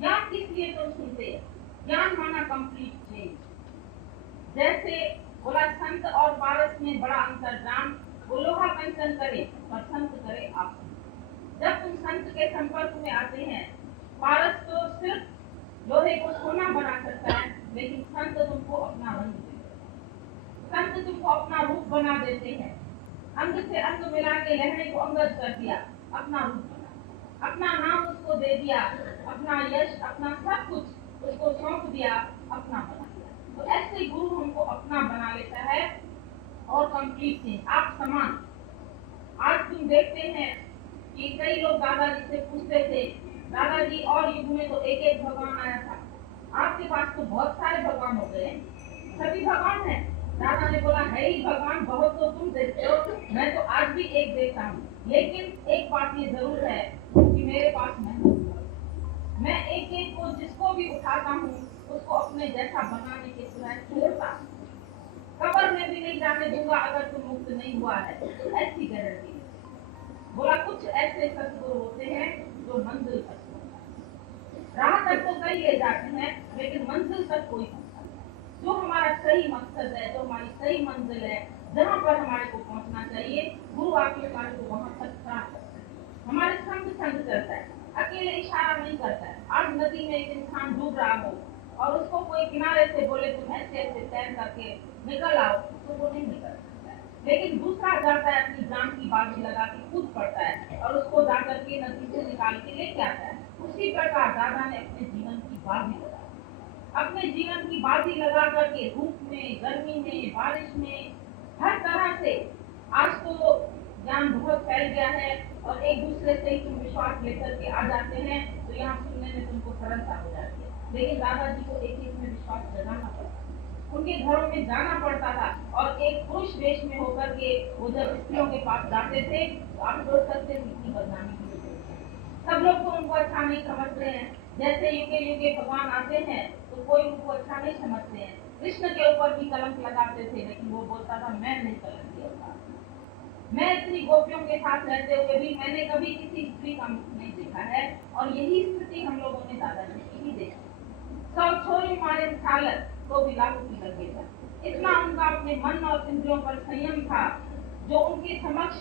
ज्ञान किस लिए तुम सुनते हैं? ज्ञान माना कंप्लीट चेंज। जैसे बोला संत और पारस में बड़ा अंतर जान, वो लोहा कंचन करे और संत करे आप। जब तुम संत के संपर्क में आते हैं, पारस तो सिर्फ लोहे को सोना बना सकता है, लेकिन संत तुमको अपना रंग देते हैं, संत तुमको अपना रूप बना देते हैं। अंग से अंग मिला के लहरे को अंगद कर दिया, अपना रूप बना, अपना नाम उसको दे दिया, अपना यश, अपना सब कुछ उसको सौंप दिया, अपना बना दिया। तो ऐसे गुरु हमको अपना बना लेता है और कंप्लीट चेंज, आप समान। आज तुम देखते हैं कि कई लोग दादाजी से पूछते थे, दादाजी और युग में तो एक एक भगवान आया था, आपके पास तो बहुत सारे भगवान हो गए, सभी भगवान हैं। दादा ने बोला है ही भगवान, बहुत तो तुम देखते हो, मैं तो आज भी एक देखता हूँ, लेकिन एक बात ये जरूर है कि मेरे पास मैं एक एक को जिसको भी उठाता हूँ उसको अपने जैसा बनाने के सिवाय छोड़ता हूँ। कब्र में भी नहीं जाने दूंगा अगर तुम मुक्त नहीं हुआ है, ऐसी गारंटी। बोला कुछ ऐसे सद्गुरु होते हैं जो मंजिल तक, राह तक तो कई ले जाते हैं, लेकिन मंजिल तक कोई पहुंचता नहीं। जो हमारा सही मकसद है, जो हमारी सही मंजिल है, जहाँ पर हमारे को पहुंचना चाहिए, गुरु आके हमारे को वहां तक प्राप्त करता है। हमारे संग संग चलता है, अकेले इशारा नहीं करता है। आज नदी में एक इंसान डूब रहा हो और उसको कोई किनारे से बोले तुम ऐसे ऐसे तैर करके निकल आओ, तो वो नहीं निकल सकता है। लेकिन दूसरा जाता है, अपनी जान की बाजी लगा के कूद पड़ता है और उसको जाकर के नदी से निकाल के लेके आता है। उसी प्रकार दादा ने अपने जीवन की बाजी लगा, अपने जीवन की बाजी लगा करके धूप में, गर्मी में, बारिश में, हर तरह से। आज तो ज्ञान बहुत फैल गया है और एक दूसरे से ही तुम विश्वास लेकर के आ जाते हैं, तो यहाँ सुनने में तुमको सरलता हो जाती है। लेकिन दादाजी को एक एक में विश्वास जगाना पड़ता, उनके घरों में जाना पड़ता था, और एक पुरुष वेश में होकर के वो जब स्त्रियों के पास जाते थे तो आप सोच सकते हैं उनकी बदनामी की। सब लोग तो उनको अच्छा नहीं समझते हैं, जैसे युगे युगे भगवान आते हैं तो कोई उनको अच्छा नहीं समझते हैं। कृष्ण के ऊपर भी कलंक लगाते थे, लेकिन वो बोलता था मैं नहीं कलंक किया, मैं इतनी गोपियों के साथ रहते हुए भी मैंने कभी किसी स्त्री का मुख नहीं देखा है। और यही स्थिति हम लोगों ने दादाजी की ही देखी। सब छोरी मारे सालत तो भी लागू की लगे था। इतना उनका अपने मन और इंद्रियों पर संयम था, जो उनके समक्ष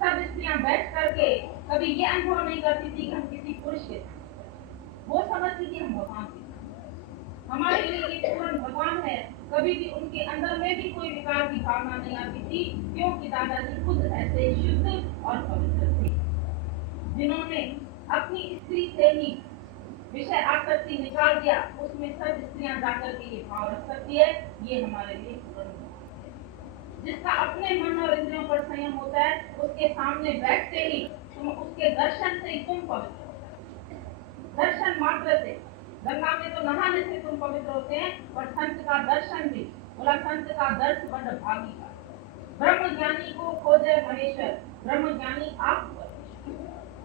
सब स्त्रियां बैठ करके कभी ये अनुभव नहीं करती थी कि हम किसी पुरुष के, वो समझती थी हम भगवान के, हमारे लिए ये पूर्ण भगवान है। कभी भी उनके अंदर में भी कोई विकार की भावना नहीं आती थी, क्योंकि दादाजी खुद ऐसे शुद्ध और पवित्र थे, जिन्होंने अपनी स्त्री से ही विषय आसक्ति निकाल दिया, उस उसमें सब स्त्रियां जाकर के ये भाव रख सकती है, ये हमारे लिए पूर्ण है। जिसका अपने मन और इंद्रियों पर संयम होता है, उसके सामने बैठते ही तुम उसके दर्शन से ही तुम पवित्र होते हो। दर्शन मात्र से, गंगा में तो नहाने से तुम पवित्र होते हैं, पर संत का दर्शन भी, बोला संत का दर्श बड़ भागी का। ब्रह्म ज्ञानी को खोजे महेश्वर, ब्रह्म ज्ञानी आप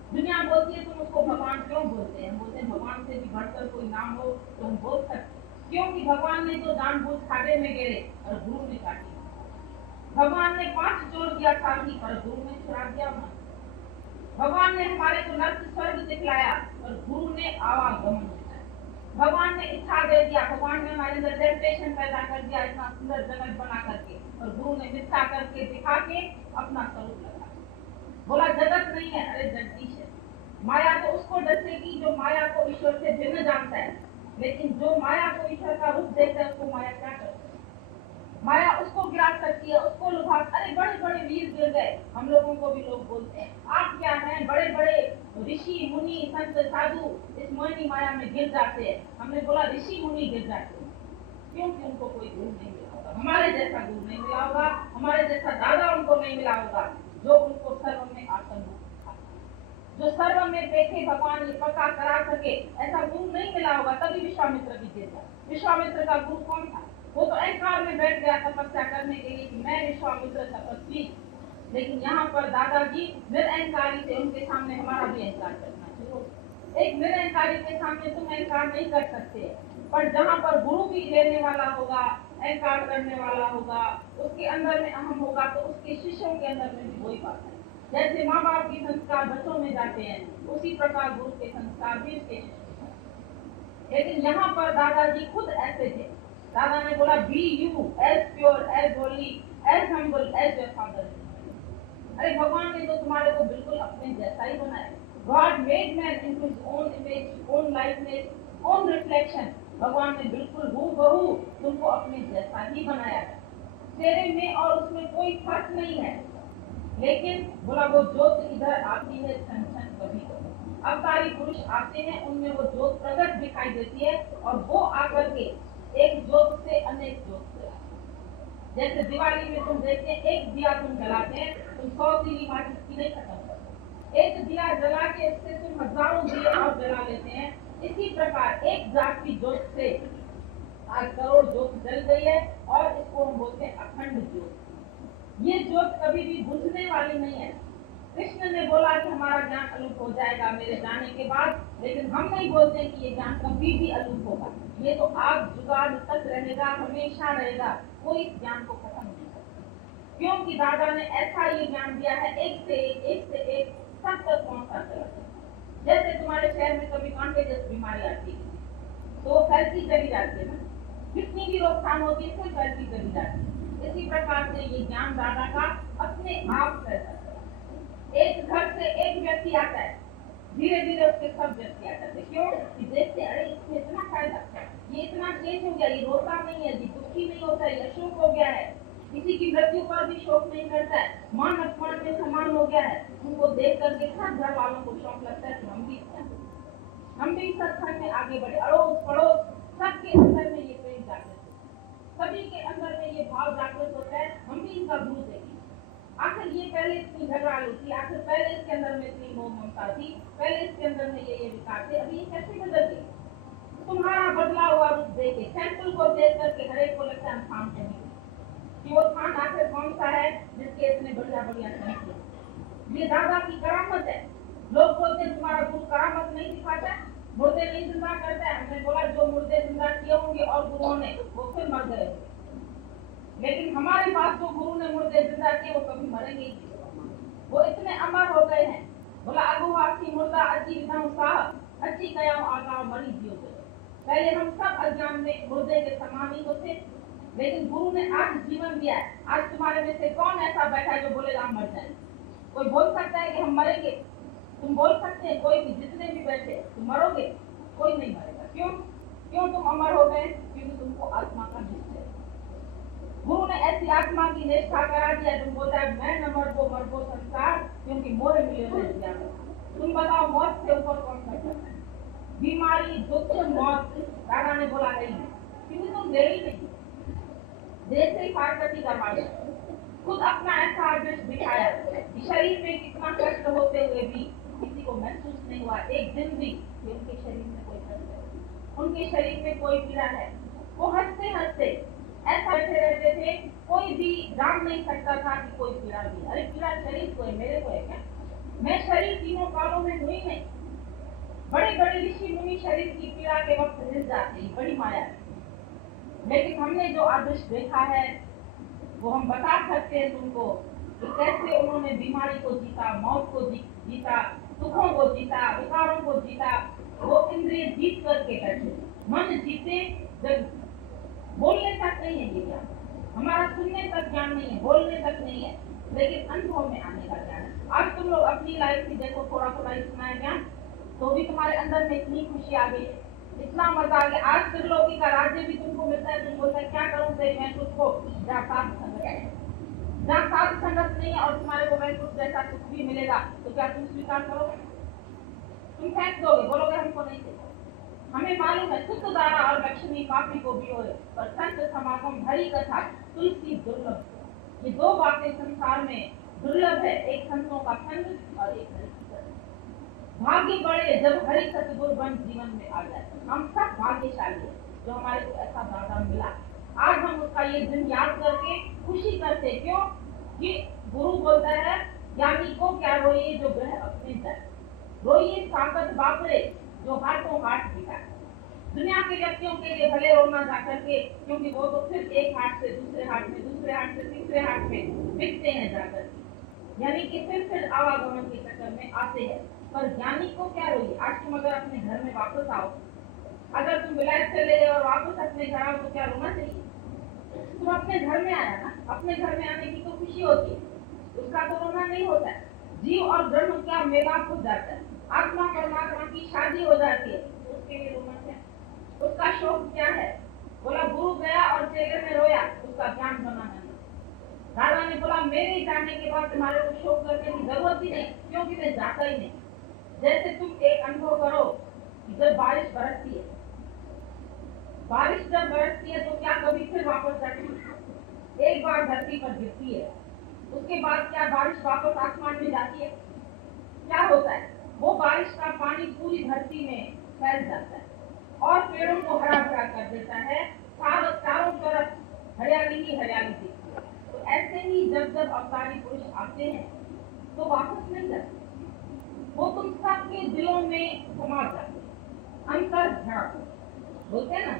दुनिया बोलती है तुम उसको भगवान क्यों बोलते हैं? बोलते हैं भगवान से भी बढ़कर कोई नाम हो तो हम बोल सकते, क्योंकि भगवान ने तो जानबूझ खाते में गिरे और गुरु ने काटी। भगवान ने 5 चोर दिया साथी, पर गुरु ने चुरा दिया मन। भगवान ने हमारे को नर्क स्वर्ग दिखलाया और गुरु ने आवागमन दिखाया। भगवान ने इच्छा दे दिया, भगवान ने हमारे अंदर टेम्पटेशन पैदा कर दिया इतना सुंदर जगत बना करके, और गुरु ने मिथ्या करके दिखा के अपना स्वरूप लगा। बोला जगत नहीं है, अरे जगदीश है। माया तो उसको डसेगी जो माया को ईश्वर से भिन्न जानता है, लेकिन जो माया को ईश्वर का रूप देखता है उसको माया क्या करती है? माया उसको गिरा सकती है, उसको लुभा। अरे बड़े बड़े वीर गिर गए, हम लोगों को भी लोग बोलते हैं आप क्या हैं, बड़े बड़े ऋषि मुनि संत साधु इस मोहिनी माया में गिर जाते हैं। हमने बोला ऋषि मुनि गिर जाते हैं क्योंकि उनको कोई गुरु नहीं मिला होगा, हमारे जैसा गुरु नहीं मिला होगा, हमारे जैसा दादा उनको नहीं मिला होगा जो उनको सर्व में आसन था, जो सर्व में देखे भगवान ये पक्का करा सके, ऐसा गुरु नहीं मिला होगा। तभी विश्वामित्र भी गिर गया। विश्वामित्र का गुरु कौन था? वो तो अहंकार में बैठ गया तपस्या करने के लिए कि मैं विश्वामित्र तपस्वी। लेकिन यहाँ पर दादाजी निरअहंकारी थे, उनके सामने हमारा भी अहंकार करना चाहिए। एक निरअहंकारी के सामने तुम अहंकार नहीं कर सकते, पर जहाँ पर गुरु भी लेने वाला होगा, अहंकार करने वाला होगा, उसके अंदर में अहम होगा, तो उसके शिष्यों के अंदर में भी वही बात है। जैसे माँ बाप के संस्कार बच्चों में जाते हैं, उसी प्रकार गुरु के संस्कार भी उसके शिष्यों में। लेकिन यहाँ पर दादाजी खुद ऐसे थे। दादा ने बोला be you as pure as holy as humble as your father. अरे भगवान ने तो तुम्हारे को बिल्कुल अपने जैसा ही बनाया। God made man in his own image, own likeness, own reflection. भगवान ने बिल्कुल हूबहू तुमको अपने जैसा ही बनाया है। तेरे में और उसमें कोई फर्क नहीं है। लेकिन बोला वो जोत इधर आती है छन छन कभी कभी। अवतारी पुरुष आते हैं, उनमें वो जोत प्रकट दिखाई देती है, और वो आकर के एक जोत से अनेक जोत से, जैसे दिवाली में तुम देखते हैं एक दिया तुम जलाते हैं, तुम 100 तीली माचिस की नहीं खत्म करते। एक दिया जला के इससे तुम हजारों दिए और जला लेते हैं। इसी प्रकार एक जात की जोत से आज करोड़ जोत जल गई है, और इसको हम बोलते हैं अखंड जोत। ये जोत कभी भी बुझने वाली नहीं है। कृष्ण ने बोला कि हमारा ज्ञान अलूप हो जाएगा मेरे जाने के बाद, लेकिन हम नहीं बोलते कि ये ज्ञान कभी भी अलूप होगा। ये तो आग जुगाड़ तक रहेगा, हमेशा रहेगा, कोई इस ज्ञान को खत्म नहीं करता। क्योंकि दादा ने ऐसा ये ज्ञान दिया है, एक से एक सब तक पहुंचा चला। जैसे तुम्हारे शहर में कभी कॉन्टेजियस बीमारी आती है तो वो फैलती चली जाती है ना, जितनी भी रोकथाम होती है फिर फैलती चली जाती है। इसी प्रकार से ये ज्ञान दादा का अपने आप फैलता है। एक घर से एक व्यक्ति आता है, धीरे धीरे उसके सब व्यक्ति आ जाते हैं। क्यों? कि देखते अरे इसमें इतना फायदा, ये इतना चेंज हो गया, ये रोता नहीं है, ये दुखी नहीं होता है, ये अशोक हो गया है, किसी की मृत्यु पर भी शोक नहीं करता है, मान अपमान में समान हो गया है। उनको देख करके सब घर वालों को शौक लगता है कि हम भी सत्संग में आगे बढ़े। अड़ोस पड़ोस सबके अंदर में ये प्रेम जागृत होता है, सभी के अंदर में ये भाव जागृत होता है, हम भी इनका गुरु देखें। आखिर ये पहले इतनी झगड़ालू थी, आखिर पहले इसके अंदर में इतनी मोह ममता थी, पहले इसके अंदर में ये विकार थे, अभी ये कैसे बदल गई? तुम्हारा बदला हुआ रूप देखे, सैंपल को देख करके हर एक को लगता है थान कि वो थान आखिर कौन सा है जिसके इतने बढ़िया बढ़िया संख्या। ये दादा की करामत है। लोग बोलते हैं तुम्हारा गुरु करामत नहीं दिखाता, मुर्दे नहीं जिंदा करता है। हमने बोला जो मुर्दे जिंदा किए होंगे और गुरुओं ने वो फिर मर गए, लेकिन हमारे पास जो गुरु ने मुर्दे जिंदा किए वो कभी मरेंगे ही, वो इतने अमर हो गए हैं। बोला अगुवासी मुर्दा अजी विधान साहब अच्छी कयाम आगा मरी जियो। पहले हम सब अज्ञान में मुर्दे के समान ही होते, लेकिन गुरु ने आज जीवन दिया है। आज तुम्हारे में से कौन ऐसा बैठा है जो बोलेगा हम मर जाए? कोई बोल सकता है कि हम मरेंगे? तुम बोल सकते हैं, कोई भी जितने भी बैठे तुम मरोगे? कोई नहीं मरेगा। क्यों? क्यों तुम अमर हो गए? क्योंकि तुमको आत्मा का निश्चय है। गुरु ने ऐसी आत्मा की निष्ठा करा दिया, तुम बोलता है मैं न मरबो संसार क्योंकि मोरे मिले ज्ञान। तुम बताओ मौत से ऊपर कौन सा करना है? बीमारी, दुख, मौत दादा ने बोला नहीं, क्योंकि तुम दे ही नहीं, देर से ही फारकती करवा दी। खुद अपना ऐसा आदर्श दिखाया कि शरीर में कितना कष्ट होते हुए भी किसी को महसूस नहीं हुआ एक दिन भी कि उनके शरीर में कोई कष्ट है, उनके शरीर में कोई पीड़ा है। वो हंसते हंसते ऐसा बैठे रहते थे, कोई भी जान नहीं सकता था कि कोई पीड़ा भी। अरे पीड़ा शरीर को है, मेरे को है क्या? मैं शरीर तीनों कालों में हुई नहीं। बड़े बड़े ऋषि मुनि शरीर की पीड़ा के वक्त हिल जाते हैं, बड़ी माया है। लेकिन हमने जो आदर्श देखा है वो हम बता सकते हैं तुमको कि कैसे उन्होंने बीमारी को जीता, मौत को जीता, दुखों को जीता, विकारों को जीता। वो इंद्रिय जीत करके बैठे, मन जीते। जब बोलने तक नहीं है ये ज्ञान, हमारा सुनने तक ज्ञान नहीं है, बोलने तक नहीं है, लेकिन अनुभव में आने का ज्ञान है। आज तुम लोग अपनी लाइफ की देखो, थोड़ा थोड़ा ही सुना है ज्ञान, तो भी तुम्हारे अंदर में इतनी खुशी आ गई, इतना मजा आ गया। आज त्रिलोकी का राज्य भी तुमको मिलता है, तुम बोलते क्या करूं तेरी मैं तुझको साथ संगत, जहाँ साथ संगत नहीं है और तुम्हारे को वैकुंठ जैसा कुछ भी मिलेगा तो क्या तुम स्वीकार करोगे? तुम फेंक दोगे, बोलोगे हमको नहीं चाहिए। हमें मालूम है शुद्ध दारा और लक्ष्मी पापी को भी होए, पर संत समागम हरि कथा तुलसी दुर्लभ। ये दो बातें संसार में दुर्लभ है, एक संतों का संग और एक हरि की कथा। भाग्य बढ़े जब हरि सतगुरु बन जीवन में आ जाए। हम सब भाग्यशाली है जो हमारे को ऐसा दादा मिला। आज हम उसका ये दिन याद करके खुशी करते, क्यों कि गुरु बोलता है ज्ञानी को क्या रोइए जो ग्रह अपने जाए, रोइए साकत बापरे जो हाथों हाथ बिता। दुनिया के व्यक्तियों के लिए भले रोना जा करके, क्योंकि वो तो फिर एक हाथ से दूसरे हाथ में, दूसरे हाथ से तीसरे हाथ में बिकते हैं जाकर, यानी कि फिर आवागमन के चक्कर में आते हैं। पर ज्ञानी को क्या रोइए? आज तुम अगर अपने घर में वापस आओ, अगर तुम विलायत चले और वापस अपने घर आओ तो क्या रोना चाहिए? तुम अपने घर में आया ना, अपने घर में आने की तो खुशी होती है, उसका तो रोना नहीं होता है। जीव और ब्रह्म क्या मेलाप हो जाता है, आत्मा परमात्मा की शादी हो जाती है, उसके लिए रोना क्या? उसका शोक क्या है? बोला गुरु गया और चेले में रोया, उसका ज्ञान बनाना नहीं। दादा ने बोला मेरे जाने के बाद तुम्हारे को शोक करने की जरूरत ही नहीं, क्योंकि मैं जाता ही नहीं। जैसे तुम एक अनुभव करो कि जब बारिश बरसती है, बारिश जब बरसती है तो क्या कभी फिर वापस जाती है? एक बार धरती पर गिरती है, उसके बाद क्या बारिश वापस आसमान में जाती है? क्या होता है? वो बारिश का पानी पूरी धरती में फैल जाता है और पेड़ों को हरा भरा कर देता है, चारों तरफ हरियाली ही हरियाली दिखती है। तो ऐसे ही जब जब अवतारी पुरुष आते हैं तो वापस नहीं जाते, वो तुम सबके दिलों में समा जाते हैं। अंतर ध्यान बोलते हैं ना,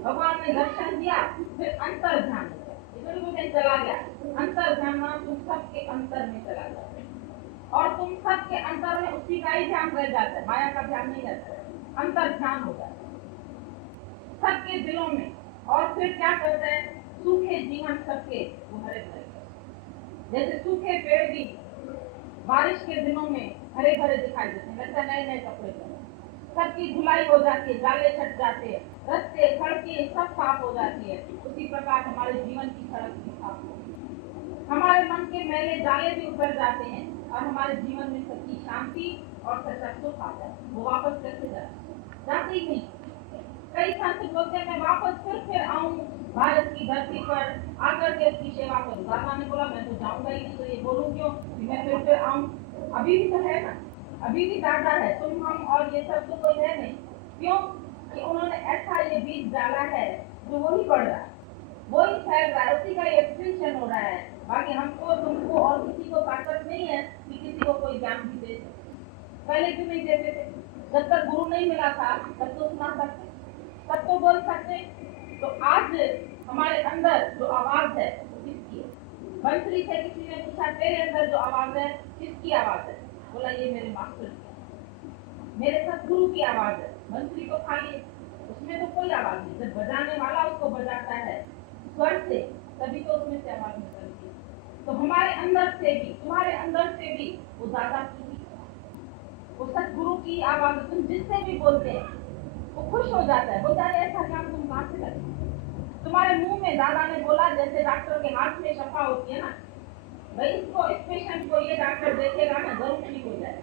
भगवान ने दर्शन दिया फिर अंतर ध्यान, इधर उधर चला गया, अंतर ध्यान तुम सबके अंतर में चला जाता है और तुम सबके अंतर में उसी का ही ध्यान रह जाता है, माया का ध्यान नहीं रहता है, अंतर ध्यान हो जाता है सबके दिलों में। और फिर क्या करते हैं? सूखे जीवन सबके वो हरे भरे, जैसे सूखे पेड़ भी बारिश के दिनों में हरे भरे दिखाई देते हैं, लगता है नए नए कपड़े पहने, सबकी धुलाई हो जाती है, जाले छट जाते हैं, रास्ते सड़कें सब साफ हो जाती है। उसी प्रकार हमारे जीवन की सड़क भी साफ होती है, हमारे मन के मैले जाले भी उतर जाते हैं और हमारे जीवन में सच्ची शांति और सच्चा सुख आता है। वो वापस कैसे जाते ही नहीं। कई संत बोलते हैं मैं वापस फिर आऊं भारत की धरती पर आकर के उसकी सेवा करूं। दादा ने बोला मैं तो जाऊंगा ही नहीं, तो ये बोलूं क्यों कि मैं फिर आऊं? अभी भी तो है ना, अभी भी दादा है, तुम हम और ये सब तो कोई है नहीं। क्यों कि उन्होंने ऐसा ये बीज डाला है जो वही बढ़ रहा है, वही फैल रहा है, उसी का एक्सटेंशन हो रहा है। बाकी हमको तुमको और किसी को ताकत नहीं है कि किसी को कोई ज्ञान भी दे सके। पहले क्यों नहीं देते थे? जब तक गुरु नहीं मिला था तब तो सुना सकते, तब तो बोल सकते। तो आज हमारे अंदर जो आवाज है वो किसकी है? बंसरी से किसी ने पूछा तेरे अंदर जो आवाज है किसकी आवाज है? बोला ये मेरे मास्टर की, मेरे सतगुरु की आवाज है। बंसरी को खाली उसमें तो कोई आवाज नहीं, जब बजाने वाला उसको बजाता है स्वर से तभी तो उसमें से आवाज निकलती है। तो हमारे अंदर से भी, तुम्हारे अंदर से भी वो दादा की, वो सतगुरु की आवाज, तुम जिससे भी बोलते हैं वो खुश हो जाता है, बोलता है ऐसा काम तुम कहाँ से करते? तुम्हारे मुंह में दादा ने बोला, जैसे डॉक्टर के हाथ में शफा होती है ना, भाई इसको इस पेशेंट को ये डॉक्टर देखेगा ना जरूर ठीक हो जाए,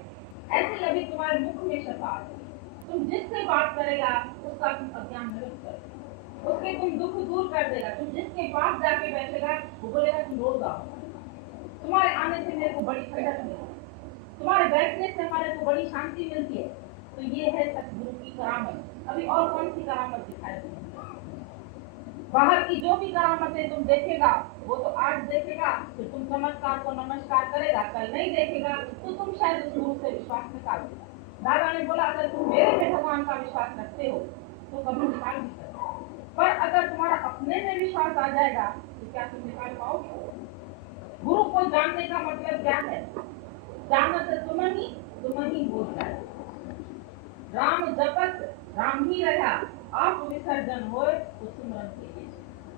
ऐसे ही अभी तुम्हारे मुख में शफा आ गई। तुम जिससे बात करेगा उसका तुम अज्ञान निवृत्त कर देगा, उसके तुम दुख दूर कर देगा। तुम जिसके पास जाके बैठेगा वो बोलेगा तुम रोज आओ, तुम्हारे आने से मेरे को बड़ी ठंडक मिली, तुम्हारे बैठने से हमारे को बड़ी शांति मिलती है। तो ये है सतगुरु की करामत। अभी और कौन सी करामत दिखाई देगी? बाहर की जो भी करामतें तुम देखेगा वो तो आज देखेगा तो तुम चमत्कार को नमस्कार करेगा, कल नहीं देखेगा तो तुम शायद उस गुरु से विश्वास निकाल देगा। दादा ने बोला अगर तुम मेरे में भगवान का विश्वास रखते हो तो कभी निकाल भी सकते, पर अगर तुम्हारा अपने में विश्वास आ जाएगा तो क्या तुम निकाल पाओगे? गुरु को जानने का मतलब क्या है? जानत तुम ही बोल रहा है। राम जपत राम ही रहा, आप विसर्जन होए तो सिमरन के लिए।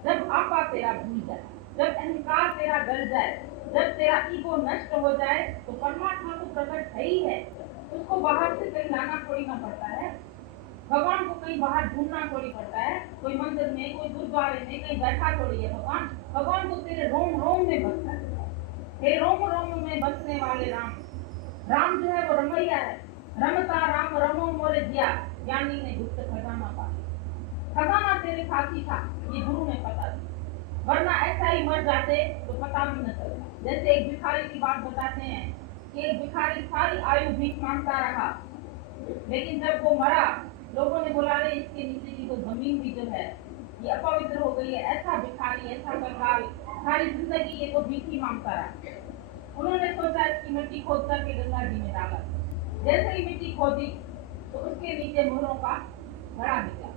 जब आपा तेरा भूल जाए, जब अहंकार तेरा गल जाए, जब तेरा ईगो नष्ट हो जाए तो परमात्मा तो प्रकट है ही है, उसको बाहर से कहीं लाना थोड़ी ना पड़ता है। भगवान को कहीं बाहर ढूंढना थोड़ी पड़ता है, कोई मंदिर में कोई गुरुद्वारे में कहीं बैठा थोड़ी है भगवान। भगवान तो तेरे रोम रोम में बसता है। हे रोम रोम में बसने वाले राम, राम जो है वो रमैया है। रमता राम रमो मोरे दिया, ज्ञानी ने गुप्त खजाना पा। खजाना तेरे साथी था, ये गुरु ने पता दिया, वरना ऐसा ही मर जाते तो पता भी न चलता। जैसे एक भिखारी की बात बताते हैं कि एक भिखारी सारी आयु भीख मांगता रहा, लेकिन जब वो मरा लोगों ने बोला रे इसके नीचे की तो जमीन भी जो है ये अपवित्र हो गई है। ऐसा भिखारी, ऐसा कंगाल, सारी जिंदगी ये तो भीख ही मांगता रहा। उन्होंने सोचा इसकी मिट्टी खोद करके गंगा जी में डाला। जैसे ही मिट्टी खोदी तो उसके नीचे मोहरों का घड़ा निकला।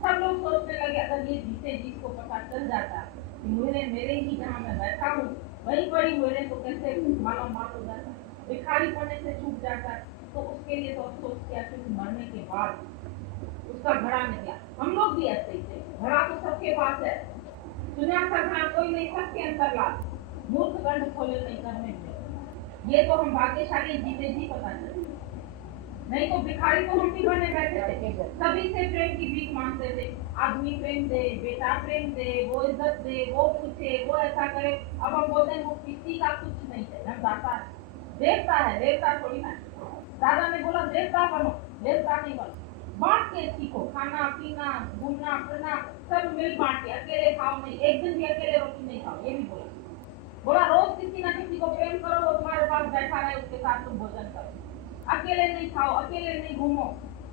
सब लोग सोचने लगे अगर ये जीते जी को पता चल जाता कि मोहरे मेरे ही जहाँ मैं बैठा हूँ वहीं पड़ी मोहरे तो कैसे माला माल हो जाता, भिखारी पड़ने से छूट जाता। तो उसके लिए तो अफसोस किया क्योंकि मरने के बाद उसका घड़ा निकला। हम लोग भी ऐसे ही थे, घड़ा तो सबके पास है, दुनिया का घड़ा कोई नहीं, सबके अंदर ला मूर्ख गंध खोले नहीं करने में। ये तो हम भाग्यशाली जीते जी पता चले, नहीं तो भिखारी तो हम भी बने बैठे थे, सभी से प्रेम की भीख मांगते थे। आदमी प्रेम दे, बेटा प्रेम दे, वो इज्जत दे, वो पूछे, वो ऐसा करे। अब हम बोलते हैं वो किसी का कुछ नहीं है, हम दाता है, देवता है, देवता थोड़ी ना। दादा ने बोला देवता बनो, देवता नहीं बनो, बांट के सीखो, खाना पीना घूमना फिरना सब मिल बांट के, अकेले खाओ नहीं, एक दिन भी अकेले रोटी नहीं खाओ। ये भी बोला रोज किसी ना किसी को प्रेम करो, वो तुम्हारे पास बैठा रहे, उसके साथ तुम भोजन करो। अकेले नहीं खाओ, अकेले नहीं घूमो,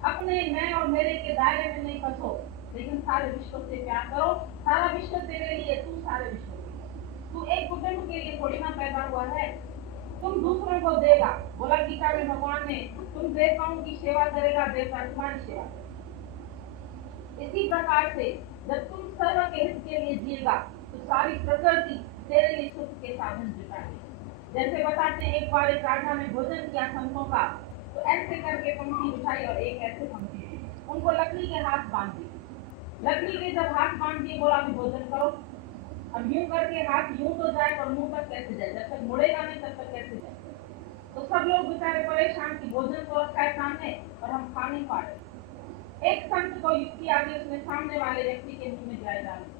अपने मैं और मेरे के दायरे में नहीं फंसो, लेकिन सारे विश्व से प्यार करो। सारा विश्व तेरे लिए, तू सारे विश्व के लिए। तू एक कुटुंब के लिए थोड़ी ना पैदा हुआ है, तुम दूसरों को देगा। बोला गीता में भगवान ने तुम देवताओं की सेवा करेगा, देवता तुम्हारी सेवा करेगा। इसी प्रकार से जब तुम सर्व के हित के लिए जिएगा तो सारी प्रकृति तेरे लिए सुख के साधन जुटाएगी। जैसे बताते हैं एक बार एक राजा ने भोजन किया संतों का, तो ऐसे करके पंक्ति बिछाई और एक ऐसे पंक्ति, उनको लकड़ी के हाथ बांध दिए। लकड़ी के जब हाथ बांध दिए बोला अभी भोजन करो। अब यूं करके हाथ यूं तो जाए पर मुंह तक कैसे जाए, जब तक मुड़ेगा नहीं तब तक कैसे जाए। तो सब लोग बेचारे परेशान कि भोजन तो रखा है सामने और हम खा नहीं पा रहे। एक संत को युक्ति आ गई, उसने सामने वाले व्यक्ति के मुंह में गिराई डाली।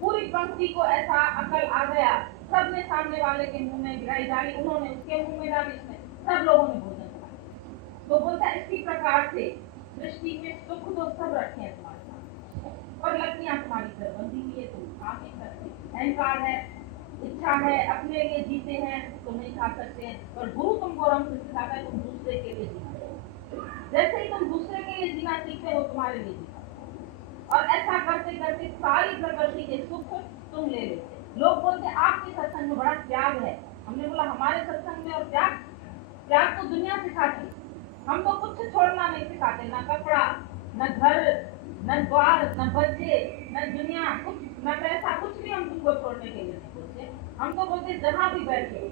पूरी पंक्ति को ऐसा अकल आ गया, सबने सामने वाले के मुंह में गिराई डाली, उन्होंने उसके मुंह में डाली, इसने सब लोगों ने भोजन खाया। तो बोलता इसी प्रकार से सृष्टि में सुख तो सब रखे हैं तुम्हारे साथ, और लकड़ियां तुम्हारी सर बंधी हुई है, तुम खा नहीं सकते। अहंकार है, इच्छा है, अपने लिए जीते हैं तो नहीं खा सकते हैं। और गुरु तुमको रंग से सिखाता है तुम दूसरे के लिए जीना। जैसे ही तुम दूसरे के लिए जीना सीखते हो तुम्हारे लिए जीना, और ऐसा करते करते सारी प्रकृति के सुख तुम ले लेते। लोग बोलते आपके सत्संग में बड़ा त्याग है। हमने बोला हमारे सत्संग में और त्याग तो दुनिया सिखाती, हम तो कुछ छोड़ना नहीं सिखाते, ना कपड़ा, न घर, न द्वार, न बच्चे, न दुनिया, कुछ न पैसा, कुछ भी हम तुमको छोड़ने के लिए नहीं बोलते। हम तो बोलते जहाँ भी बैठे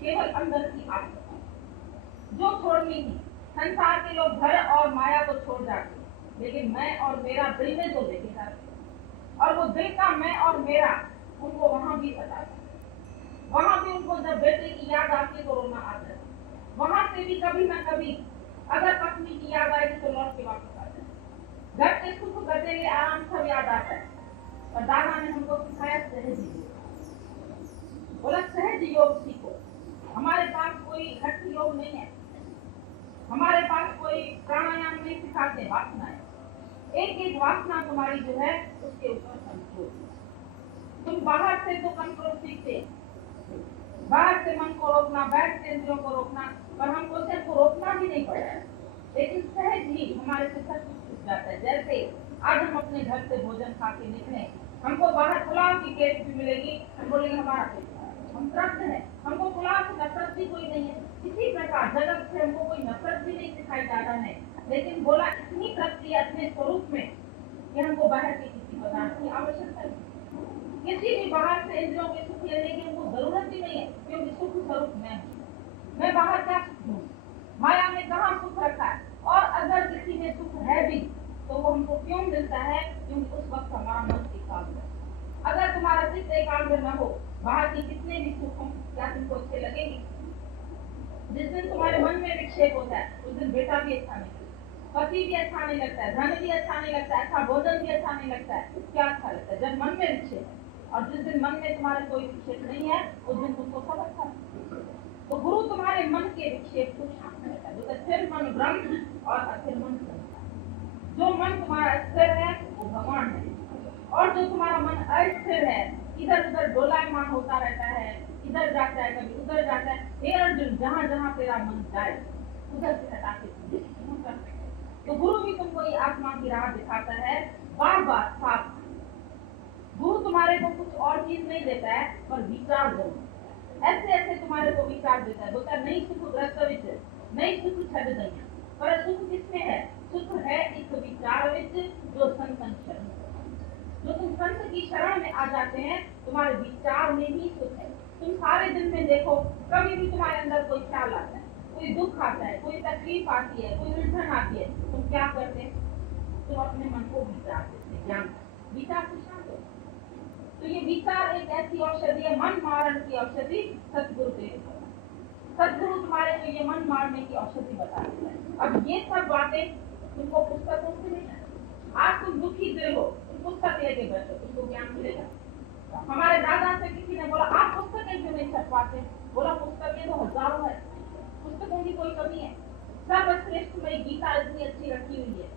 केवल अंदर की आत्मा जो छोड़नी थी। संसार के लोग घर और माया को छोड़ जाते, लेकिन मैं और मेरा दिल में तो लेके जाते, और वो दिल का मैं और मेरा उनको वहां भी सताता। वहां भी उनको जब बेटे की याद आती तो रोना आता है, वहां से भी कभी ना कभी अगर पत्नी की याद आएगी तो लौट के वापस आता है। घर के सुख गदेले आराम सब याद आता है। और दादा ने हमको सिखाया सहज योग। बोला सहज योग सीखो। हमारे पास कोई घट योग नहीं है, हमारे पास कोई प्राणायाम नहीं सिखा सिखाते हैं वासनाएं। एक एक वासना तुम्हारी जो है उसके ऊपर कंट्रोल। तुम बाहर से तो कंट्रोल सीखते, बाहर से मन को रोकना, बैठ से इंद्रियों को रोकना, पर हम बोलते हैं रोकना भी नहीं पड़ा है, लेकिन सहज ही हमारे से सब कुछ छूट जाता है। जैसे आज हम अपने घर से भोजन खा के निकले, हमको बाहर पुलाव की टेस्ट भी मिलेगी, हम बोलेंगे हमारा पेट, हम तृप्त हैं, हमको पुलाव से नफरत भी कोई नहीं है। इसी प्रकार जगत से हमको कोई नफरत भी नहीं सिखाई जा रहा है, लेकिन बोला इतनी तृप्ति अपने स्वरूप में कि हमको बाहर के किसी पदार्थ की आवश्यकता नहीं, किसी भी बाहर से इंद्रियों के सुख लेने की हमको जरूरत ही नहीं है, क्योंकि सुख स्वरूप मैं बाहर क्या सुख दूं, माया में कहाँ सुख रखा है। और अगर किसी में सुख है भी तो वो हमको क्यों मिलता है, क्योंकि उस वक्त हमारा मन एकाग्र है। अगर तुम्हारा चित्त एकाग्र न हो, बाहर की कितने भी सुख हों क्या तुमको अच्छे लगेंगे? जिस दिन तुम्हारे मन में विक्षेप होता है उस दिन बेटा भी अच्छा नहीं लगता, पति भी अच्छा नहीं लगता है, धन भी अच्छा नहीं लगता है, अच्छा भोजन भी अच्छा नहीं लगता है। क्या अच्छा लगता है? जब मन में विक्षेप है। और जिस दिन मन में तुम्हारे कोई विक्षेप नहीं है उस दिन तुमको सब अच्छा लगता है। तो गुरु तुम्हारे मन के विक्षेप को शांत करता है। तो स्थिर मन ब्रह्म और अस्थिर मन संसार। जो मन तुम्हारा स्थिर है वो भगवान है, और जो तुम्हारा मन अस्थिर है, इधर उधर डोलायमान होता रहता है, इधर जाता है कभी उधर जाता है, हे अर्जुन जहाँ जहाँ तेरा मन जाए उधर से हटा के तो गुरु भी तुमको ये आत्मा की राह दिखाता है बार बार साथ। गुरु तुम्हारे को कुछ और चीज नहीं देता है पर विचार जरूर, ऐसे ऐसे तुम्हारे को विचार देता है। बोलता है नहीं सुख ग्रस्त, नहीं सुख छद नहीं, पर सुख किसमें है? सुख है इस विचार विच जो संतन शरण। जो तुम संत की शरण में आ जाते हैं तुम्हारे विचार में ही सुख है। तुम सारे दिन में देखो कभी भी तुम्हारे अंदर कोई ख्याल आता है, कोई दुख आता है, कोई तकलीफ आती है, कोई उलझन आती है, तुम क्या करते हैं? तुम अपने मन को विचार देते, ज्ञान विचार से शांत हो। तो ये विचार एक ऐसी औषधि है, मन मारण की औषधि सतगुरु देव। सतगुरु तुम्हारे को ये मन मारने की औषधि बताते हैं। अब ये सब बातें तुमको पुस्तकों से नहीं है। आज तुम दुखी दिल हो, तुम पुस्तक लेके बैठो, तुमको ज्ञान मिलेगा। हमारे दादा से किसी ने बोला आप पुस्तकें क्यों नहीं छपवाते? बोला पुस्तकें तो हजारों है, पुस्तकों की कोई कमी है। सर्वश्रेष्ठ में गीता इतनी अच्छी रखी हुई है,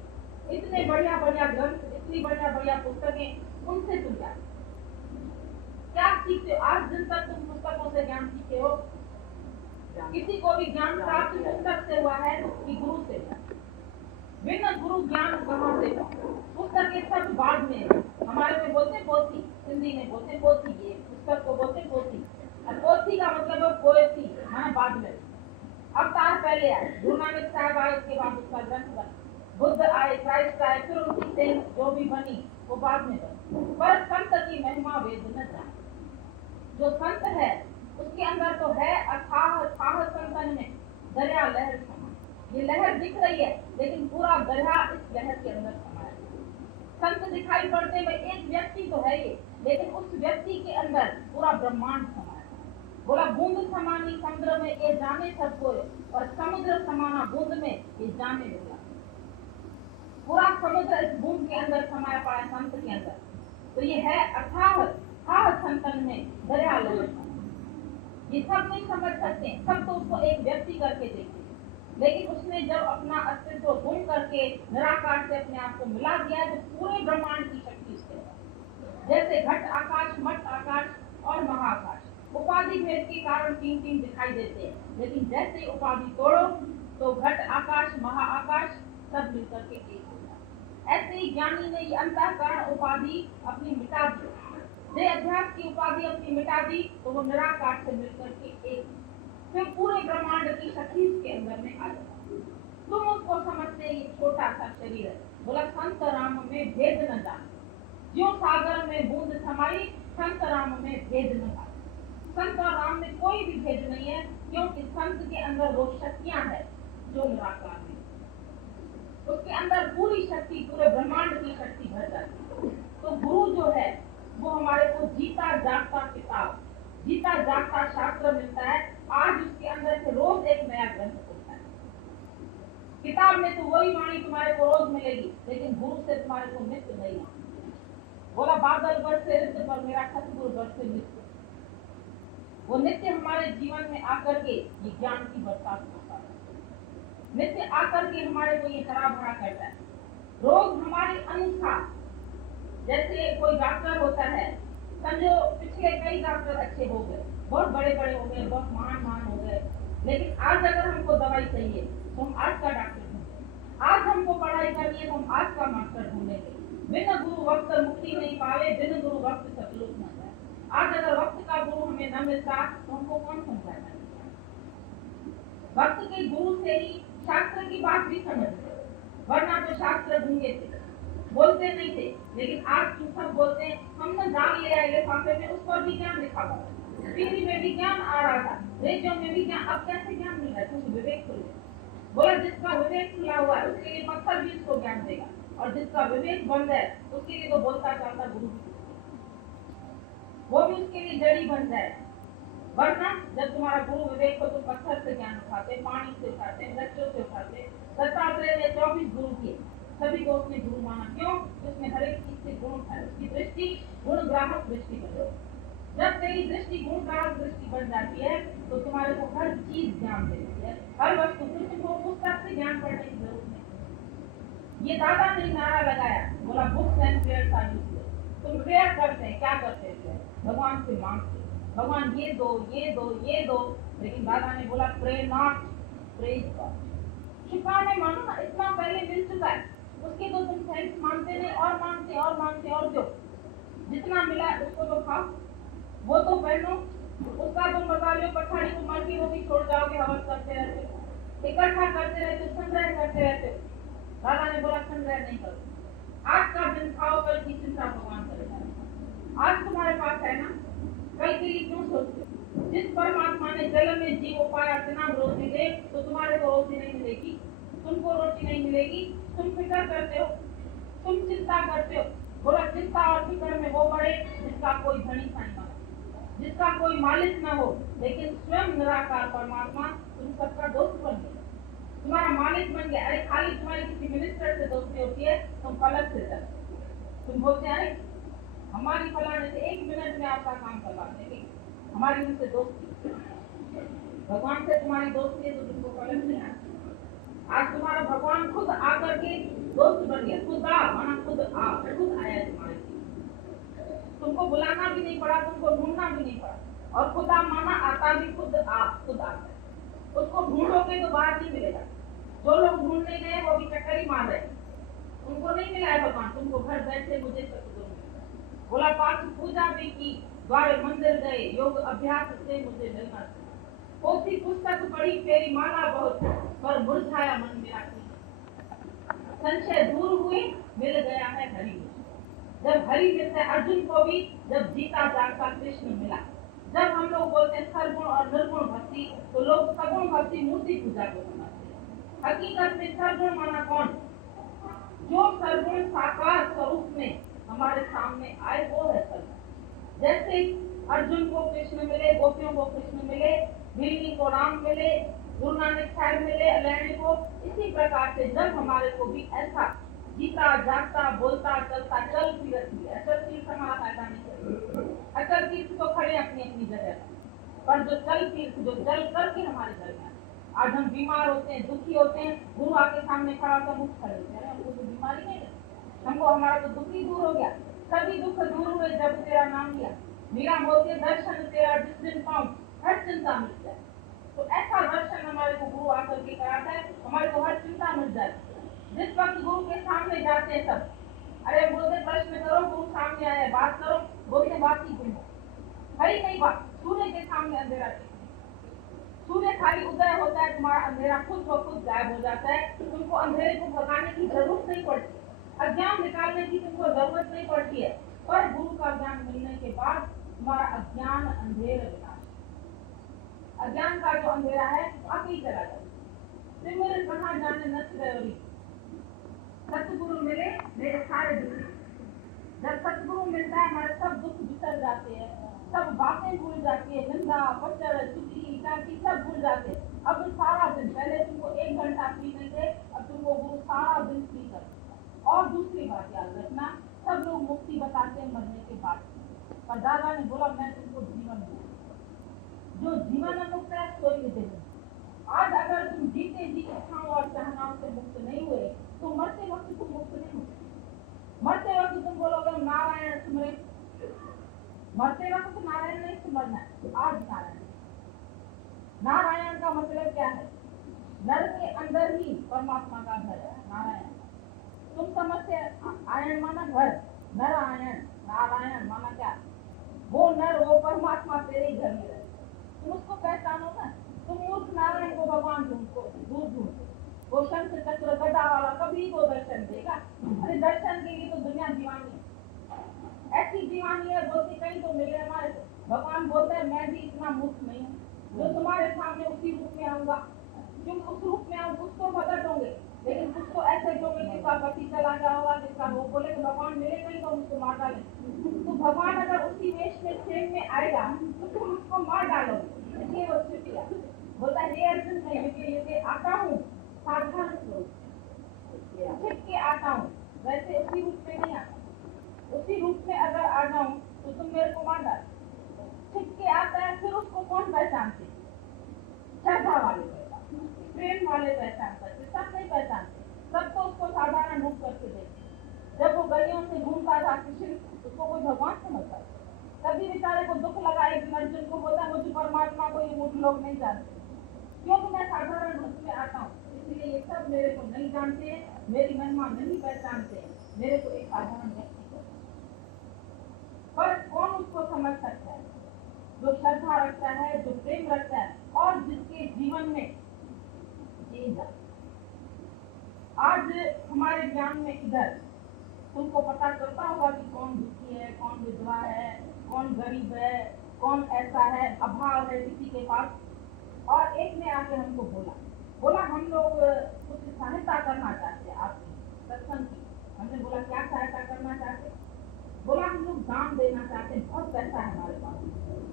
इतने बढ़िया बढ़िया ग्रंथ, इतनी बढ़िया बढ़िया पुस्तकें, उनसे तुम क्या सीखते हो? आज दिन तक तुम पुस्तकों से ज्ञान सीखे हो? किसी को भी ज्ञान प्राप्त पुस्तक से हुआ है कि गुरु से? बिना गुरु ज्ञान कहाँ से? पुस्तक के सब बाद में, हमारे में बोलते पोथी, हिंदी में बोलते पोथी, ये पुस्तक को बोलते पोथी। और पोथी का मतलब है पोएसी, हाँ बाद में। अवतार पहले आए, गुरु नानक साहब आए, उसके बाद उसका ग्रंथ बना, बुद्ध आए, क्राइस्ट आए, फिर उनकी सेंट जो भी बनी वो बाद में बनी। पर संत की महिमा वेद न जाने। जो संत है उसके अंदर तो है अथाह संतन में दरिया लहर समा। ये लहर दिख रही है लेकिन पूरा दरिया इस लहर के अंदर समा है। संत दिखाई पड़ते में एक व्यक्ति तो है ये, लेकिन उस व्यक्ति के अंदर पूरा ब्रह्मांड समा है। बोला बूंद समानी समुद्र में ये जाने सब कोई, और समुद्र समाना बूंद में ये जाने लगा। पूरा समुद्र इस बूंद के अंदर समाया पड़ा है, संत के अंदर। तो ये है अथाह संतन में दरिया लहर। ये सब नहीं समझ सकते, सब तो उसको एक व्यक्ति करके देखते, लेकिन उसने जब अपना अस्तित्व गुम करके निराकार से अपने आप को मिला दिया तो पूरे ब्रह्मांड की शक्ति उसके अंदर। जैसे घट आकाश, मठ आकाश और महाआकाश उपाधि भेद के कारण तीन तीन दिखाई देते हैं, लेकिन जैसे उपाधि तोड़ो तो घट आकाश महाआकाश सब मिलकर के एक हो जाए। ऐसे ही ज्ञानी ने ये अंतःकरण उपाधि अपनी मिटा दी, जे अध्यास की उपाधि अपनी मिटा दी, तो वो निराकार से मिलकर के एक, फिर पूरे ब्रह्मांड की शक्ति के अंदर में आ जाता। तुम उसको समझते ये छोटा सा शरीर है। बोला संत राम में भेद न जान, जो सागर में बूंद समाई, संत राम में भेद न जान। संत और राम में कोई भी भेद नहीं है, क्योंकि संत के अंदर वो शक्तियां है जो निराकार है। उसके अंदर पूरी शक्ति, पूरे ब्रह्मांड की शक्ति भर जाती है। तो गुरु जो है वो हमारे को जीता जागता किताब, जीता जागता शास्त्र मिलता है। आज उसके अंदर से रोज एक नया ग्रंथ खुलता है। किताब में तो वही वाणी तुम्हारे को रोज मिलेगी, लेकिन गुरु से तुम्हारे को नित्य नहीं। बोला बादल बरसे रित पर मेरा सतगुरु बरसे नित्य। वो नित्य हमारे जीवन में आकर के ये ज्ञान की बरसात करता है। नित्य आकर के हमारे को ये खराब भरा करता है। रोग हमारे अनुसार, जैसे कोई डॉक्टर होता है, समझो पिछले कई डॉक्टर अच्छे हो गए, बहुत बड़े बड़े हो गए, बहुत महान हो गए, लेकिन आज अगर हमको दवाई चाहिए तो हम आज का डॉक्टर ढूंढेंगे। आज हमको पढ़ाई करनी है तो हम आज का मास्टर ढूंढेंगे। बिन गुरु वक्त मुक्ति नहीं पावे, बिन गुरु वक्त सतलुक न जाए। आज अगर वक्त का गुरु हमें न मिलता तो हमको कौन समझाएगा? वक्त के गुरु से ही शास्त्र की बात भी समझते, वरना तो शास्त्र ढूंढे थे, बोलते नहीं थे। लेकिन आज तुम सब बोलते हैं, हमने जान लिया है लिफाफे में, उस पर भी ज्ञान लिखा हुआ, टीवी में भी ज्ञान आ रहा था, रेडियो में भी ज्ञान। अब कैसे ज्ञान मिल रहा है? तुम विवेक खुल गया। बोला जिसका विवेक खुला हुआ है उसके लिए पत्थर भी उसको ज्ञान देगा, और जिसका विवेक बंद है उसके लिए तो बोलता चालता गुरु भी, वो भी उसके लिए जड़ी बन जाए। वरना जब तुम्हारा गुरु विवेक हो तो पत्थर से ज्ञान उठाते, पानी से उठाते, बच्चों से उठाते। दत्तात्रेय ने 24 गुरु किए, सभी को उसने गुरु माना। क्यों? उसमें हर एक चीज से गुण था, उसकी दृष्टि गुण ग्राहक दृष्टि बन जाती। जब तेरी दृष्टि गुण ग्राहक दृष्टि बन जाती है तो तुम्हारे को हर चीज ज्ञान देती है, हर वस्तु। तुमको पुस्तक से ज्ञान पढ़ने की जरूरत नहीं। ये दादा ने नारा लगाया, बोला books and prayers are useless. तुम प्रेयर करते हैं, क्या करते हैं? भगवान से मांगते, भगवान ये दो, ये दो, ये दो। लेकिन दादा ने बोला प्रे नॉट, प्रेज गॉड। शुक्राने मानो ना, इतना पहले मिल चुका है, उसके तो तुम थैंक्स मानते नहीं, और मानते और मानते, और जो जितना मिला है उसको तो खाओ, वो तो पहनो, उसका तुम बता लो पठारी को मर की रोटी छोड़ जाओगे, हवस करते रहते, इकट्ठा करते रहते, संग्रह करते रहते। दादा ने बोला संग्रह नहीं करो, आज का दिन खाओ, कल की चिंता भगवान करेगा। आज तुम्हारे पास है ना, कल के लिए क्यों सोचते? जिस परमात्मा ने जल में जीव पाया बिना रोटी दे, तो तुम्हारे को रोटी नहीं मिलेगी, तुमको रोटी नहीं मिलेगी। तुम फिक्र करते हो, तुम चिंता करते हो। बोला चिंता और फिक्र में वो बढ़े जिसका कोई धनी नहीं बना, जिसका कोई मालिक न हो, लेकिन स्वयं निराकार परमात्मा तुम सबका दोस्त बन गया, तुम्हारा मालिक बन गया। अरे खाली तुम्हारी किसी मिनिस्टर से दोस्ती होती है, तुम फलक से चलते, तुम बोलते हैं हमारी फलाने से 1 मिनट में आपका काम करवा देंगे, हमारी उनसे दोस्ती। भगवान से तुम्हारी दोस्ती है तो तुमको फलक नहीं आती। आज तुम्हारा भगवान खुद आकर के दोस्त बन गया, खुद आ माना खुद आ, खुद आया तुम्हारे, तुमको बुलाना भी नहीं पड़ा, तुमको ढूंढना भी नहीं पड़ा, और खुदा माना आता भी खुद आ, खुद आता है। उसको ढूंढोगे तो बाहर नहीं मिलेगा। जो लोग ढूंढने गए वो भी चक्कर ही मार रहे, उनको नहीं मिला है भगवान, तुमको घर बैठे मुझे सतगुरु मिला। बोला पाठ पूजा भी की, द्वारे मंदिर गए, योग अभ्यास से मुझे मिलना। पोथी पुस्तक पढ़ी, फेरी माला बहुत, पर मुरझाया मन मेरा। संशय दूर हुए, मिल गया है हरि। जब हरि मिलते अर्जुन को भी, जब जीता जागता कृष्ण मिला। जब हम लोग बोलते हैं सरगुण और निर्गुण भक्ति, तो लोग सगुण भक्ति मूर्ति पूजा को समझते हैं। हकीकत में सरगुण माना कौन? जो सरगुण साकार स्वरूप में हमारे सामने आए वो है सरगुण। जैसे अर्जुन को कृष्ण मिले, गोपियों को कृष्ण मिले, भीमी को राम मिले, गुरु नानक साहब मिले अलेने को, इसी प्रकार से जब हमारे को भी ऐसा जीता जागता बोलता चलता चल फिरत मिले। अचल तीर्थ हमारा फायदा नहीं करेगा, अचल तीर्थ तो खड़े अपनी अपनी जगह पर, जो चल तीर्थ जो चल करके हमारे घर में। आज हम बीमार होते हैं, दुखी होते हैं, गुरु आके सामने खड़ा होकर मुख खड़े होते हैं, हमको तो बीमारी नहीं है, हमको हमारा तो दुख ही दूर हो गया। सभी दुख दूर हुए जब तेरा नाम लिया। मेरा होते दर्शन तेरा जिस दिन पाऊं, हर चिंता मिट जाए। तो ऐसा दर्शन हमारे को गुरु आकर के कराता है, हमारे को हर चिंता मिट जाती है। जिस वक्त गुरु के सामने जाते हैं सब, अरे बोलते प्रश्न करो, गुरु सामने आए, बात करो, बोलते बात ही गुरु हरी नहीं बात। सूर्य के सामने अंधेरा, सूर्य खाली उदय होता है, तुम्हारा अंधेरा खुद ब खुद गायब हो जाता है। तुमको अंधेरे को भगाने की जरूरत नहीं पड़ती, अज्ञान निकालने की तुमको जरूरत नहीं पड़ती है। पर गुरु का ज्ञान मिलने के बाद तुम्हारा अज्ञान अंधेरा विनाश, अज्ञान का जो अंधेरा है आके ही चला जाए। मेरे कहाँ जाने नच रही, सतगुरु मिले मेरे सारे दुख। जब सतगुरु मिलता है हमारे सब दुख बिसर जाते हैं, सब बातें भूल जाती है, निंदा पचड़ चुगली चाची सब भूल जाते। अब सारा दिन, पहले तुमको 1 घंटा फ्री नहीं थे, अब तुमको गुरु सारा दिन फ्री कर। और दूसरी बात याद रखना, सब लोग मुक्ति बताते हैं मरने के बाद, पर दादा ने बोला मैं तुमको जीवन दूँ, जो जीवन मुक्त है सोई दे। आज अगर तुम जीते जी इच्छाओं और परमात्मा का घर है, नारायण। तुम समझते आयन माना घर, नारायण, नारायण माना क्या? वो नर, वो परमात्मा तेरे घर में रहे, तुम उसको पहचानो ना। तुम मूर्ख नारायण को भगवान ढूंढो, दूर ढूंढो। वो शंख चक्र गदा वाला कभी वो दर्शन देगा? अरे दर्शन के लिए तो दुनिया दीवानी है, ऐसी दीवानी है बोलती कहीं तो मिले हमारे को। भगवान बोलते हैं मैं भी इतना मूर्ख नहीं हूँ जो तुम्हारे सामने उसी रूप में आऊंगा। क्योंकि उस रूप में आऊँ कुछ तो बदल होंगे, लेकिन कुछ तो ऐसे जो जिसका पति चला गया होगा, जिसका वो बोले कि भगवान मिले नहीं तो उसको मार डाले। तो भगवान अगर उसी वेश में सेम में आएगा तो तुम उसको मार डालोगे। इसलिए वो छिप गया, बोलता है अर्जुन मैं युगे आता हूँ साधारण स्वरूप, छिप के आता हूँ, वैसे उसी रूप में नहीं आता। उसी रूप में अगर आ जाऊं तो तुम मेरे को मार डालो। छिप के आता है, फिर उसको कौन पहचानते? श्रद्धा वाले पहचानते, प्रेम वाले पहचान करते, सब नहीं पहचानते। सब तो उसको साधारण रूप करके देखते। जब वो गलियों से घूमता था कृष्ण, उसको कोई भगवान समझता था? तभी बेचारे को दुख लगा। एक दिन अर्जुन को बोला मुझे परमात्मा को ये मूर्ख लोग नहीं जानते, क्योंकि मैं साधारण रूप में आता हूँ, इसलिए ये सब मेरे को नहीं जानते, मेरी महिमा नहीं पहचानते, मेरे को एक साधारण व्यक्ति। पर कौन उसको समझ सकता है? जो श्रद्धा रखता है, जो प्रेम रखता है, और जिसके जीवन में आज हमारे ज्ञान में इधर तुमको पता चलता होगा कि कौन दुखी है, कौन विधवा है, कौन गरीब है, कौन ऐसा है, अभाव है किसी के पास। और एक ने आके हमको बोला हम लोग कुछ सहायता करना चाहते हैं आपकी सत्संग की। हमने बोला क्या सहायता करना चाहते? बोला हम लोग दान देना चाहते हैं, बहुत पैसा है हमारे पास।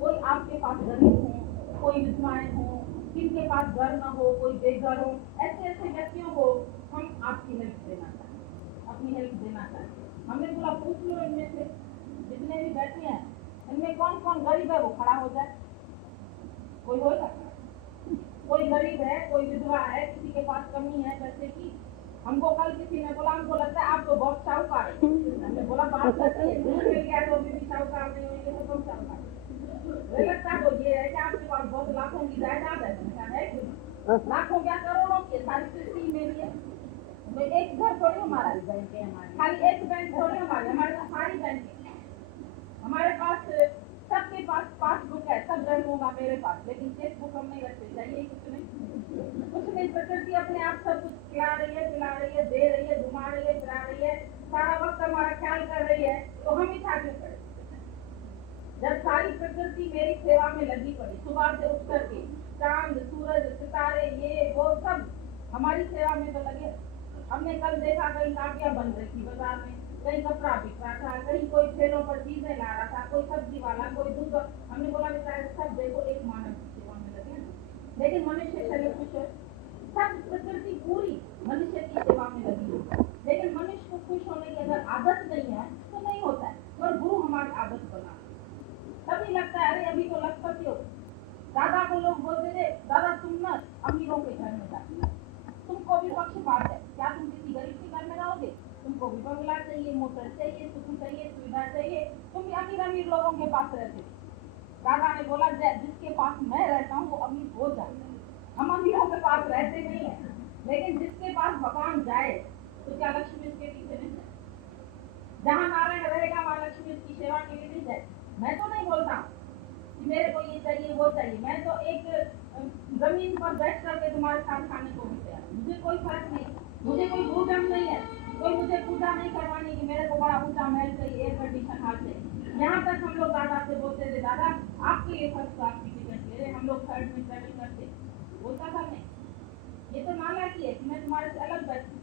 कोई आपके पास गरीब हो, कोई विधवाएं हो, किसके पास घर न हो, कोई बेघर हो, ऐसे ऐसे व्यक्तियों को हम आपकी हेल्प देना चाहते हैं, अपनी हेल्प देना चाहते हैं। हमने बोला पूछ लो इनमें से जितने भी बैठे हैं, इनमें कौन कौन गरीब है वो खड़ा हो जाए। कोई होगा? कोई गरीब है, कोई विधवा है, किसी के पास कमी है पैसे की। हमको कल किसी ने बोला हमको लगता है आप तो बहुत शाहूकार है। हमने बोला बात सच्ची है, दूर मिल गया तो भी शाहूकार नहीं होंगे तो कौन शाहूकार? लगता तो ये है कि आपके पास बहुत लाखों की जायदाद है, लाखों क्या करोड़ों की सारी सृष्टि मेरी है। एक घर थोड़ी हमारा, खाली एक बैंक थोड़ी हमारे पास सारी बैंक है। हमारे पास सबके पास पासबुक है, सब बैंक होगा मेरे पास, लेकिन चेकबुक हम नहीं रखते। चाहिए कुछ नहीं। प्रकृति अपने आप सब कुछ खिला रही है, पिला रही है, दे रही है, घुमा रही है, फिरा रही है, सारा वक्त हमारा ख्याल कर रही है, तो हम ही था क्यों पड़े? जब सारी प्रकृति मेरी सेवा में लगी पड़ी, सुबह से उठ करके चांद सूरज सितारे ये वो सब हमारी सेवा में तो लगे। हमने कल देखा कहीं काटियां बन रही थी बाजार में, कहीं कपड़ा बिक रहा था, कहीं कोई ठेलों पर चीजें ला रहा था, कोई सब्जी वाला, कोई दूध। हमने बोला बेचारे सब देखो एक मानव की सेवा में लगे, लेकिन मनुष्य शरीर खुश है। सब प्रकृति पूरी मनुष्य की सेवा में लगी है, लेकिन मनुष्य को खुश होने की अगर आदत नहीं है तो नहीं होता है। पर गुरु हमारी आदत बना, तभी लगता है। अरे अभी तो लखपति हो, दादा को लोग बोलते थे दादा तुम न अमीरों के घर में जाती, तुमको भी पक्षपात है, क्या तुम किसी गरीब के घर में रहोगे? तुमको भी बंगला चाहिए, मोटर चाहिए, सुख चाहिए, सुविधा चाहिए, तुम भी अमीर लोगों के पास रहते। दादा ने बोला जिसके पास मैं रहता हूँ वो अमीर हो जाता है, हम अमीरों के पास रहते नहीं है। लेकिन जिसके पास भगवान जाए तो क्या लक्ष्मी उसके पीछे नहीं जाए? जहाँ नारायण रहेगा वहाँ लक्ष्मी उसकी सेवा के लिए नहीं जाए। मैं तो नहीं बोलता कि मेरे को ये चाहिए वो चाहिए, मैं तो एक जमीन पर बैठ करके तुम्हारे साथ खाने को भी तैयार, मुझे कोई फर्क नहीं, मुझे कोई भूजम नहीं है, कोई मुझे पूजा नहीं करवानी कि मेरे को बड़ा ऊंचा महल चाहिए, एयर कंडीशन हाल चाहिए। यहाँ तक हम लोग दादा से बोलते थे दादा आपके लिए फर्स्ट क्लास की टिकट ले रहे, हम लोग थर्ड में ट्रेवल करते। बोलता था नहीं, ये तो नाला की है कि मैं तुम्हारे से अलग बैठूं,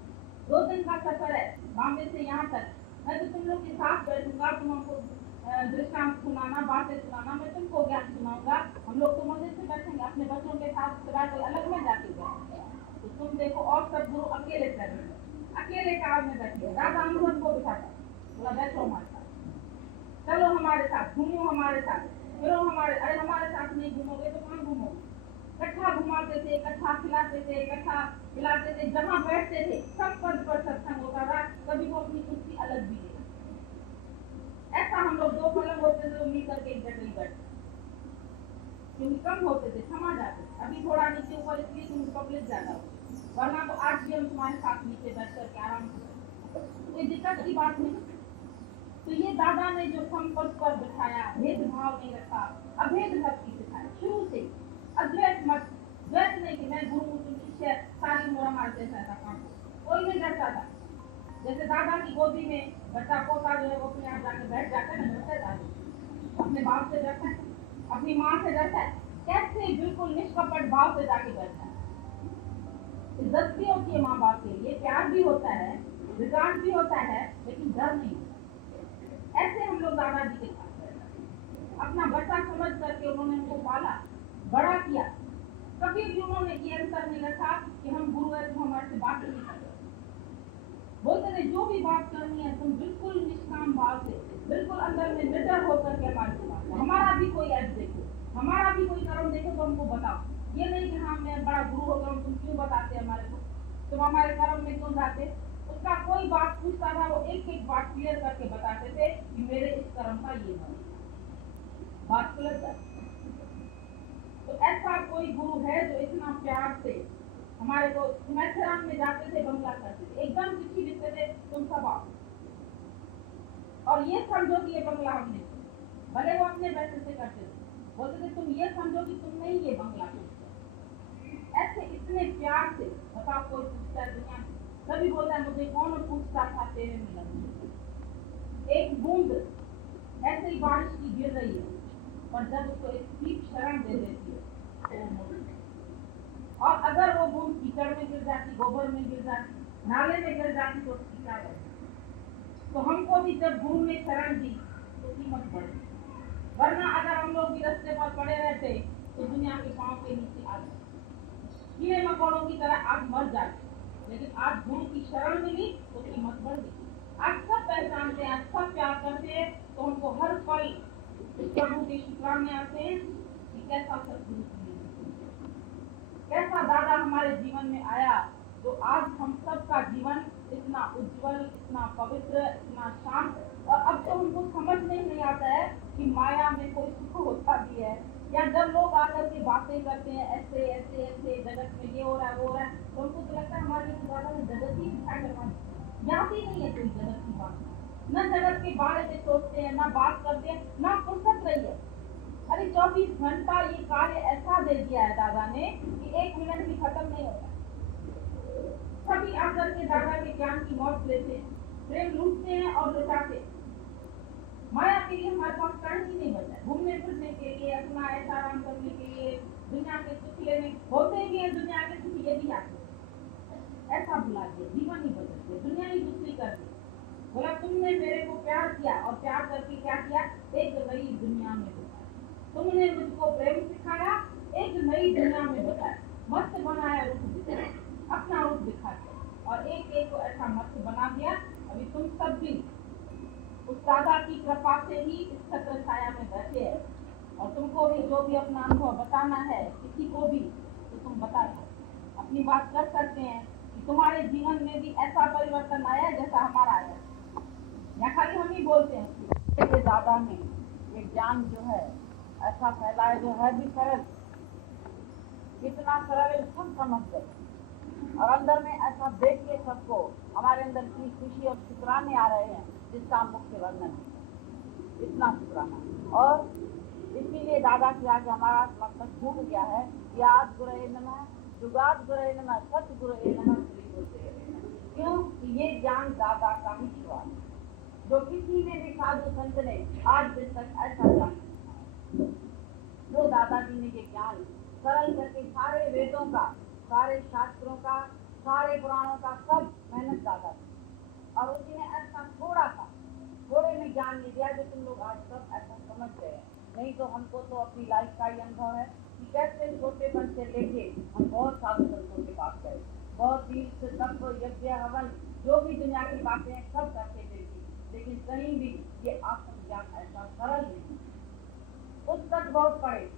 2 दिन का सफर है बॉम्बे से यहाँ तक, मैं तो तुम लोग के साथ बैठूंगा, तुम हमको दृष्टांत सुनाना, बातें सुनाना, मैं तुमको ज्ञान सुनाऊंगा, हम लोग तो मजे से बैठेंगे अपने बच्चों के साथ, कोई अलग में जाके बैठेंगे। तो तुम देखो और सब गुरु अकेले चलेंगे, अकेले कार में बैठे। दादा अनुभव को बिठाता, बोला बैठो हमारे साथ, चलो हमारे साथ, घूमो हमारे साथ, फिरो हमारे। अरे हमारे साथ नहीं घूमोगे तो कहाँ घूमोगे? इकट्ठा घुमाते थे, इकट्ठा खिलाते थे, इकट्ठा खिलाते थे, जहाँ बैठते थे सब पद पर सत्संग होता था, कभी वो अपनी कुर्सी अलग भी दे। ऐसा हम लोग 2 पलंग होते थे तो मिल करके एक जगह बैठते, क्योंकि कम होते थे, समा जाते थे। अभी थोड़ा नीचे ऊपर इसलिए क्योंकि पब्लिक ज्यादा होती, वरना तो आज भी हम तुम्हारे साथ नीचे बैठ करके आराम से, कोई दिक्कत की बात नहीं। तो ये दादा ने जो संपर्क पर बिठाया, भेदभाव नहीं रखा, अभेद भक्ति सिखाई शुरू से। अद्वैत मत, द्वैत नहीं कि मैं गुरु हूँ तुम शिष्य, सारी उम्र हमारे जैसा ऐसा काम कोई नहीं डरता था। जैसे दादा की गोदी में बच्चा पोता जो है वो अपने आप जाकर बैठ जाता है, डरता है दादा, अपने बाप से डरता है, अपनी माँ से डरता है, कैसे बिल्कुल निष्कपट भाव से जाके बैठता है। इज्जत भी होती है माँ बाप के लिए, प्यार भी होता है, विकास भी होता है, लेकिन डर नहीं। ऐसे हम लोग दादाजी के साथ अपना बच्चा समझ करके उन्होंने हमको पाला, बड़ा किया। कभी भी उन्होंने ये अंतर नहीं रखा कि हम गुरु है तो हमारे से बात नहीं करते। बोलते थे जो भी बात करनी है तुम बिल्कुल निष्काम भाव से, बिल्कुल अंदर में निडर होकर के हमारे से बात करो। हमारा भी कोई ऐप देखो, हमारा भी कोई कर्म देखो तो हमको बताओ। ये नहीं कि हाँ मैं बड़ा गुरु हो गया तुम क्यों बताते हमारे को, तुम हमारे कर्म में क्यों जाते। उसका कोई बात पूछता था, वो एक एक बात क्लियर करके बताते थे कि मेरे इस कर्म का ये बात क्लियर कर। तो ऐसा कोई गुरु है जो इतना प्यार से हमारे को, मैथेरान में जाते थे, बंगला करते थे, एकदम चिट्ठी लिखते थे तुम सब आओ, और ये समझो कि ये बंगला हमने, भले वो अपने पैसे से करते थे, बोलते थे तुम ये समझो कि तुमने ही ये बंगला किया। ऐसे इतने प्यार से बताओ कोई पूछता है दुनिया में, सभी बोलता है मुझे कौन पूछता था तेरे मिलन। एक बूंद ऐसे ही बारिश की गिर रही है, और जब उसको एक सीप शरण दे देती है तो और अगर वो बूंद कीचड़ में गिर जाती, गोबर में गिर जाती, नाले में गिर जाती तो उसकी क्या करती। तो हमको भी जब गुरु ने शरण दी तो कीमत बढ़ी, वरना अगर हम लोग भी रास्ते पर पड़े रहते तो दुनिया के पांव के नीचे आ जाते, कीड़े मकोड़ों की तरह आज मर जाते। लेकिन आज गुरु की शरण मिली तो कीमत बढ़ गई। आज सब पहचानते हैं, सब प्यार करते हैं, तो हमको हर पल प्रभु के शुक्राने आते हैं कि कैसा सदगुरु, कैसा दादा हमारे जीवन में आया, जो आज हम सबका जीवन इतना उज्जवल, इतना पवित्र, इतना शांत। और अब तो हमको समझ नहीं आता है कि माया में कोई सुख होता भी है, या जब लोग आकर के बातें करते हैं ऐसे ऐसे ऐसे जगत में ये हो रहा है वो हो रहा है, तो हमको तो लगता है हमारे दादा ने जगत ही दिखा करवा, याद ही नहीं है कोई जगत की बात, न जगत के बारे में सोचते हैं, न बात करते हैं, न फुर्सत रही है। अरे 24 घंटा ये कार्य ऐसा दे दिया है दादा ने कि 1 मिनट भी खत्म नहीं होता। सभी आकर के दादा के ज्ञान की मौज लेते हैं, प्रेम लूटते हैं और लुटाते। माया के लिए हमारे पास टाइम ही नहीं बचा है, घूमने फिरने के लिए, अपना ऐसा आराम करने के लिए, दुनिया के सुख लेने होते भी है, दुनिया के सुख ये भी आते ऐसा भुला दिया, जीवन ही बदल दिया, दुनिया ही दूसरी कर दी। बोला तुमने मेरे को प्यार किया, और प्यार करके क्या किया, एक नई दुनिया में बताया। तुमने मुझको प्रेम सिखाया, एक नई दुनिया में बताया, मस्त बनाया, रूप दिखाया, अपना रूप दिखा दिया, और एक एक को ऐसा मस्त बना दिया। अभी तुम सब भी उस दादा की कृपा से ही इस छत्र छाया में बैठे हैं, और तुमको भी जो भी अपना अनुभव बताना है किसी को भी तो तुम बता दो, अपनी बात कर सकते हैं कि तुम्हारे जीवन में भी ऐसा परिवर्तन आया जैसा हमारा आया, या खाली हम ही बोलते हैं। ये दादा ने ये ज्ञान जो है ऐसा फैलाया, जो है भी सरल, कितना सरल सब समझ गए, और अंदर में ऐसा देख के सबको हमारे अंदर की खुशी और शुक्राने आ रहे हैं, जिसका हम मुख्य वर्णन है, इतना शुक्राना। और इसीलिए दादा के आगे हमारा मकसद छूट गया है कि आज गुरु नमः, जुगाद गुरु नमः, सत गुरु नमः, श्री गुरु। क्यों? ये ज्ञान दादा का ही छुआ, जो किसी ने भी साधु संत ने आज दिन तक ऐसा ज्ञान, जो दादाजी ने ये ज्ञान सरल करके सारे वेदों का, सारे शास्त्रों का, सारे पुराणों का सब मेहनत दादा थी, और उसी ने ऐसा थोड़े में ज्ञान नहीं दिया जो तुम लोग आज सब ऐसा समझ गए। नहीं तो हमको तो अपनी लाइफ का ही अनुभव है कि कैसे छोटेपन से लेके हम बहुत साधु संतों के पास गए, बहुत तीर्थ तप यज्ञ हवन जो भी दुनिया की बातें हैं सब करते थे, लेकिन कहीं भी ये आत्मज्ञान ऐसा सरल नहीं। पुस्तक बहुत पढ़े,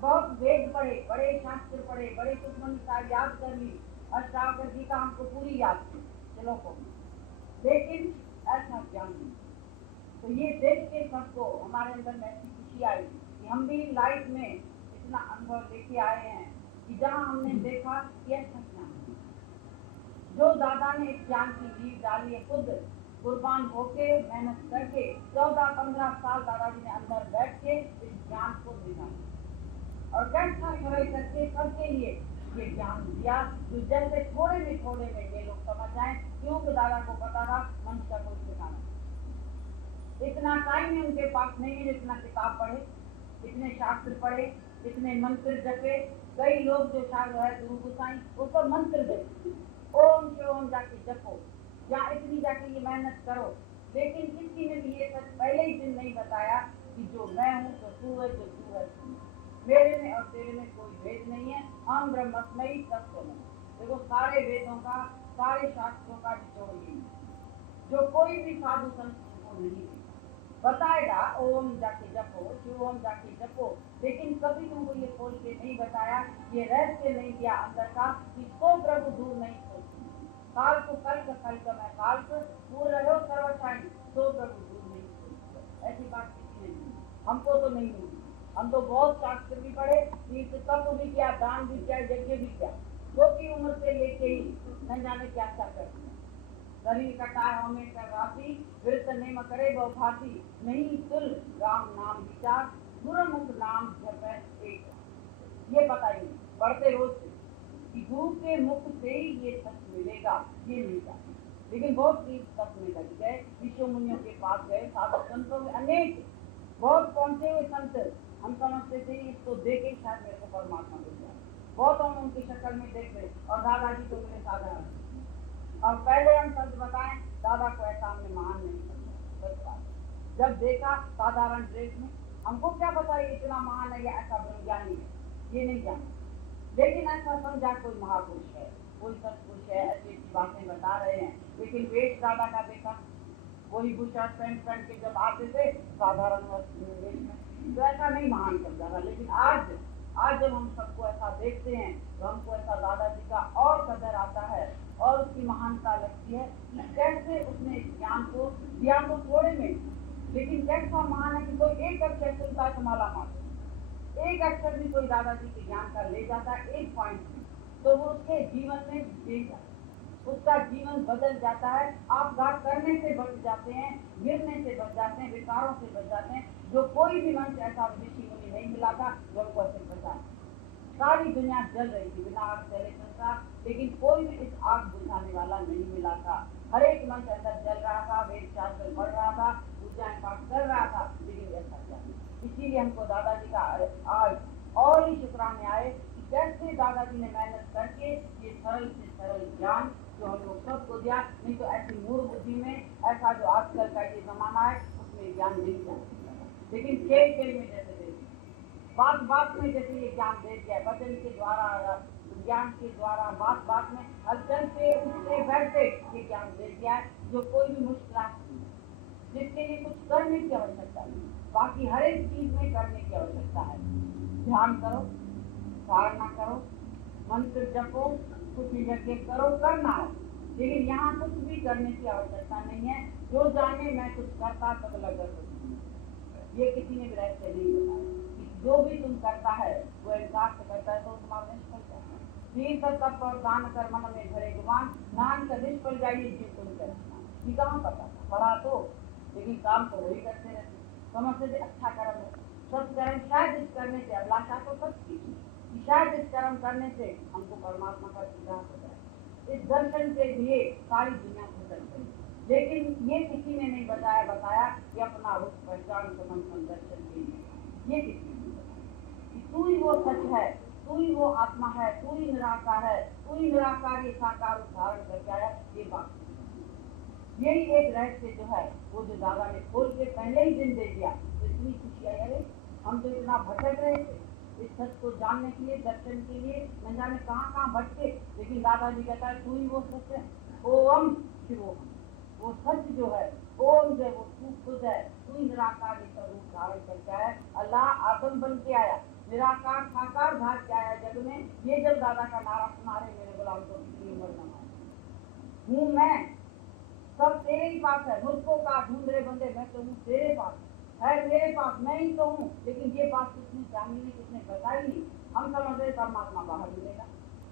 बहुत वेद पढ़े, बड़े शास्त्र पढ़े, बड़े सुखमनी याद कर ली, अष्टावक्र गीता हमको पूरी याद थी चलो को, लेकिन ऐसा ज्ञान नहीं। तो ये देख के सबको हमारे अंदर में ऐसी खुशी आई कि हम भी लाइफ में इतना अनुभव लेके आए हैं कि जहाँ हमने देखा कि ऐसा ज्ञान, ने इस ज्ञान की नींव डाली है, खुद कुर्बान होके मेहनत करके 14-15 साल दादाजी ने अंदर बैठ के इस ज्ञान को निकाला और कैसा खड़े करके सबके लिए ये ज्ञान दिया, जो जैसे थोड़े में ये लोग समझ जाए, क्योंकि दादा को पता था मनुष्य का कोई ठिकाना नहीं। इतना टाइम उनके पास नहीं है जितना किताब पढ़े, इतने शास्त्र पढ़े, इतने मंत्र जपे। कई लोग जो शास्त्र है गुरु गोसाई वो सब मंत्र दे, ओम शिवम जाके जपो या इतनी जाके ये मेहनत करो, लेकिन किसी ने भी ये सच पहले ही दिन नहीं बताया कि जो मैं हूँ तो तू है, जो तू है तू, मेरे में और तेरे में कोई भेद नहीं है, हम ब्रह्मस्मयी तत्व में। देखो सारे वेदों का, सारे शास्त्रों का निचोड़ यही है, जो कोई भी साधु संत को नहीं बताएगा ओम जाके जपो, शिवम जाके जपो, लेकिन कभी तुमको ये खोल के नहीं बताया, ये रहस्य नहीं दिया अंदर का कि सो प्रभु दूर नहीं सोचती, काल को कल का मैं काल को दूर रहो सर्वशाई, सो प्रभु दूर नहीं सोचती। ऐसी बात किसी ने नहीं, हमको तो नहीं मिली। हम तो बहुत शास्त्र भी पढ़े, तीर्थ तप भी किया, दान भी किया, यज्ञ भी किया, छोटी उम्र से लेके ही न जाने क्या क्या कर दिया। शरीर कटाए हमें कर राशि, वृत्त नेम करे बहु भांति, नहीं तुल राम नाम विचार, गुरुमुख नाम जप एक। ये बताइए पढ़ते रोज से कि गुरु के मुख से ही ये सच मिलेगा, ये मिलेगा। लेकिन बहुत तीर्थ तप में लग गए, ऋषि मुनियों के पास गए, साधु संतों में अनेक बहुत पहुंचे हुए संत, हम समझते थे इसको देखे शायद मेरे को परमात्मा मिल जाए, बहुत हम उनकी शक्ल में देख रहे, और दादाजी तो मिले साधारण। और पहले हम सच बताएं, दादा को ऐसा हमने महान नहीं समझा। जब देखा साधारण ड्रेस में, हमको क्या पता है इतना महान है या ऐसा ब्रह्मज्ञानी है, ये नहीं जाना, लेकिन ऐसा समझा कोई महापुरुष है, कोई सत्पुरुष है, ऐसी बातें बता रहे हैं। लेकिन वेश दादा का देखा, वही बुशर्ट पैंट पहन के जब आते थे साधारण वेश में, तो ऐसा नहीं महान समझा था। लेकिन आज जब हम सबको ऐसा देखते हैं तो हमको ऐसा दादाजी का और कदर आता है और उसकी महानता लगती है कि कैसे उसने ज्ञान को दिया, तो थोड़े में, लेकिन कैसा महान है कि कोई एक अक्षर सुनता है तो माला मार, एक अक्षर भी कोई दादाजी के ज्ञान का ले जाता है एक पॉइंट में, तो वो उसके जीवन में दे जाता है, उसका जीवन बदल जाता है। आप घात करने से बच जाते हैं, गिरने से बच जाते हैं, विकारों से बच जाते हैं। जो कोई भी मंच ऐसा ऋषि मुनि नहीं मिला था जो हमको ऐसे बचा। सारी दुनिया जल रही थी, बिना आग चले संसार, लेकिन कोई भी इस आग बुझाने वाला नहीं मिला था। हर एक मंच अंदर जल रहा था, वेद शास्त्र पढ़ रहा था, पूजाएं पाठ कर रहा था, लेकिन ऐसा क्या नहीं। इसीलिए हमको दादाजी का आज और ही शुक्राने आए कि कैसे दादाजी ने मेहनत करके ये सरल से सरल ज्ञान जो हम लोग सबको दिया, नहीं तो ऐसी मूर्ख बुद्धि में ऐसा जो आजकल का ये जमाना है उसमें ज्ञान नहीं जाता, लेकिन खेल खेल में जैसे दे दिया, बात में जैसे ये ज्ञान दे दिया, वचन के द्वारा, ज्ञान के द्वारा, बात में हलचल से उठते बैठते ये ज्ञान दे दिया है, जो कोई भी मुश्किल जिसके लिए कुछ करने की आवश्यकता नहीं, बाकी हर एक चीज में करने की आवश्यकता है। ध्यान करो, धारणा करो, मंत्र जपो, कुछ यज्ञ करो, करना है, लेकिन यहाँ कुछ भी करने की आवश्यकता नहीं है। जो जाने मैं कुछ करता सब लगा, ये किसी ने भी रहस्य नहीं बताया कि जो भी तुम करता है वो इनकार से करता है तो तुम्हारा निष्फल जाता है। तीर्थ तप और दान कर मन में भरे गुमान, नान का निष्फल जाइए जी तुम करना। ये कहाँ पता था, पढ़ा तो, लेकिन काम तो वही करते रहते, समझते थे अच्छा कर्म है, सत्कर्म, शायद इस करने से अभिलाषा तो सबकी, शायद इस कर्म करने से हमको परमात्मा का दीदार हो जाए। इस दर्शन के लिए सारी दुनिया भटक गई, लेकिन ये किसी ने नहीं बताया कि अपना रूप पहचान समर्पण दर्शन के लिए, ये किसी ने नहीं बताया कि तू ही वो सच है, तू ही वो आत्मा है, तू ही निराकार है, तू ही निराकार ये साकार उदाहरण करके आया। ये बात यही एक रहस्य जो है वो जो दादा ने खोल के पहले ही दिन दे दिया, तो इतनी खुशी आई। अरे हम तो इतना भटक रहे थे इस सच को जानने के लिए, दर्शन के लिए, न जाने कहाँ भटके, लेकिन दादाजी कहता है तू ही वो सच है, ओम शिवोहम, वो सच जो है, ओम जो वो तू खुद है, तू ही निराकार रूप धारण करके आया, अल्लाह आदम बन के आया, निराकार साकार भाग के आया जग में। ये जब दादा का नारा सुना रहे मेरे गुलाम को कितनी उम्र न हूँ मैं, सब तेरे ही पास है, मुझको का ढूंढ रहे बंदे, मैं तो हूँ तेरे पास है, मेरे पास मैं ही तो हूँ, लेकिन ये बात किसने जानी नहीं, किसने बताई नहीं। हम समझ रहे परमात्मा बाहर मिलेगा,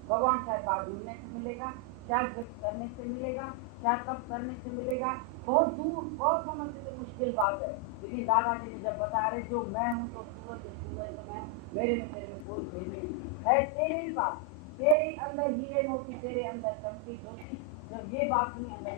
भगवान शायद बाहर ढूंढने से मिलेगा, क्या व्यक्त करने से मिलेगा, क्या कब करने से मिलेगा, बहुत दूर, बहुत समझने से मुश्किल बात है। लेकिन दादाजी ने जब बता रहे जो मैं हूँ तो सूरज तो मैं, मेरे में तेरे में कोई भेद नहीं है, तेरे ही बात, तेरे अंदर हीरे मोती, तेरे अंदर चमकी ज्योति। जब ये बात नहीं अंदर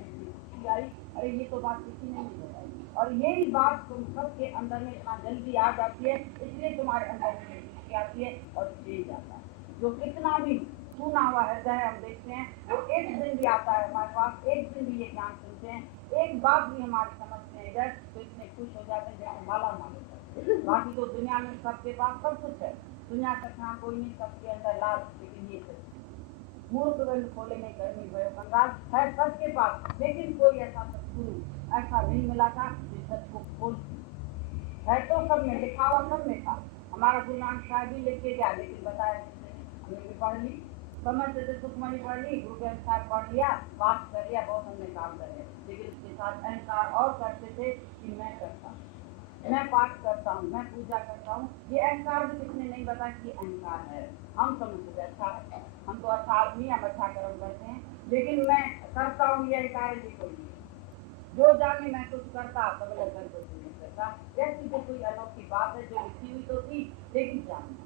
खुशी आई, अरे ये तो बात किसी ने नहीं बताई, और यही बात तुम सबके अंदर में इतना जल्दी आ जाती है, इसलिए तुम्हारे अंदर में खुशी आती है और चेंज आता है। जो कितना भी सुना हुआ हृदय हम देखते हैं, वो एक दिन भी आता है हमारे पास, एक दिन भी ये ज्ञान सुनते हैं, एक बात भी हमारी समझते हैं इधर, तो इतने खुश हो जाते हैं जैसे माला माल होता है। बाकी तो दुनिया में सबके पास सब कुछ है, दुनिया का कहाँ कोई नहीं, सबके अंदर लाभ, लेकिन ये सच मूर्ख बंद खोले में करनी भयो कंगाल है सबके पास, लेकिन कोई ऐसा सत्गुरु ऐसा नहीं मिला था जो सच को खोल है। तो सब में लिखा हुआ, सब में था। हमारा गुरु नानक साहब भी लिख के गया, लेकिन बताया हमने भी पढ़ ली, समझ से सुखमणि पढ़ ली, गुरु के अनुसार पढ़ लिया, बात कर लिया, बहुत हमने काम कर लिया, लेकिन उसके साथ अहंकार और करते थे कि मैं करता हूँ, मैं पाठ करता हूँ, मैं पूजा करता हूँ। ये अहंकार भी किसने नहीं बताया कि अहंकार है। हम समझते अच्छा है, हम तो अच्छा आदमी, हम अच्छा कर्म करते हैं, लेकिन मैं करता हूँ ये अहंकार भी कोई नहीं। जो जाने मैं कुछ करता तब लगन कुछ नहीं करता, जैसी तो कोई अनोखी बात है जो लिखी हुई तो थी, लेकिन जानना